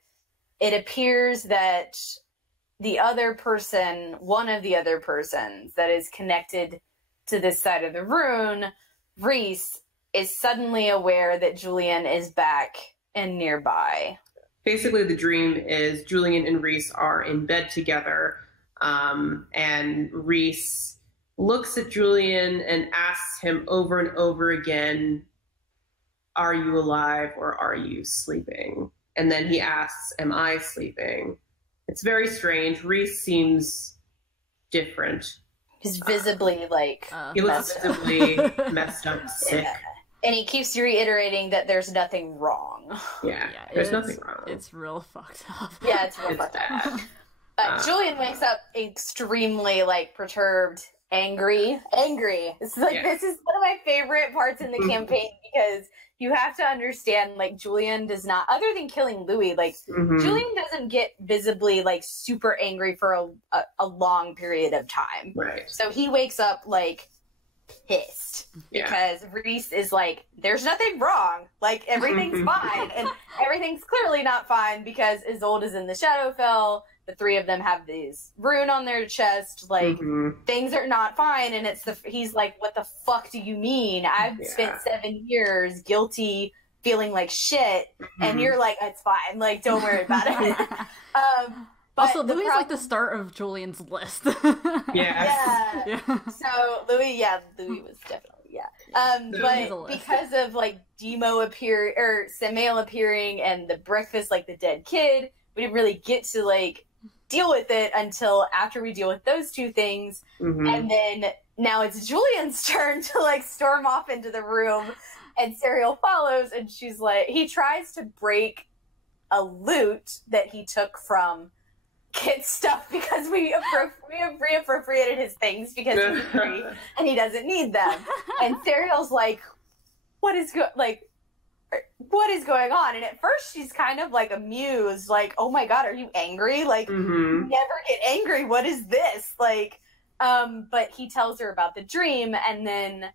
it appears that the other person, one of the other persons that is connected to this side of the rune, Reese, is suddenly aware that Julian is back and nearby. Basically, the dream is Julian and Reese are in bed together, and Reese looks at Julian and asks him over and over again, are you alive or are you sleeping? And then he asks, am I sleeping? It's very strange. Reese seems different. He's visibly he looks visibly messed up, sick. Yeah. And he keeps reiterating that there's nothing wrong. Yeah, there's nothing wrong. It's real fucked up. Yeah, it's real fucked up. Julian wakes up extremely perturbed, angry. This is this is one of my favorite parts in the campaign, because you have to understand, Julian does not, other than killing Louis, Julian doesn't get visibly super angry for a long period of time. Right. So he wakes up pissed because Reese is there's nothing wrong, everything's fine, and everything's clearly not fine because Isolde is in the Shadowfell. The three of them have these rune on their chest, things are not fine, and he's like, what the fuck do you mean? I've spent 7 years guilty, feeling like shit, and you're like, it's fine, don't worry about it. Also, Louis is the start of Julian's list. Yeah. So Louis was definitely but because of Demo Samael appearing and the breakfast, the dead kid, we didn't really get to deal with it until after we deal with those two things, and then now it's Julian's turn to storm off into the room, and Serial follows, and he tries to break a lute that he took from get stuff because we reappropriated his things because he's free and he doesn't need them. And Serial's like, what is going on? And at first she's kind of like amused, like, oh my God, are you angry? Like, you never get angry. What is this? Like, but he tells her about the dream, and then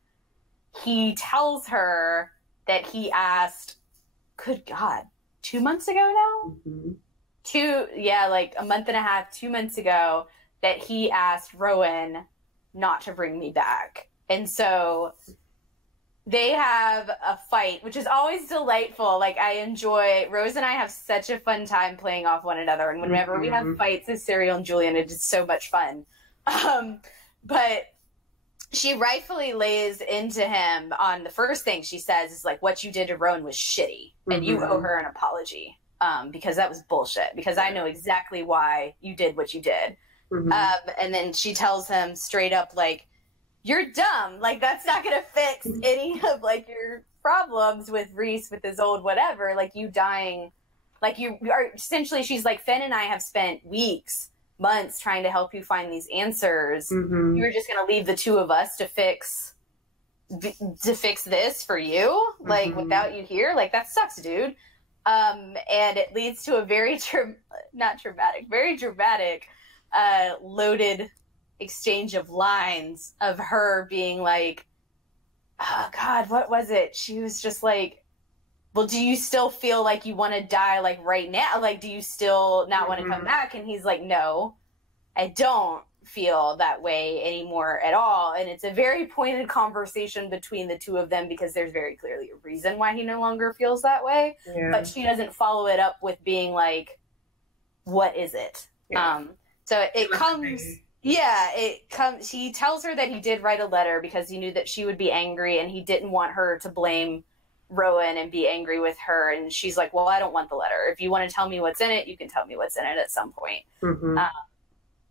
he tells her that he asked, good God, 2 months ago now? Like a month and a half, 2 months ago, that he asked Rowan not to bring me back. And so they have a fight, which is always delightful. Like, Rose and I have such a fun time playing off one another. And whenever we have fights with Serial and Julian, it is so much fun. But she rightfully lays into him on the first thing she says is like, what you did to Rowan was shitty and you owe her an apology. Because that was bullshit, because I know exactly why you did what you did. And then she tells him straight up, like, you're dumb. Like, that's not going to fix any of, like, your problems with Reese, with his old whatever. Like, you dying, like, you are essentially, she's like, Fen and I have spent weeks, months trying to help you find these answers. You're just going to leave the two of us to fix this for you? Like, without you here? Like, that sucks, dude. And it leads to a very very dramatic, loaded exchange of lines of her being like, oh God, what was it? She was just like, well, do you still feel like you want to die, like, right now? Like, do you still not want to come back? And he's like, no, I don't feel that way anymore at all. And it's a very pointed conversation between the two of them, because there's very clearly a reason why he no longer feels that way. But she doesn't follow it up with being like, what is it? So it comes he tells her that he did write a letter because he knew that she would be angry and he didn't want her to blame Rowan and be angry with her. And she's like, well, I don't want the letter. If you want to tell me what's in it, you can tell me what's in it at some point.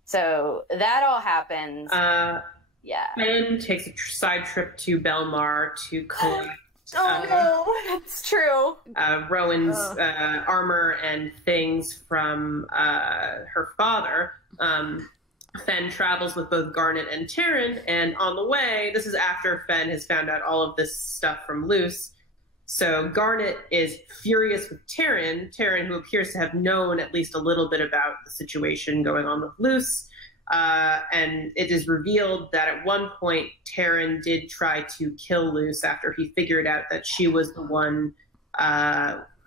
So that all happens. Ben takes a side trip to Belmar to collect no, that's true. Rowan's armor and things from her father. Fen travels with both Garnet and Taryn, and on the way, this is after Fen has found out all of this stuff from Luce. So Garnet is furious with Taryn, who appears to have known at least a little bit about the situation going on with Luce. And it is revealed that at one point, Taryn did try to kill Luce after he figured out that she was the one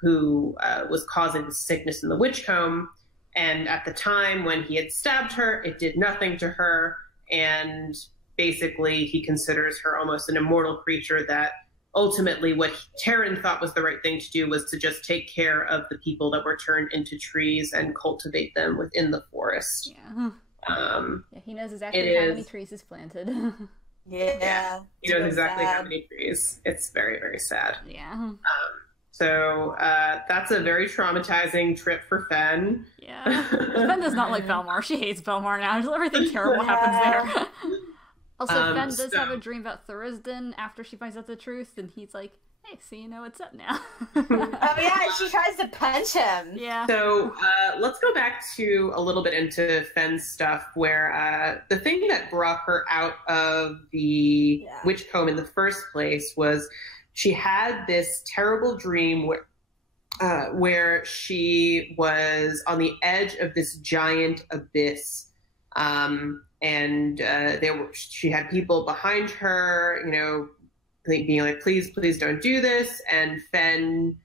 who was causing the sickness in the witch comb. And at the time when he had stabbed her, it did nothing to her. And basically, he considers her almost an immortal creature that ultimately what Taryn thought was the right thing to do was to just take care of the people that were turned into trees and cultivate them within the forest. He knows exactly how many trees he's planted. He knows exactly how many trees. It's very, very sad. So that's a very traumatizing trip for Fen. Fen does not like Belmar. She hates Belmar now. Everything terrible happens there. Also, Fen does have a dream about Thurisdan after she finds out the truth, and he's like, hey, so you know what's up now. She tries to punch him. So let's go back to a little bit into Fen's stuff, where the thing that brought her out of the witch comb in the first place was she had this terrible dream where she was on the edge of this giant abyss. She had people behind her, being like, please don't do this. And Fen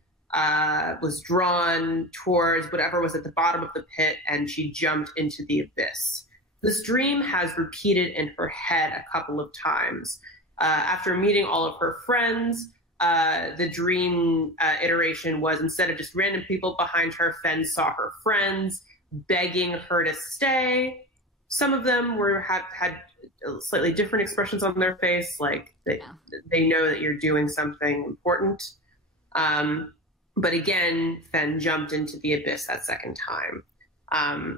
was drawn towards whatever was at the bottom of the pit, and she jumped into the abyss. This dream has repeated in her head a couple of times. After meeting all of her friends, the dream iteration was, instead of just random people behind her, Fen saw her friends begging her to stay. Some of them had slightly different expressions on their face, like they know that you're doing something important. But again, Fen jumped into the abyss that second time.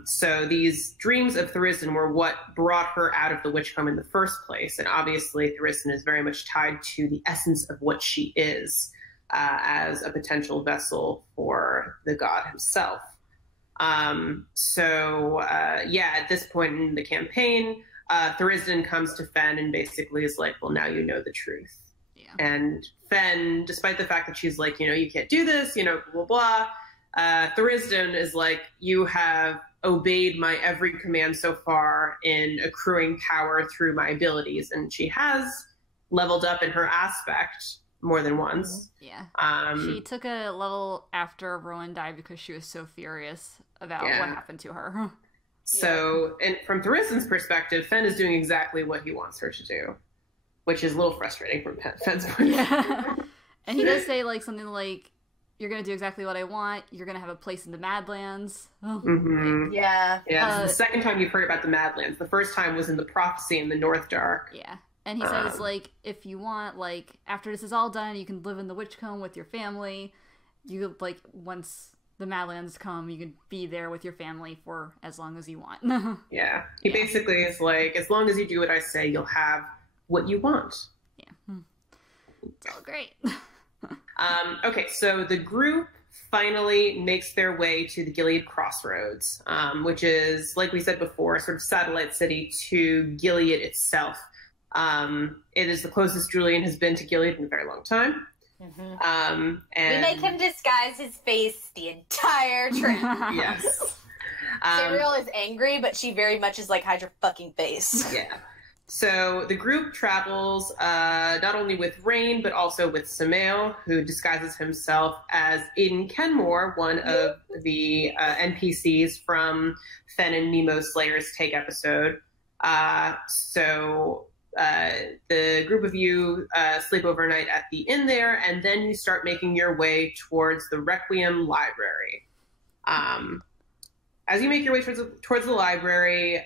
So these dreams of Thurisdan were what brought her out of the witch comb in the first place. And obviously Thurisdan is very much tied to the essence of what she is, as a potential vessel for the god himself. At this point in the campaign, Thurisdan comes to Fen and basically is like, well, now you know the truth. Yeah. And Fen, despite the fact that she's like, you can't do this, blah, blah, blah, Thurisdan is like, you have obeyed my every command so far in accruing power through my abilities. And she has leveled up in her aspect more than once. Yeah. She took a level after Rowan died because she was so furious about what happened to her. So, and from Thurisdan's perspective, Fen is doing exactly what he wants her to do, which is a little frustrating from Fen's point of view. And he does say like something like, "You're gonna do exactly what I want. You're gonna have a place in the Madlands." Yeah. Yeah. This is the second time you've heard about the Madlands. The first time was in the prophecy in the North Dark. Yeah. And he says, like, if you want, like, after this is all done, you can live in the Witchcomb with your family. You, like, once the Madlands come, you can be there with your family for as long as you want. Yeah. He basically is like, as long as you do what I say, you'll have what you want. Yeah. It's all great. Okay, so the group finally makes their way to the Gilead Crossroads, which is, like we said before, sort of satellite city to Gilead itself. It is the closest Julian has been to Gilead in a very long time. And we make him disguise his face the entire trip. Yes. Serial is angry, but she very much is like, hide your fucking face. Yeah. So the group travels not only with Rain, but also with Samael, who disguises himself as Aiden Kenmore, one of the NPCs from Fen and Nemo Slayer's Take episode. The group of you sleep overnight at the inn there, and then you start making your way towards the Requiem Library. As you make your way towards the library,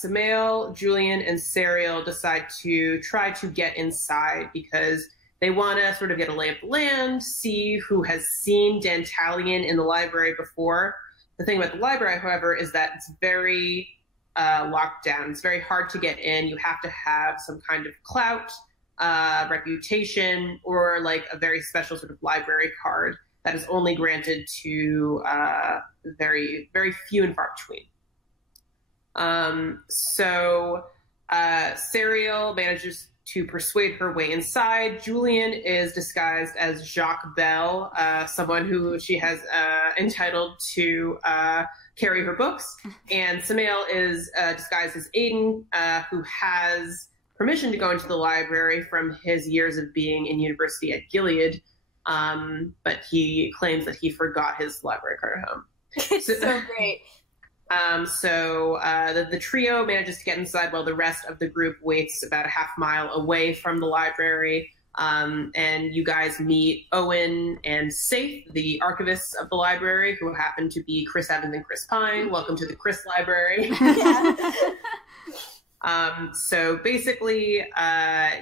Samael, Julian, and Serial decide to try to get inside because they want to sort of get a lay of the land, see who has seen Dantalion in the library before. The thing about the library, however, is that it's very locked down. It's very hard to get in. You have to have some kind of clout, reputation, or like a very special sort of library card that is only granted to very, very few and far between. Serial manages to persuade her way inside. Julian is disguised as Jacques Bell, someone who she has entitled to carry her books. And Samael is disguised as Aiden, who has permission to go into the library from his years of being in university at Gilead. But he claims that he forgot his library card at home. It's so great. The trio manages to get inside while the rest of the group waits about a half mile away from the library. And you guys meet Owen and Safe, the archivists of the library, who happen to be Chris Evans and Chris Pine. Welcome to the Chris Library. So basically,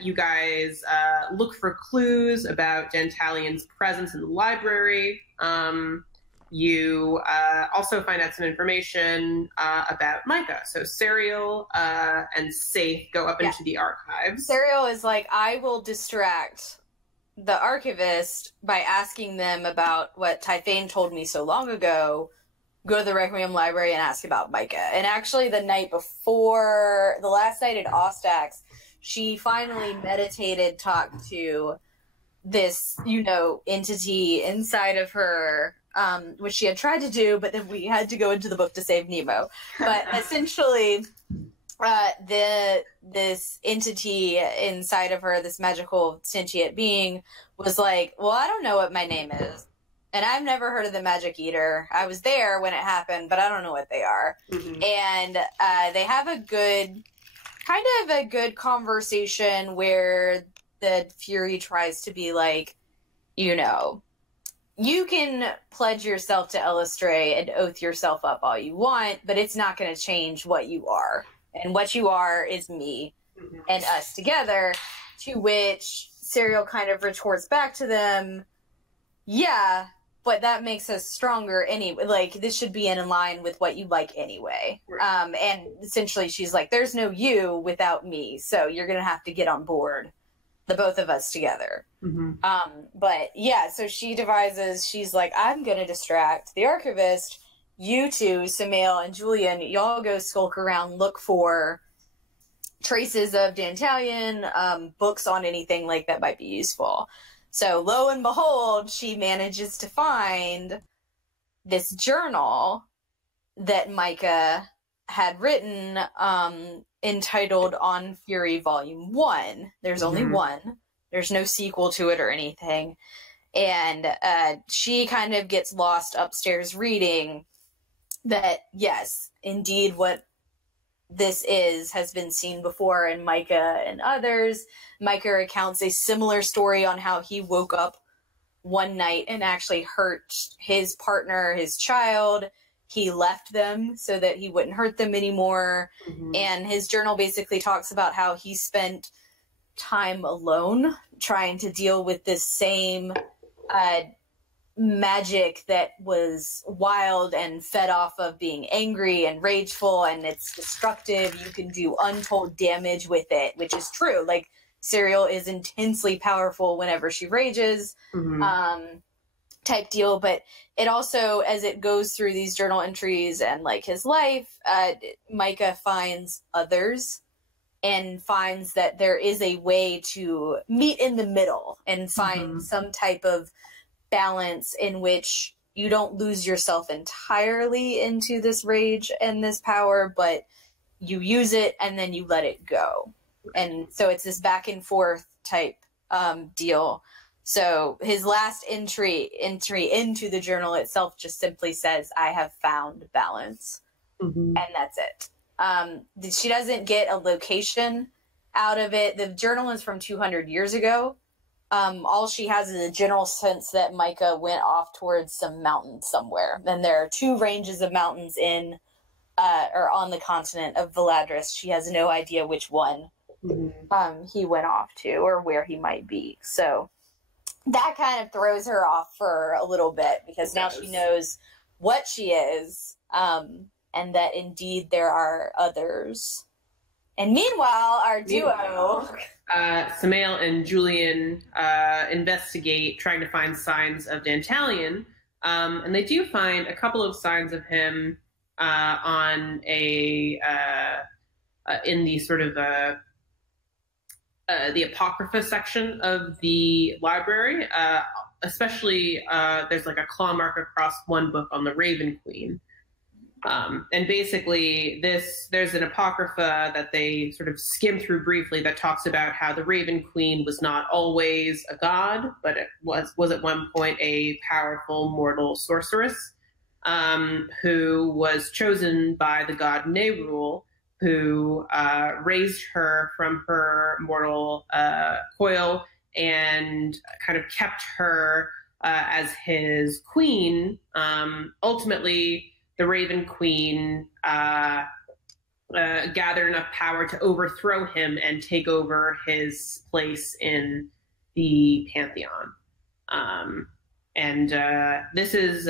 you guys look for clues about Dantalion's presence in the library. You also find out some information about Micah. So Serial and Safe go up into the archives. Serial is like, I will distract the archivist by asking them about what Typhane told me so long ago. Go to the Requiem Library and ask about Micah. And actually the night before, the last night at Ostax, she finally meditated, talked to this, entity inside of her, which she had tried to do, but then we had to go into the book to save Nemo. But essentially, this entity inside of her, this magical sentient being, was like, well, I don't know what my name is. And I've never heard of the Magic Eater. I was there when it happened, but I don't know what they are. Mm-hmm. And they have a good conversation where the Fury tries to be like, you can pledge yourself to Elistray and oath yourself up all you want, but it's not going to change what you are. And what you are is me and us together, to which Serial kind of retorts back to them, yeah, but that makes us stronger anyway. Like, this should be in line with what you like anyway. Right. And essentially she's like, there's no you without me, so you're going to have to get on board, the both of us together. Mm-hmm. But yeah, so she devises, she's like, I'm going to distract the archivist you two, Samael and Julian, y'all go skulk around, look for traces of Dantalion, books on anything like that might be useful. So lo and behold, she manages to find this journal that Micah had written, entitled On Fury Volume 1. There's only one. There's no sequel to it or anything. And she kind of gets lost upstairs reading that, yes, indeed what this has been seen before in Micah and others. Micah recounts a similar story on how he woke up one night and actually hurt his partner, his child. He left them so that he wouldn't hurt them anymore. And his journal basically talks about how he spent time alone trying to deal with this same magic that was wild and fed off of being angry and rageful, and it's destructive. You can do untold damage with it, which is true. Like, Serial is intensely powerful whenever she rages, type deal. But it also, as it goes through these journal entries and like his life, Micah finds others and finds that there is a way to meet in the middle and find some type of balance in which you don't lose yourself entirely into this rage and this power, but you use it and then you let it go. And so it's this back and forth type deal. So his last entry into the journal itself just simply says, I have found balance. And that's it. She doesn't get a location out of it. The journal is from 200 years ago. All she has is a general sense that Micah went off towards some mountains somewhere. And there are 2 ranges of mountains in or on the continent of Valadris. She has no idea which one he went off to or where he might be. So that kind of throws her off for a little bit, because now she knows what she is, and that indeed there are others. And meanwhile, our duo... Samael and Julian investigate, trying to find signs of Dantalion, and they do find a couple of signs of him on in the sort of the Apocrypha section of the library. Especially, there's like a claw mark across one book on the Raven Queen. And basically there's an Apocrypha that they sort of skim through briefly that talks about how the Raven Queen was not always a god, but it was at one point a powerful mortal sorceress, who was chosen by the god Nerul, who raised her from her mortal coil and kind of kept her as his queen. Ultimately, the Raven Queen gathered enough power to overthrow him and take over his place in the Pantheon. And this is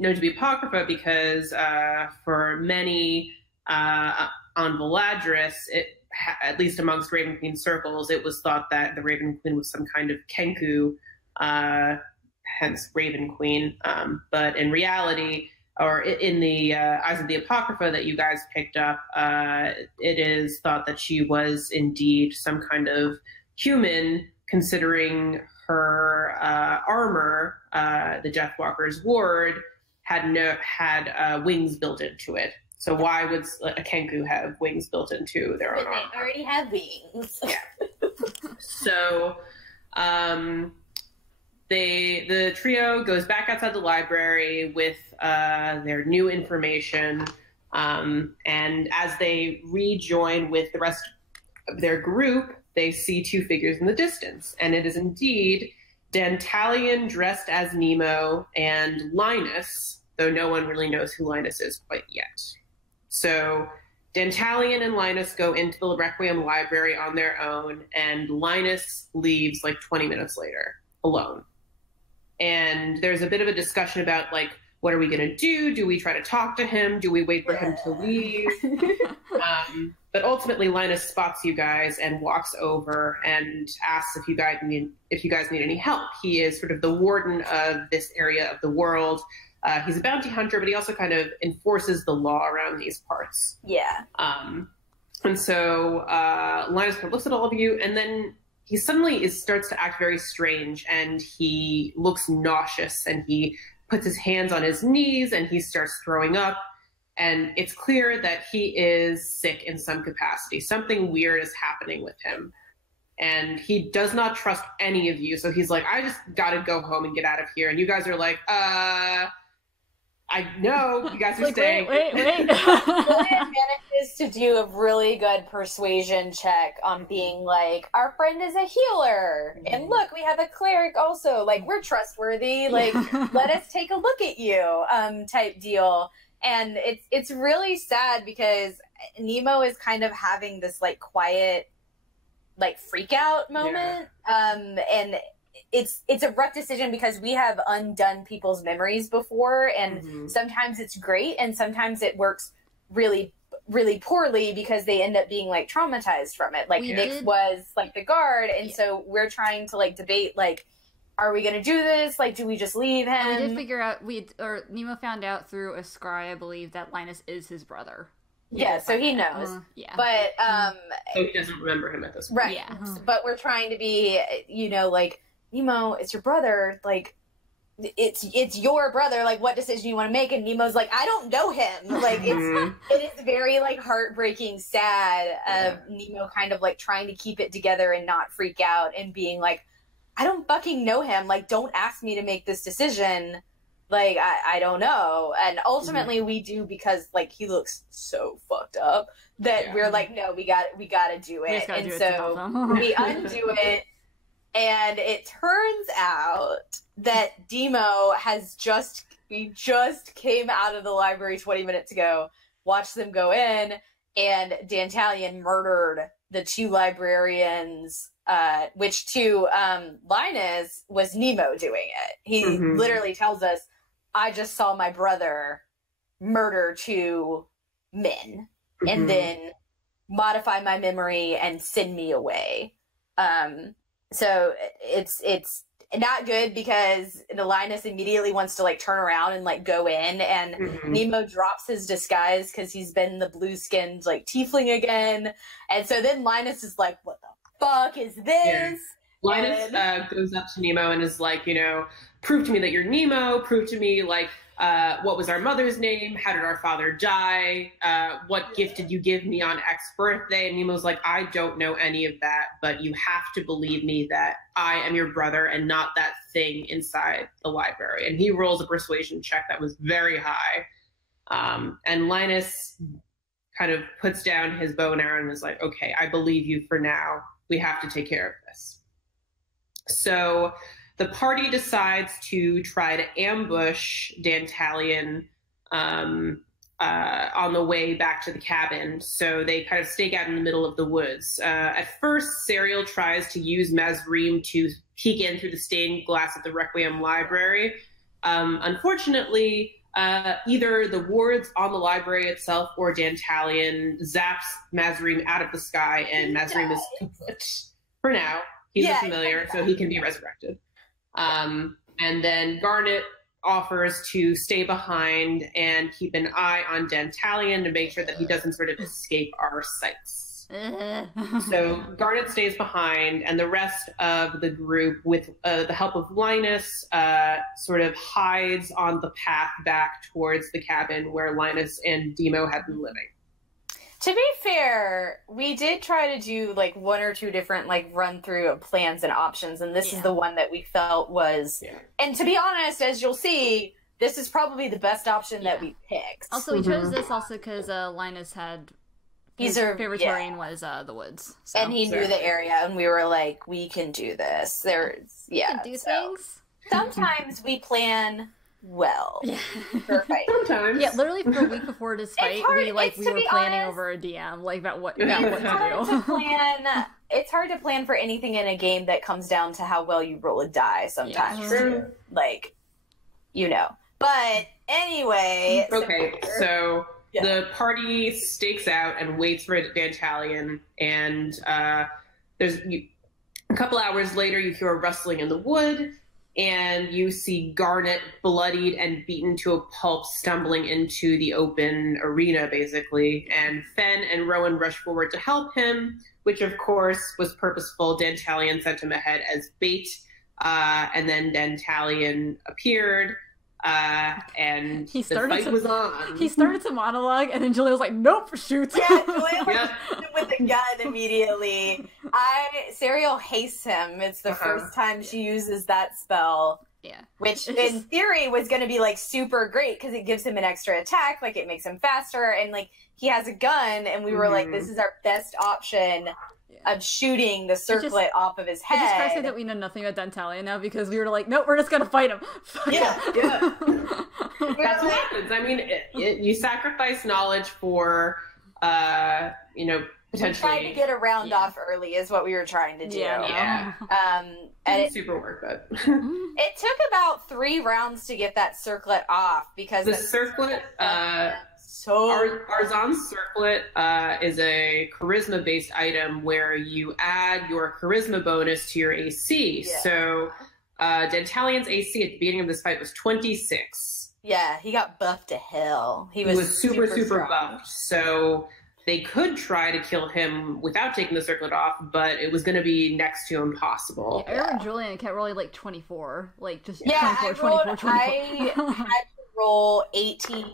known to be Apocrypha because for many on Valadris, at least amongst Raven Queen circles, it was thought that the Raven Queen was some kind of Kenku, hence Raven Queen. But in reality, or in the eyes of the Apocrypha that you guys picked up, it is thought that she was indeed some kind of human, considering her armor, the Deathwalker's ward, had wings built into it. So why would a Kenku have wings built into their own armor? They already have wings. Yeah. So the trio goes back outside the library with their new information, and as they rejoin with the rest of their group, they see 2 figures in the distance, and it is indeed Dantalion dressed as Nemo and Linus, though no one really knows who Linus is quite yet. So Dantalion and Linus go into the Requiem library on their own, and Linus leaves like 20 minutes later, alone. And there's a bit of a discussion about, like, what are we going to do? Do we try to talk to him? Do we wait for him to leave? But ultimately, Linus spots you guys and walks over and asks if you guys need any help. He is sort of the warden of this area of the world. He's a bounty hunter, but he also kind of enforces the law around these parts. Yeah. And so Linus kind of looks at all of you, and then he suddenly starts to act very strange, and he looks nauseous, and he puts his hands on his knees, and he starts throwing up. And it's clear that he is sick in some capacity. Something weird is happening with him. And he does not trust any of you. So he's like, I just got to go home and get out of here. And you guys are like, I know you guys are like, staying. Wait. Julian manages to do a really good persuasion check on being like, our friend is a healer. And look, we have a cleric also. Like, we're trustworthy. Like, let us take a look at you type deal. And it's really sad because Nemo is kind of having this like quiet, like freak out moment. And it's a rough decision because we have undone people's memories before, and sometimes it's great and sometimes it works really, really poorly because they end up being like traumatized from it. Like Nick was like the guard, and so we're trying to like debate like, are we gonna do this? Like, do we just leave him? And we did figure out Nemo found out through a scry, I believe, that Linus is his brother. Yeah, so he knows. But so he doesn't remember him at this point. Right. Yeah. But we're trying to be, like, Nemo, it's your brother. Like, it's your brother. Like, what decision you want to make? And Nemo's like, I don't know him. Like, it is very like heartbreaking, sad. Nemo kind of like trying to keep it together and not freak out and being like, I don't fucking know him. Like, don't ask me to make this decision. Like, I don't know. And ultimately we do because, like, he looks so fucked up that we're like, no, we got to do it. And so we undo it. And it turns out that Demo we just came out of the library 20 minutes ago, watched them go in, and Dantalion murdered the two librarians, which to Linus was Nemo doing it. He literally tells us, I just saw my brother murder two men and then modify my memory and send me away. So it's not good because the Linus immediately wants to like turn around and like go in, and Nemo drops his disguise because he's been the blue skinned like tiefling again. And so then Linus is like, what the fuck is this? Yeah. Linus goes up to Nemo and is like, prove to me that you're Nemo, prove to me like what was our mother's name, how did our father die, what gift did you give me on X birthday? And Nemo's like, I don't know any of that, but you have to believe me that I am your brother and not that thing inside the library. And he rolls a persuasion check that was very high. And Linus kind of puts down his bow and arrow and is like, okay, I believe you for now. We have to take care of this. So the party decides to try to ambush Dantalion on the way back to the cabin. So they kind of stake out in the middle of the woods. At first, Serial tries to use Mazrim to peek in through the stained glass at the Requiem Library. Unfortunately, either the wards on the library itself or Dantalion zaps Mazrim out of the sky, and Mazrim is kaput for now. He's a familiar, so he can be resurrected. And then Garnet offers to stay behind and keep an eye on Dantalion to make sure that he doesn't sort of escape our sights. So Garnet stays behind, and the rest of the group, with the help of Linus, sort of hides on the path back towards the cabin where Linus and Demo had been living. To be fair, we did try to do like one or two different like run through of plans and options, and this is the one that we felt was. Yeah. And to be honest, as you'll see, this is probably the best option that we picked. Also, we chose this also because Linus had his favorite terrain was the woods, so. And he knew the area, and we were like, we can do this. We can do things. Sometimes we plan. Well, sometimes. Yeah, literally for a week before this fight, we were planning over a DM, like about what to do. It's hard to plan for anything in a game that comes down to how well you roll a die sometimes. Like, But anyway. Okay, so the party stakes out and waits for Dantalion, and there's a couple hours later, you hear a rustling in the wood. and you see Garnet bloodied and beaten to a pulp, stumbling into the open arena, basically. And Fen and Rowan rush forward to help him, which, of course, was purposeful. Dantalion sent him ahead as bait, and then Dantalion appeared, and the fight was on. He started to monologue, and then Julia was like, "Nope, shoot!" Yeah, Julia went with the gun immediately. Serial hates him. It's the first time she uses that spell. Yeah. Which, in theory, was going to be, like, super great, because it gives him an extra attack, like, it makes him faster, and, like, he has a gun, and we were like, this is our best option of shooting the circlet off of his head. It's just crazy that we know nothing about Dantalion now, because we were like, nope, we're just going to fight him. Yeah. That's what happens. I mean, you sacrifice knowledge for, potentially. Trying to get a round off early is what we were trying to do. Yeah. And it super work, but it took about 3 rounds to get that circlet off, because the circlet, Arzon's circlet is a charisma-based item where you add your charisma bonus to your AC. Yeah. So Dantalion's AC at the beginning of this fight was 26. Yeah, he got buffed to hell. He was super buffed. So they could try to kill him without taking the circlet off, but it was going to be next to impossible. Yeah, I remember Julian kept rolling like 24. Like, just 24. I had to roll 18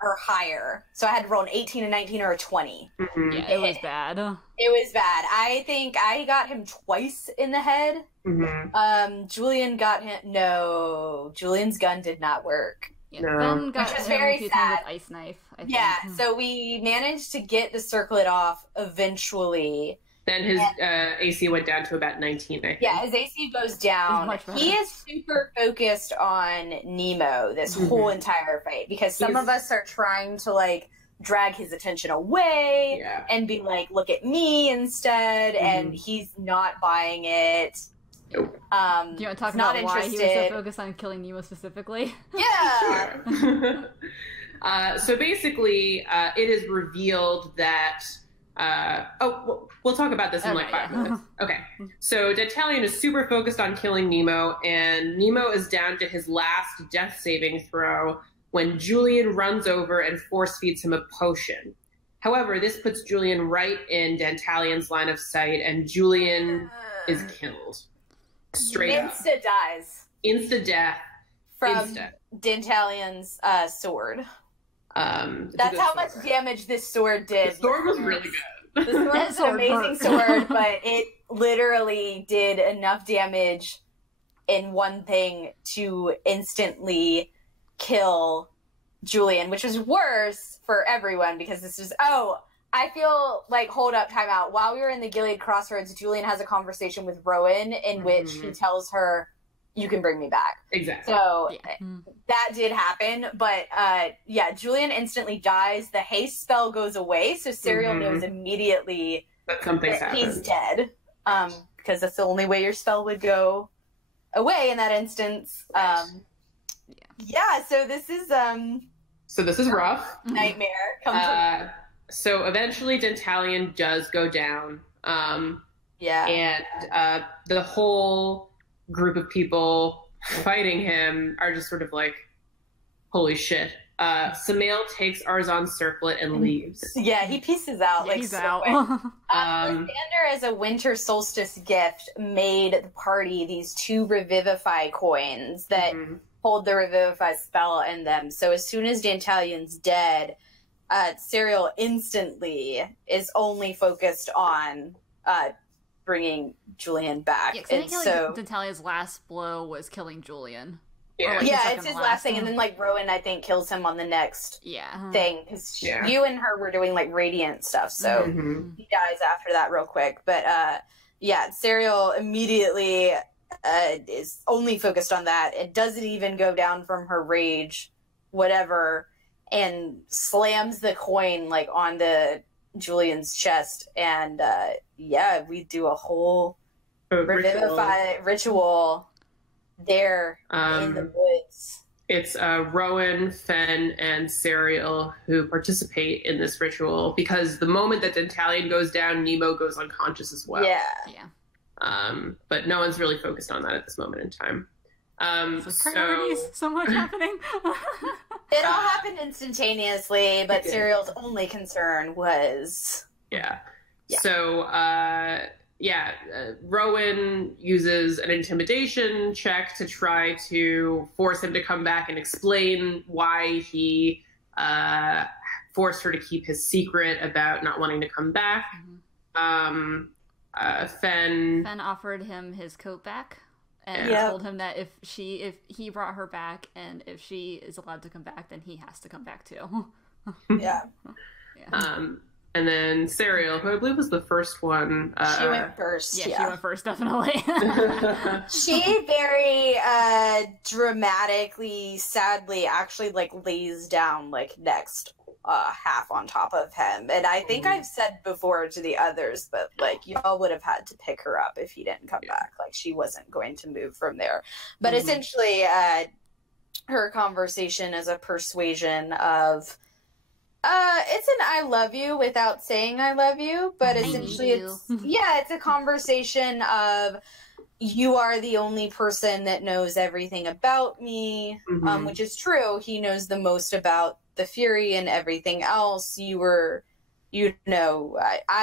or higher. So I had to roll an 18, a 19, or a 20. Mm-hmm. Yeah, it was bad. It was bad. I think I got him twice in the head. Mm-hmm. Julian got him... No, Julian's gun did not work. Yeah, Ben got which was him very a few sad. times with ice knife, I think. Yeah, so we managed to get the circlet off eventually. Then his AC went down to about 19, I think. Yeah, his AC goes down. He is super focused on Nemo this whole entire fight, because some of us are trying to, like, drag his attention away and be like, look at me instead, and he's not buying it. Nope. Do you want to talk about why he was so focused on killing Nemo specifically? Yeah. So basically, it is revealed that... we'll talk about this in like 5 minutes. Okay. So Dantalion is super focused on killing Nemo, and Nemo is down to his last death saving throw when Julian runs over and force feeds him a potion. However, this puts Julian right in Dantalion's line of sight, and Julian is killed. Straight up. Dies. Insta death. From Dantalion's sword. That's how much damage this sword did. The sword was really good. The sword is an amazing sword, but it literally did enough damage in one thing to instantly kill Julian, which was worse for everyone, because this was... I feel like, hold up, time out. While we were in the Gilead Crossroads, Julian has a conversation with Rowan in which he tells her, you can bring me back. Exactly. So that did happen, but Julian instantly dies. The haste spell goes away, so Serial knows immediately that he's dead, because that's the only way your spell would go away in that instance. So this is rough. Nightmare. So eventually Dantalion does go down. And the whole group of people fighting him are just sort of like, holy shit. Samael takes Arzon's circlet and leaves. Yeah, he pieces out. He's out. Lysander, as a winter solstice gift, made the party these 2 Revivify coins that hold the Revivify spell in them. So as soon as Dantalion's dead, Serial instantly is only focused on bringing Julian back. Yeah, and so Dantalion's last blow was killing Julian. Yeah, it's his last thing, and then like Rowan, I think, kills him on the next thing, because you and her were doing like radiant stuff, so he dies after that real quick. But Serial immediately is only focused on that. It doesn't even go down from her rage, whatever, and slams the coin like onto Julian's chest, and we do a whole Revivify ritual there in the woods. It's Rowan, Fen, and Serial who participate in this ritual, because the moment that Dantalion goes down, Nemo goes unconscious as well. But no one's really focused on that at this moment in time. Priorities, so much happening. It all happened instantaneously, but Serial's only concern was... Yeah. So, Rowan uses an intimidation check to try to force him to come back and explain why he forced her to keep his secret about not wanting to come back. Fen offered him his coat back and told him that if he brought her back and if she is allowed to come back, then he has to come back too. Yeah. And then Serial, who I believe was the first one. She went first. Yeah, she went first, definitely. She very dramatically, sadly, actually lays down next half on top of him. And I think I've said before to the others, but y'all would have had to pick her up if he didn't come back. She wasn't going to move from there. But essentially, her conversation is a persuasion of it's an I love you without saying I love you, but essentially it's a conversation of you are the only person that knows everything about me, which is true. He knows the most about the Fury and everything else. I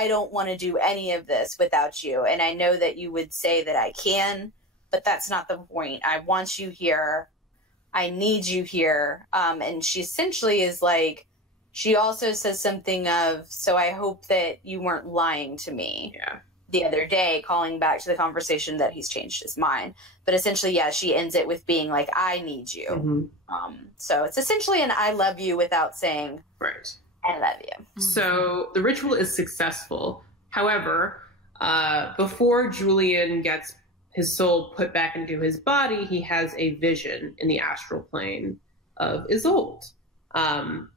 don't want to do any of this without you, and I know that you would say that I can, but that's not the point. I want you here. I need you here. And she essentially is she also says something of, so I hope that you weren't lying to me the other day, calling back to the conversation that he's changed his mind. But essentially, she ends it with being I need you. So it's essentially an I love you without saying, right, I love you. So the ritual is successful. However, before Julian gets his soul put back into his body, he has a vision in the astral plane of Isolde.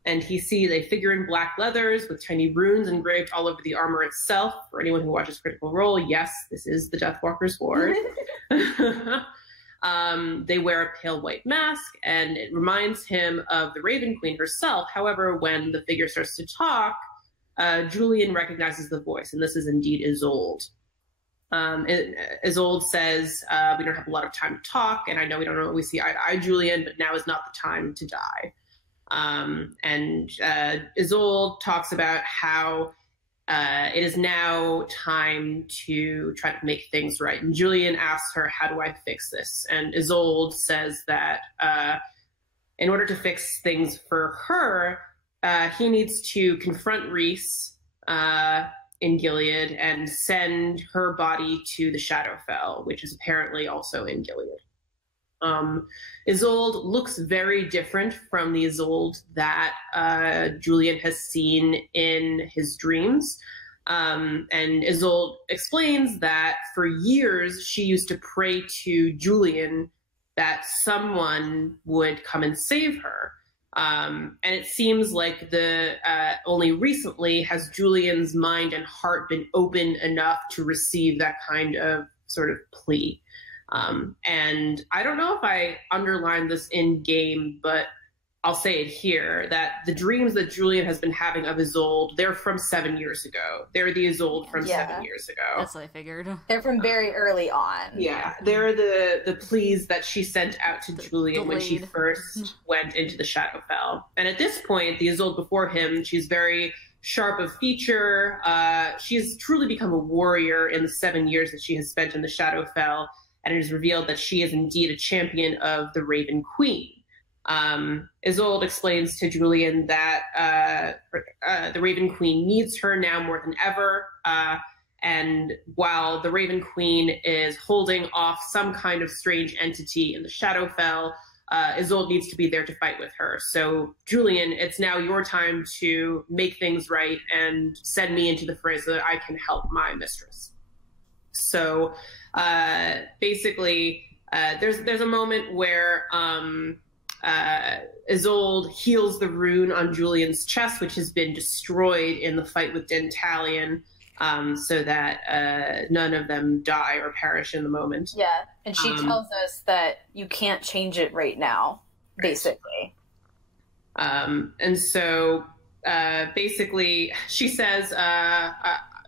And he sees a figure in black leathers with tiny runes engraved all over the armor itself. For anyone who watches Critical Role, yes, this is the Deathwalker's Ward. They wear a pale white mask, and it reminds him of the Raven Queen herself. However, when the figure starts to talk, Julian recognizes the voice, and this is indeed Isolde. Isolde says, we don't have a lot of time to talk, and I know we don't always see eye to eye, Julian, but now is not the time to die. And Isolde talks about how it is now time to try to make things right. And Julian asks her, how do I fix this? And Isolde says that in order to fix things for her, he needs to confront Rhys in Gilead and send her body to the Shadowfell, which is apparently also in Gilead. Isolde looks very different from the Isolde that Julian has seen in his dreams. And Isolde explains that for years she used to pray to Julian that someone would come and save her. And it seems like only recently has Julian's mind and heart been open enough to receive that kind of sort of plea. And I don't know if I underlined this in game, but I'll say it here, that the dreams that Julian has been having of Isolde, they're from 7 years ago. They're the Isolde from 7 years ago. That's what I figured. They're from very early on. Yeah, they're the pleas that she sent out to Julian when she first went into the Shadowfell. And at this point, the Isolde before him, she's very sharp of feature. She's truly become a warrior in the 7 years that she has spent in the Shadowfell. And it is revealed that she is indeed a champion of the Raven Queen. Isolde explains to Julian that the Raven Queen needs her now more than ever. And while the Raven Queen is holding off some kind of strange entity in the Shadowfell, Isolde needs to be there to fight with her. So, Julian, it's now your time to make things right and send me into the fray so that I can help my mistress. So, basically, there's a moment where Isolde heals the rune on Julian's chest, which has been destroyed in the fight with Dentalion, so that none of them die or perish in the moment. Yeah, and she tells us that you can't change it right now, basically. And so basically, she says,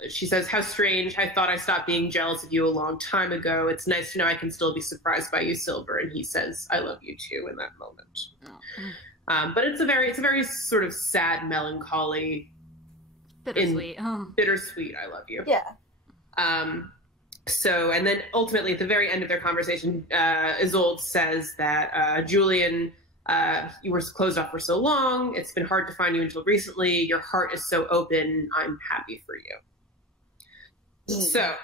she says, "How strange. I thought I stopped being jealous of you a long time ago. It's nice to know I can still be surprised by you, Silver." And he says, "I love you too," in that moment. Oh. But it's a very sort of sad, melancholy, bittersweet. Bittersweet. I love you. Yeah. So, and then ultimately at the very end of their conversation, Isolde says that Julian, you were closed off for so long. It's been hard to find you until recently. Your heart is so open. I'm happy for you. So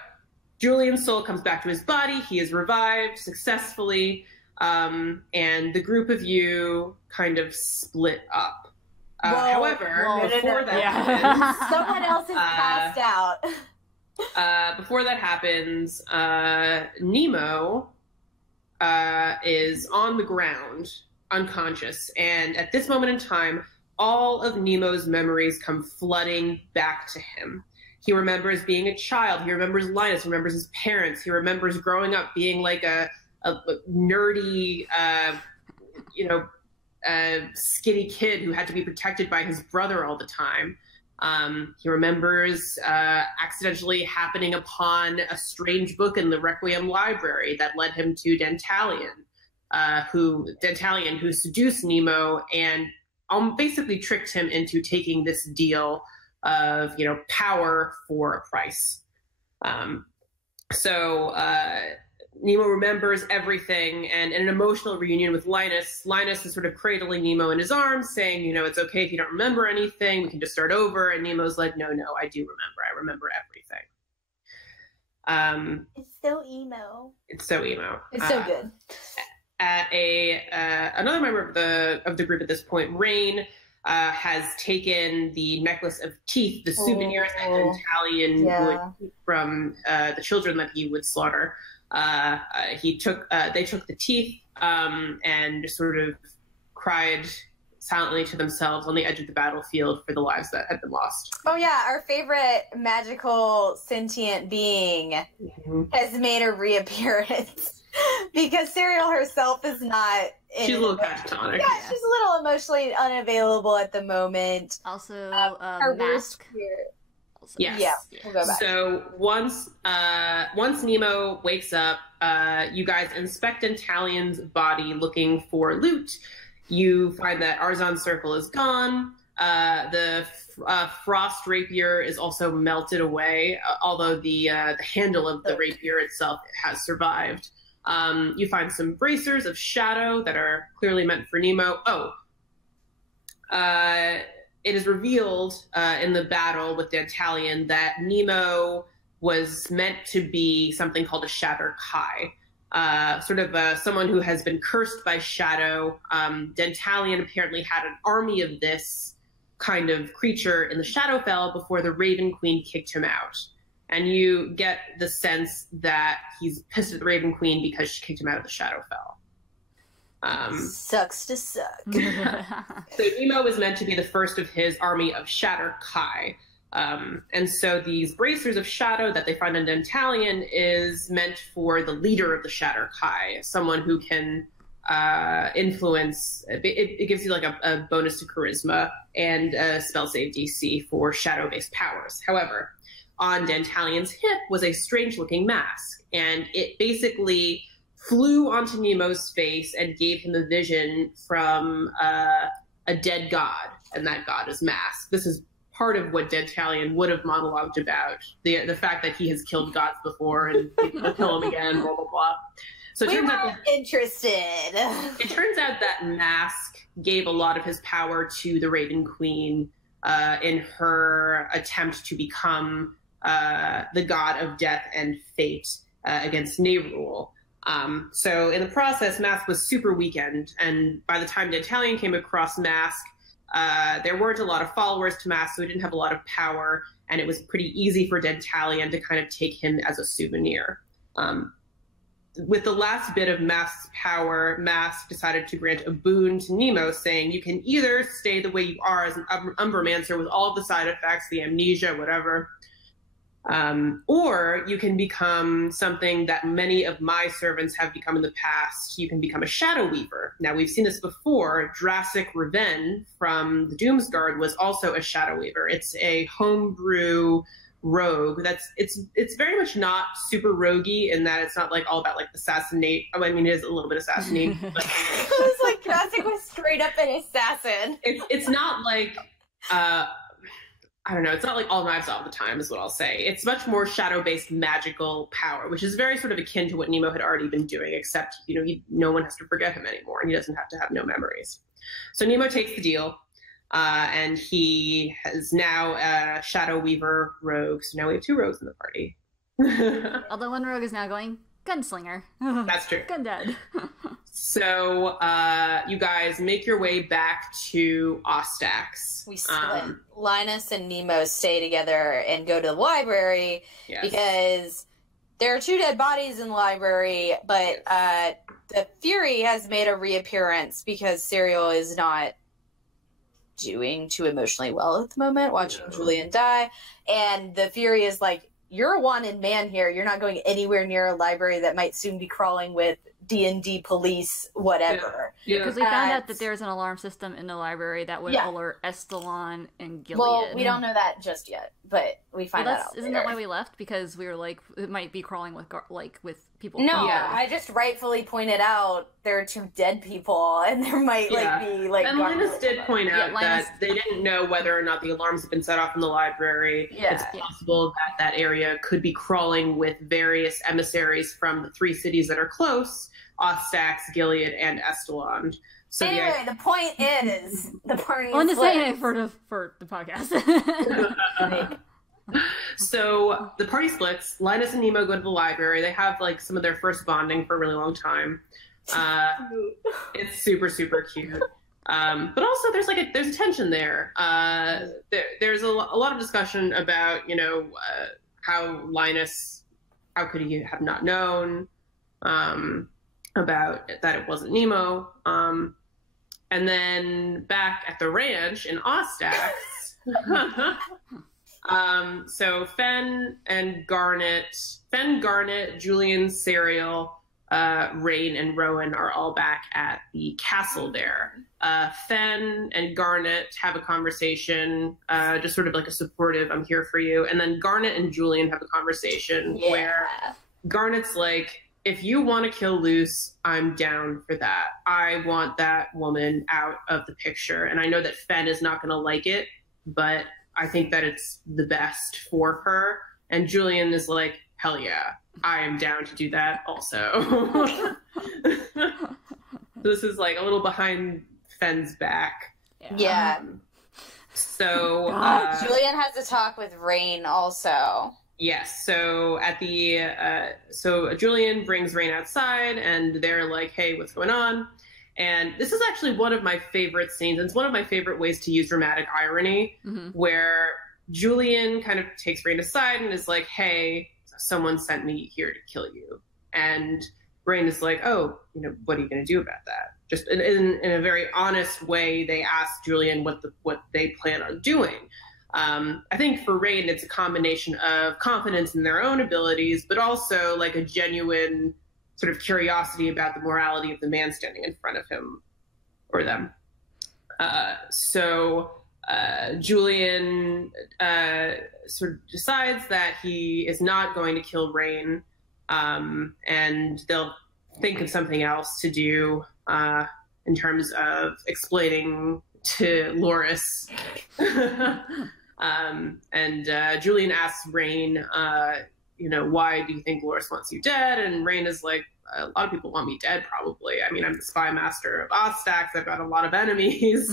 Julian's soul comes back to his body. He is revived successfully. And the group of you kind of split up. However, before that happens, someone else is passed out. Before that happens, Nemo is on the ground, unconscious. And at this moment in time, all of Nemo's memories come flooding back to him. He remembers being a child. He remembers Linus. He remembers his parents. He remembers growing up being like a nerdy, skinny kid who had to be protected by his brother all the time. He remembers accidentally happening upon a strange book in the Requiem library that led him to Dantalion, who seduced Nemo and basically tricked him into taking this deal of, power for a price. Nemo remembers everything, and in an emotional reunion with Linus is sort of cradling Nemo in his arms, saying, it's okay if you don't remember anything, we can just start over. And Nemo's like, no, I do remember. I remember everything. It's so emo. It's so emo. It's so good. At another member of the group at this point, Rain, has taken the necklace of teeth, the souvenirs that Dantalion would keep from the children that he would slaughter. They took the teeth and sort of cried silently to themselves on the edge of the battlefield for the lives that had been lost. Oh yeah, our favorite magical sentient being has made a reappearance because Serial herself is not. She's a little catatonic. Yeah, she's a little emotionally unavailable at the moment. Also, her Mask. Yes. Yeah, we'll go back. So once Nemo wakes up, you guys inspect Dantalion's body looking for loot. You find that Arzon's circle is gone. The frost rapier is also melted away, although the handle of the rapier itself has survived. You find some bracers of shadow that are clearly meant for Nemo. It is revealed in the battle with Dantalion that Nemo was meant to be something called a Shatter Kai, someone who has been cursed by shadow. Dantalion apparently had an army of this kind of creature in the Shadowfell before the Raven Queen kicked him out. And you get the sense that he's pissed at the Raven Queen because she kicked him out of the Shadowfell. Sucks to suck. So Nemo is meant to be the first of his army of Shatter Kai. And so these bracers of shadow that they find in Dantalion is meant for the leader of the Shatter Kai, someone who can influence. It gives you like a bonus to charisma and a spell save DC for shadow-based powers. However, on Dantalion's hip was a strange-looking mask, and it basically flew onto Nemo's face and gave him a vision from a dead god, and that god is Mask. This is part of what Dantalion would have monologued about, the fact that he has killed gods before and he'll kill him again, blah, blah, blah. So we weren't interested. It turns out that Mask gave a lot of his power to the Raven Queen in her attempt to become the god of death and fate against Nerul. So in the process, Mask was super weakened, and by the time Dantalion came across Mask, there weren't a lot of followers to Mask, so he didn't have a lot of power, and it was pretty easy for Dantalion to kind of take him as a souvenir. With the last bit of Mask's power, Mask decided to grant a boon to Nemo, saying, you can either stay the way you are as an Umbramancer with all of the side effects, the amnesia, whatever, or you can become something that many of my servants have become in the past. You can become a Shadow Weaver. Now, we've seen this before. Drassic Reven from the Doomsguard was also a Shadow Weaver. It's a homebrew rogue. It's very much not super roguey in that it's not like all about like assassinate. Oh, I mean, it is a little bit assassinating. But it was like Jurassic was straight up an assassin. It's not like I don't know. It's not like all knives all the time, is what I'll say. It's much more shadow-based magical power, which is very sort of akin to what Nemo had already been doing, except, you know, no one has to forget him anymore, and he doesn't have to have no memories. So Nemo takes the deal, and he has now a Shadow Weaver rogue. So now we have 2 rogues in the party. Although one rogue is now going gunslinger. That's true. Gun dead. So you guys make your way back to Ostax. We split. Linus and Nemo stay together and go to the library because there are 2 dead bodies in the library, but the Fury has made a reappearance because Serial is not doing too emotionally well at the moment, watching Julian die. And the Fury is like, you're a wanted man here. You're not going anywhere near a library that might soon be crawling with D&D police, whatever. Because we found out that there's an alarm system in the library that would alert Estalon and Gilead. Well, we don't know that just yet, but we find that out Isn't that why we left? Because we were like, it might be crawling with with people. No, I just rightfully pointed out there are 2 dead people, and there might be like. And Linus did point out that they didn't know whether or not the alarms had been set off in the library. It's possible that that area could be crawling with various emissaries from the 3 cities that are close: Ostax, Gilead, and Estalon. So anyway, the point is the party. I'm just saying it for the podcast. So the party splits. Linus and Nemo go to the library. They have like some of their first bonding for a really long time. It's super, super cute. But also there's a tension there. There's a lot of discussion about, you know, how Linus, how could he have not known about that it wasn't Nemo. And then back at the ranch in Ostax, so Fen, Garnet, Julian, Serial, Rain, and Rowan are all back at the castle there. Fen and Garnet have a conversation, just sort of like a supportive, I'm here for you. And then Garnet and Julian have a conversation where Garnet's like, if you want to kill Luce, I'm down for that. I want that woman out of the picture. And I know that Fen is not going to like it, but I think that it's the best for her. And Julian is like, hell yeah, I am down to do that also. This is like a little behind Fen's back. Yeah. So Julian has to talk with Rain also. Yes. So at the so Julian brings Rain outside, and they're like, "Hey, what's going on?" And this is actually one of my favorite scenes. And it's one of my favorite ways to use dramatic irony, where Julian kind of takes Rain aside and is like, "Hey, someone sent me here to kill you," and Rain is like, "Oh, you know, what are you going to do about that?" Just in a very honest way, they ask Julian what they plan on doing. I think for Rain, it's a combination of confidence in their own abilities, but also like a genuine sort of curiosity about the morality of the man standing in front of him or them. So Julian sort of decides that he is not going to kill Rain, and they'll think of something else to do in terms of explaining to Loris. And Julian asks Rain, you know, why do you think Loris wants you dead? And Rain is like, a lot of people want me dead, probably. I mean, I'm the spy master of Ostax. I've got a lot of enemies.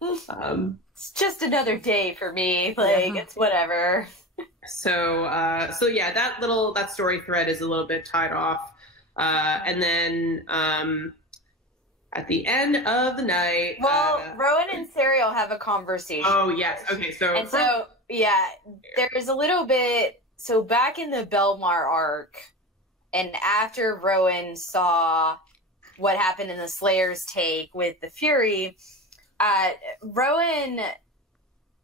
It's just another day for me. Like, it's whatever. So yeah, that story thread is a little bit tied off. And then at the end of the night, Rowan and Serial have a conversation. Oh yes, okay. So there's a little bit. So back in the Belmar arc, and after Rowan saw what happened in the Slayer's take with the Fury, Rowan,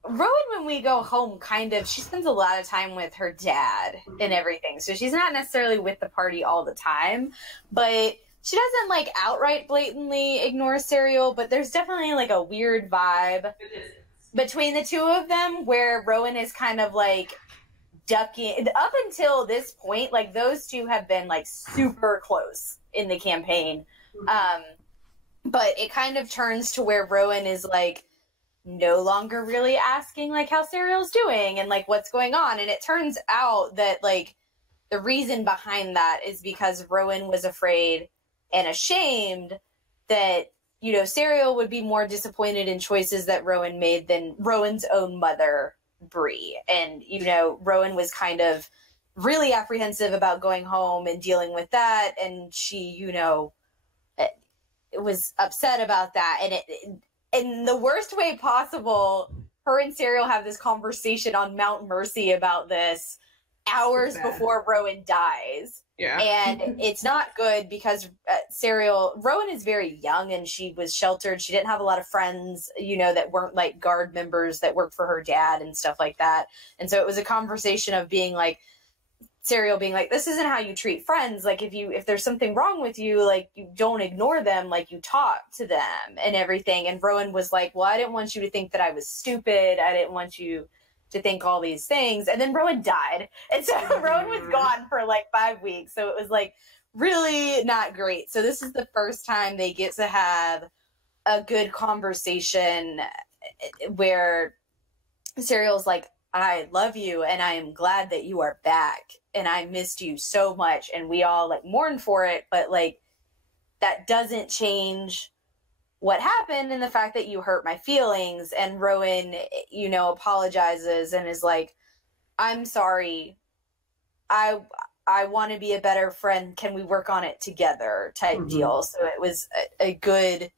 when we go home, she spends a lot of time with her dad and everything. So she's not necessarily with the party all the time, but she doesn't like outright blatantly ignore Serial, but there's definitely like a weird vibe between the two of them, where Rowan is kind of like ducking up until this point. Like those two have been like super close in the campaign, but it kind of turns to where Rowan is like no longer really asking like how Serial's doing and like what's going on, and it turns out that like the reason behind that is because Rowan was afraid and ashamed that, you know, Serial would be more disappointed in choices that Rowan made than Rowan's own mother, Bree. And, you know, Rowan was kind of really apprehensive about going home and dealing with that. And she, you know, was upset about that. And it, in the worst way possible, her and Serial have this conversation on Mount Mercy about this hours before Rowan dies. Yeah. And it's not good because Rowan is very young and she was sheltered. She didn't have a lot of friends, you know, that weren't like guard members that worked for her dad and stuff like that. And so it was a conversation of being like, Serial being like, this isn't how you treat friends. Like if there's something wrong with you, like you don't ignore them, like you talk to them and everything. And Rowan was like, well, I didn't want you to think that I was stupid. I didn't want you to think all these things. And then Rowan died. And so Rowan was gone for like 5 weeks. So it was like really not great. So this is the first time they get to have a good conversation where Serial's like, I love you and I am glad that you are back and I missed you so much. And we all like mourn for it, but like that doesn't change what happened and the fact that you hurt my feelings. And Rowan, you know, apologizes and is like, I'm sorry. I want to be a better friend. Can we work on it together type deal? So it was a good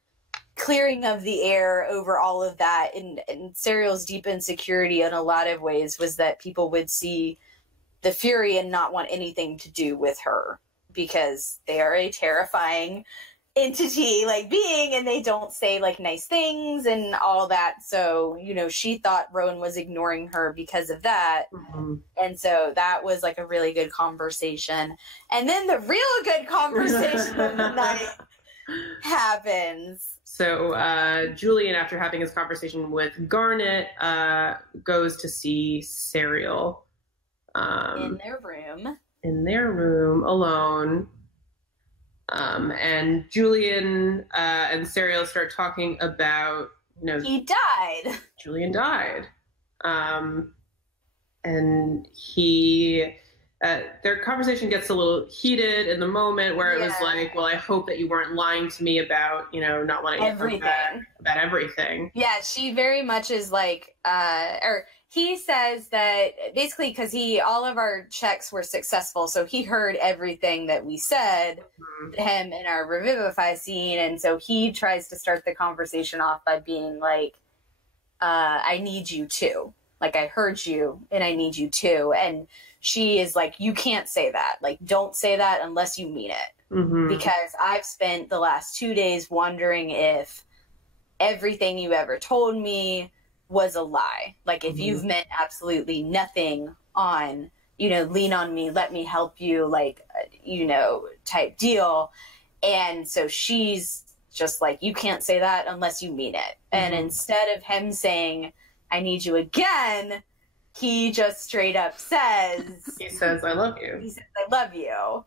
clearing of the air over all of that. And Serial's deep insecurity in a lot of ways was that people would see the Fury and not want anything to do with her because they are a terrifying entity, like being, and they don't say like nice things and all that. So, you know, she thought Rowan was ignoring her because of that. And so that was like a really good conversation. And then the real good conversation of the night happens. So Julian, after having his conversation with Garnet, goes to see Serial in their room alone. And Julian and Serial start talking about, you know, he died. Julian died. And he, their conversation gets a little heated in the moment where it was like, well, I hope that you weren't lying to me about, you know, not wanting everything. About everything. Yeah, she very much is like, or he says that basically because all of our checks were successful, so he heard everything that we said to him in our Revivify scene, and so he tries to start the conversation off by being like, I need you too. Like, I heard you, and I need you too. And she is like, you can't say that. Like, don't say that unless you mean it. Because I've spent the last 2 days wondering if everything you ever told me was a lie. Like, if you've meant absolutely nothing on, you know, lean on me, let me help you, like, you know, type deal. And so she's just like, you can't say that unless you mean it. And instead of him saying, I need you again, he just straight up says, he says, I love you. He says, I love you.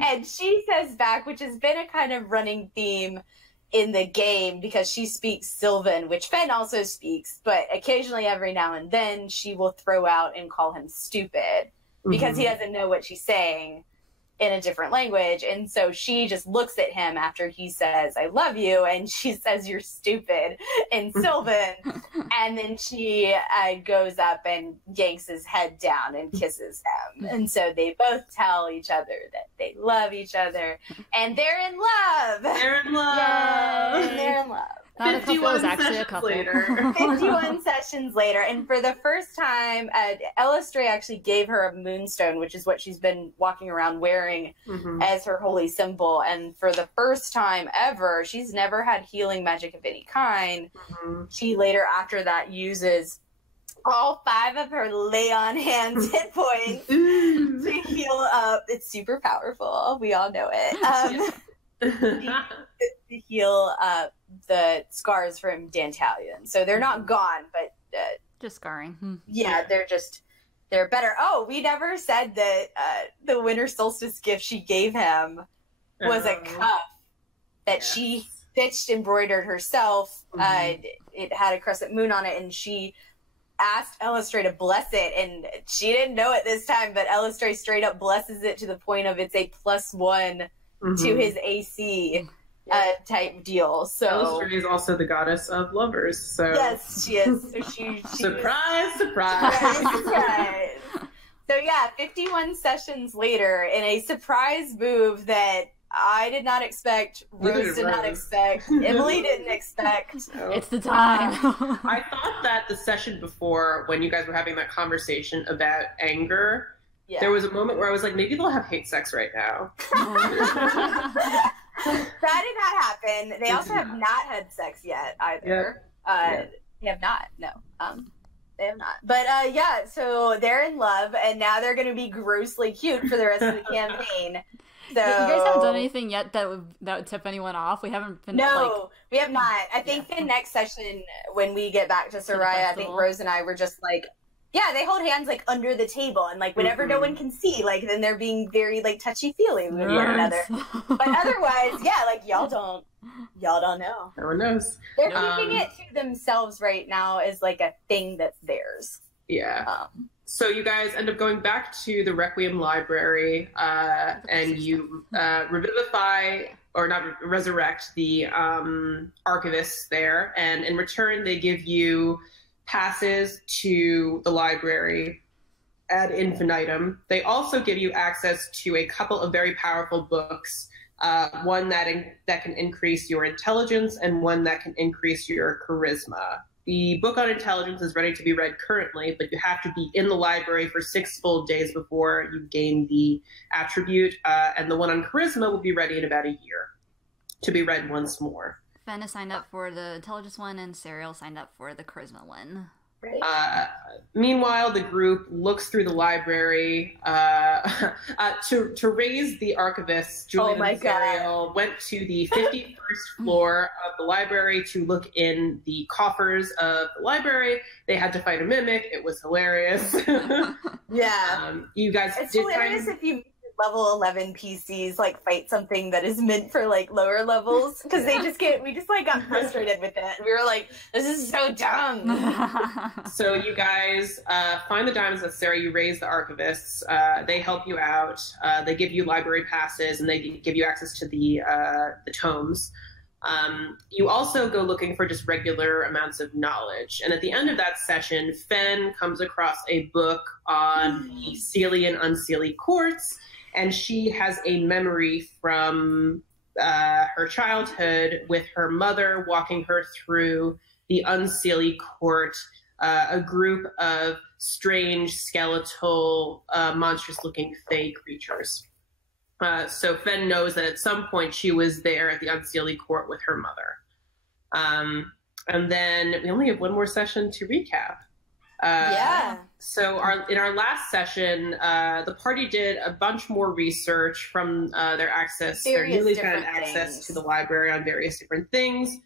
And she says back, which has been a kind of running theme in the game because she speaks Sylvan, which Fen also speaks, but occasionally every now and then she will throw out and call him stupid because he doesn't know what she's saying in a different language. And so she just looks at him after he says, I love you, and she says, you're stupid in Sylvan. And then she goes up and yanks his head down and kisses him. And so they both tell each other that they love each other, and they're in love. They're in love. Yay, they're in love. Not a couple, is actually a couple. Later. 51 sessions later. And for the first time, Elistray actually gave her a moonstone, which is what she's been walking around wearing as her holy symbol. And for the first time ever, she's never had healing magic of any kind. She later, after that, uses all 5 of her lay on hands hit points to heal up. It's super powerful. We all know it. To heal up the scars from Dantalion. So they're not gone, but just scarring. Yeah, they're better. Oh, we never said that the winter solstice gift she gave him was a cuff that she stitched, embroidered herself. It had a crescent moon on it, and she asked Elistray to bless it, and she didn't know it this time, but Elistray straight up blesses it to the point of it's a +1 to his AC type deal. So Elistray is also the goddess of lovers. So yes, she is. So she surprise. Surprise. So yeah, 51 sessions later, in a surprise move that I did not expect, Rose did not expect, Emily didn't expect. It's the time. I thought that the session before, when you guys were having that conversation about anger, there was a moment where I was like, maybe they'll have hate sex right now. That did not happen. They also have not had sex yet either. They have not. No. They have not. But so they're in love, and now they're going to be grossly cute for the rest of the campaign. So, you guys haven't done anything yet that would tip anyone off? We haven't been. No, we have not. I think the next session, when we get back to Soraya, I think Rose and I were just like, yeah, they hold hands like under the table, and like whenever no one can see, like then they're being very like touchy feely with one another. But otherwise, like y'all don't know. No one knows. They're keeping it to themselves right now as like a thing that's theirs. Yeah. So you guys end up going back to the Requiem Library, and you revivify, or not resurrect, the archivists there. And in return, they give you passes to the library ad infinitum. They also give you access to a couple of very powerful books, one that can increase your intelligence and one that can increase your charisma. The book on intelligence is ready to be read currently, but you have to be in the library for 6 full days before you gain the attribute. And the one on charisma will be ready in about a year to be read once more. Fenna signed up for the intelligence one, and Serial signed up for the charisma one. Right. Meanwhile, the group looks through the library to raise the archivists. Julian and Serial went to the 51st floor of the library to look in the coffers of the library. They had to fight a mimic. It was hilarious. You guys it's did hilarious if you level 11 PCs like fight something that is meant for like lower levels, because we just like got frustrated with it. We were like, this is so dumb. So you guys find the diamonds necessary. You raise the archivists. They help you out. They give you library passes, and they give you access to the tomes. You also go looking for just regular amounts of knowledge. And at the end of that session, Fen comes across a book on the Seelie and Unseelie courts. And she has a memory from her childhood with her mother walking her through the Unseelie court, a group of strange, skeletal, monstrous-looking fae creatures. So Fen knows that at some point she was there at the Unseelie court with her mother. And then we only have one more session to recap. So in our last session, the party did a bunch more research from their newly found access to the library on various different things.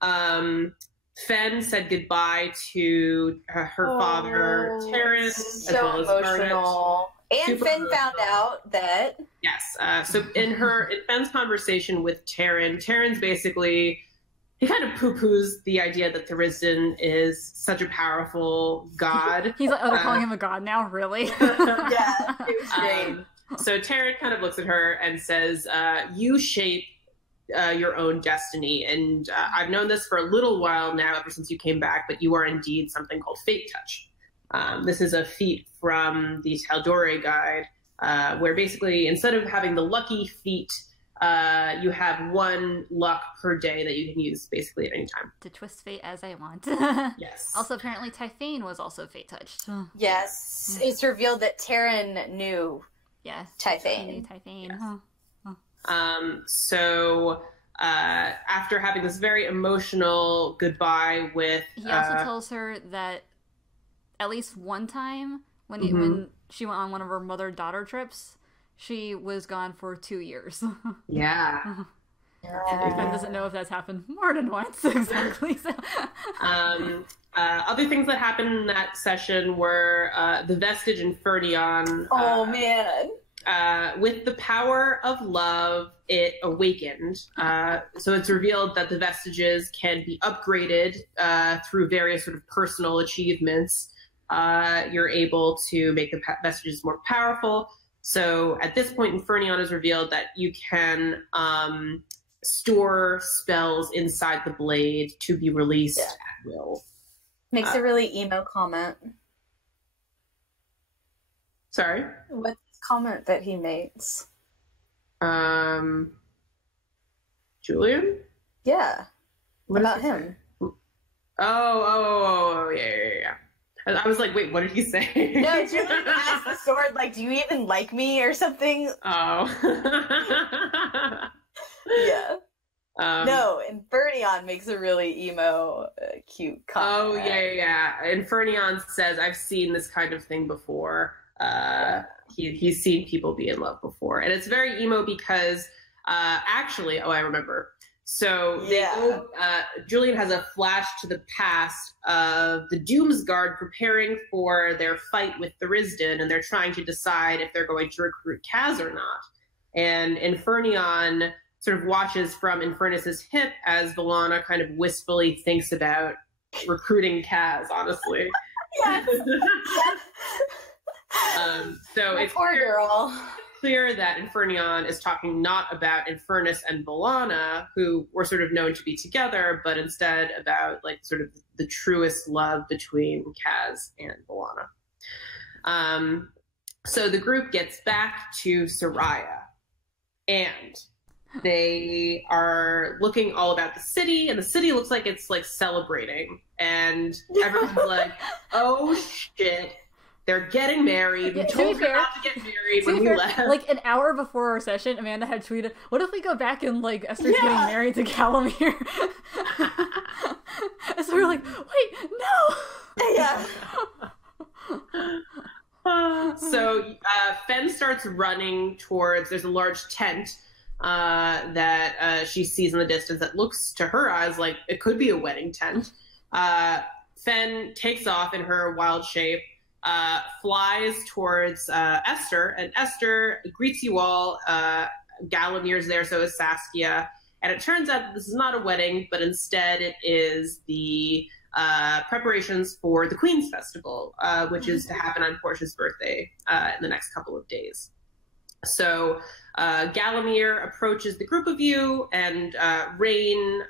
Fen said goodbye to her father, Taryn, as well as emotional. And Fen found out that... Yes. So in Fen's conversation with Taryn's basically... He kind of poo-poos the idea that Tharizdun is such a powerful god. He's like, they're calling him a god now? Really? Yeah, it was great. So Taryn kind of looks at her and says, you shape your own destiny. And I've known this for a little while now, ever since you came back, but you are indeed something called Fate Touch. This is a feat from the Taldore guide, where basically instead of having the lucky feat, you have 1 luck per day that you can use basically at any time. To twist fate as I want. Yes. Also, apparently Typhane was also fate touched. Yes. It's revealed that Taryn knew Typhane. Typhane. Yes. So after having this very emotional goodbye with... He also tells her that at least one time when she went on one of her mother-daughter trips, she was gone for 2 years. Yeah. Fen doesn't know if that's happened more than once, exactly. So. Other things that happened in that session were the Vestige and Ferdion. Oh, man. With the power of love, it awakened. So it's revealed that the Vestiges can be upgraded through various sort of personal achievements. You're able to make the Vestiges more powerful. So at this point, Infernion is revealed that you can store spells inside the blade to be released at will. Makes a really emo comment. Sorry? What's the comment that he makes? Julian? Yeah. What about him? Oh, yeah. I was like, wait, what did he say? No, Julian asked the sword, like, do you even like me or something? Oh. Yeah. No, Infernion makes a really emo, cute comment. Oh, yeah. Infernion says, I've seen this kind of thing before. He's seen people be in love before. And it's very emo because, actually, I remember. So Julian has a flash to the past of the Doomsguard preparing for their fight with the Risden, and they're trying to decide if they're going to recruit Kaz or not. And Infernion sort of watches from Infernus's hip as Valana kind of wistfully thinks about recruiting Kaz, honestly. Yes. So it's poor girl. Clear that Infernion is talking not about Infernus and Valana, who were sort of known to be together, but instead about like sort of the truest love between Kaz and Valana. So the group gets back to Soraya, and they are looking all about the city, and the city looks like it's like celebrating, and everyone's like, "Oh shit." They're getting married. We told her not to get married when we left. Like an hour before our session, Amanda had tweeted, "What if we go back and like Esther's getting married to Galamir?" And so we're like, "Wait, no!" Yeah. So Fen starts running towards. There's a large tent that she sees in the distance that looks to her eyes like it could be a wedding tent. Fen takes off in her wild shape. Flies towards Esther, and Esther greets you all. Galamir's there, so is Saskia. And it turns out that this is not a wedding, but instead it is the preparations for the Queen's Festival, which is to happen on Portia's birthday in the next couple of days. So Galamir approaches the group of you, and Rain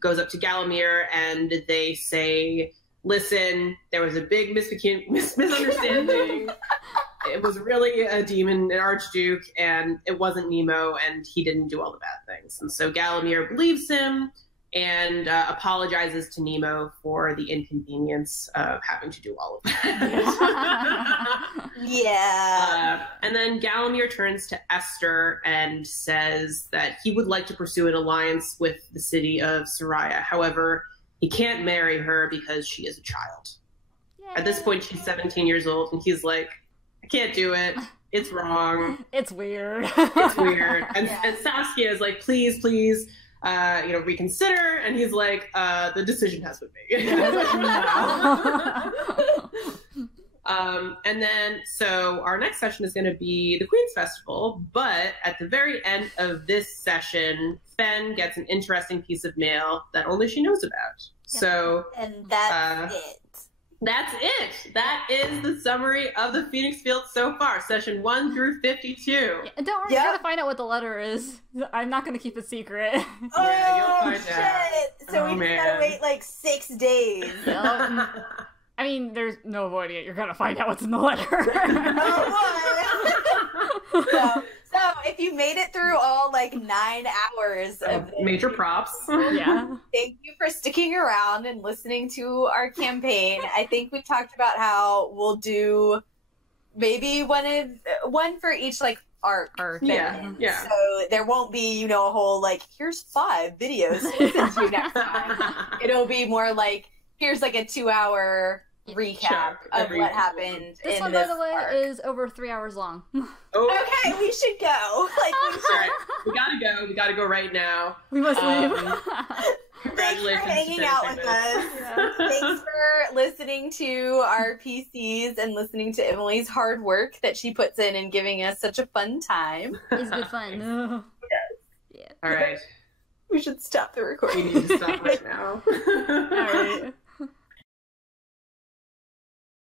goes up to Galamir, and they say, listen, there was a big misunderstanding. It was really a demon, an archduke, and it wasn't Nemo, and he didn't do all the bad things. And so Galamir believes him and apologizes to Nemo for the inconvenience of having to do all of that. Yeah. And then Galamir turns to Esther and says that he would like to pursue an alliance with the city of Soraya. However, he can't marry her because she is a child. Yay. At this point, she's 17 years old, and he's like, I can't do it. It's wrong. It's weird. It's weird. And Saskia is like, please, reconsider. And he's like, the decision has been made. And then, so our next session is going to be the Queen's Festival, but at the very end of this session, Fen gets an interesting piece of mail that only she knows about. Yep. So, and that's it. That's it. That is the summary of the Phoenix Field so far, session 1 through 52. Yeah, and don't worry, we're going to find out what the letter is. I'm not going to keep it secret. Oh, you'll find out. So we just got to wait like 6 days. I mean, there's no avoiding it. You're going to find out what's in the letter. So if you made it through all like 9 hours of major props. Yeah. Thank you for sticking around and listening to our campaign. I think we talked about how we'll do maybe one for each like arc. Yeah. So there won't be, a whole like, here's 5 videos to listen to next time. It'll be more like, here's like a 2-hour recap of what happened. This one, by the way, is over 3 hours long. Okay, we should go. Like, Alright, we gotta go right now. We must leave. Congratulations. Thanks for hanging out with us. Yeah. Thanks for listening to our PCs and listening to Emily's hard work that she puts in and giving us such a fun time. It's good fun. Yes. Yeah. All right. We should stop the recording. We need to stop right now. All right.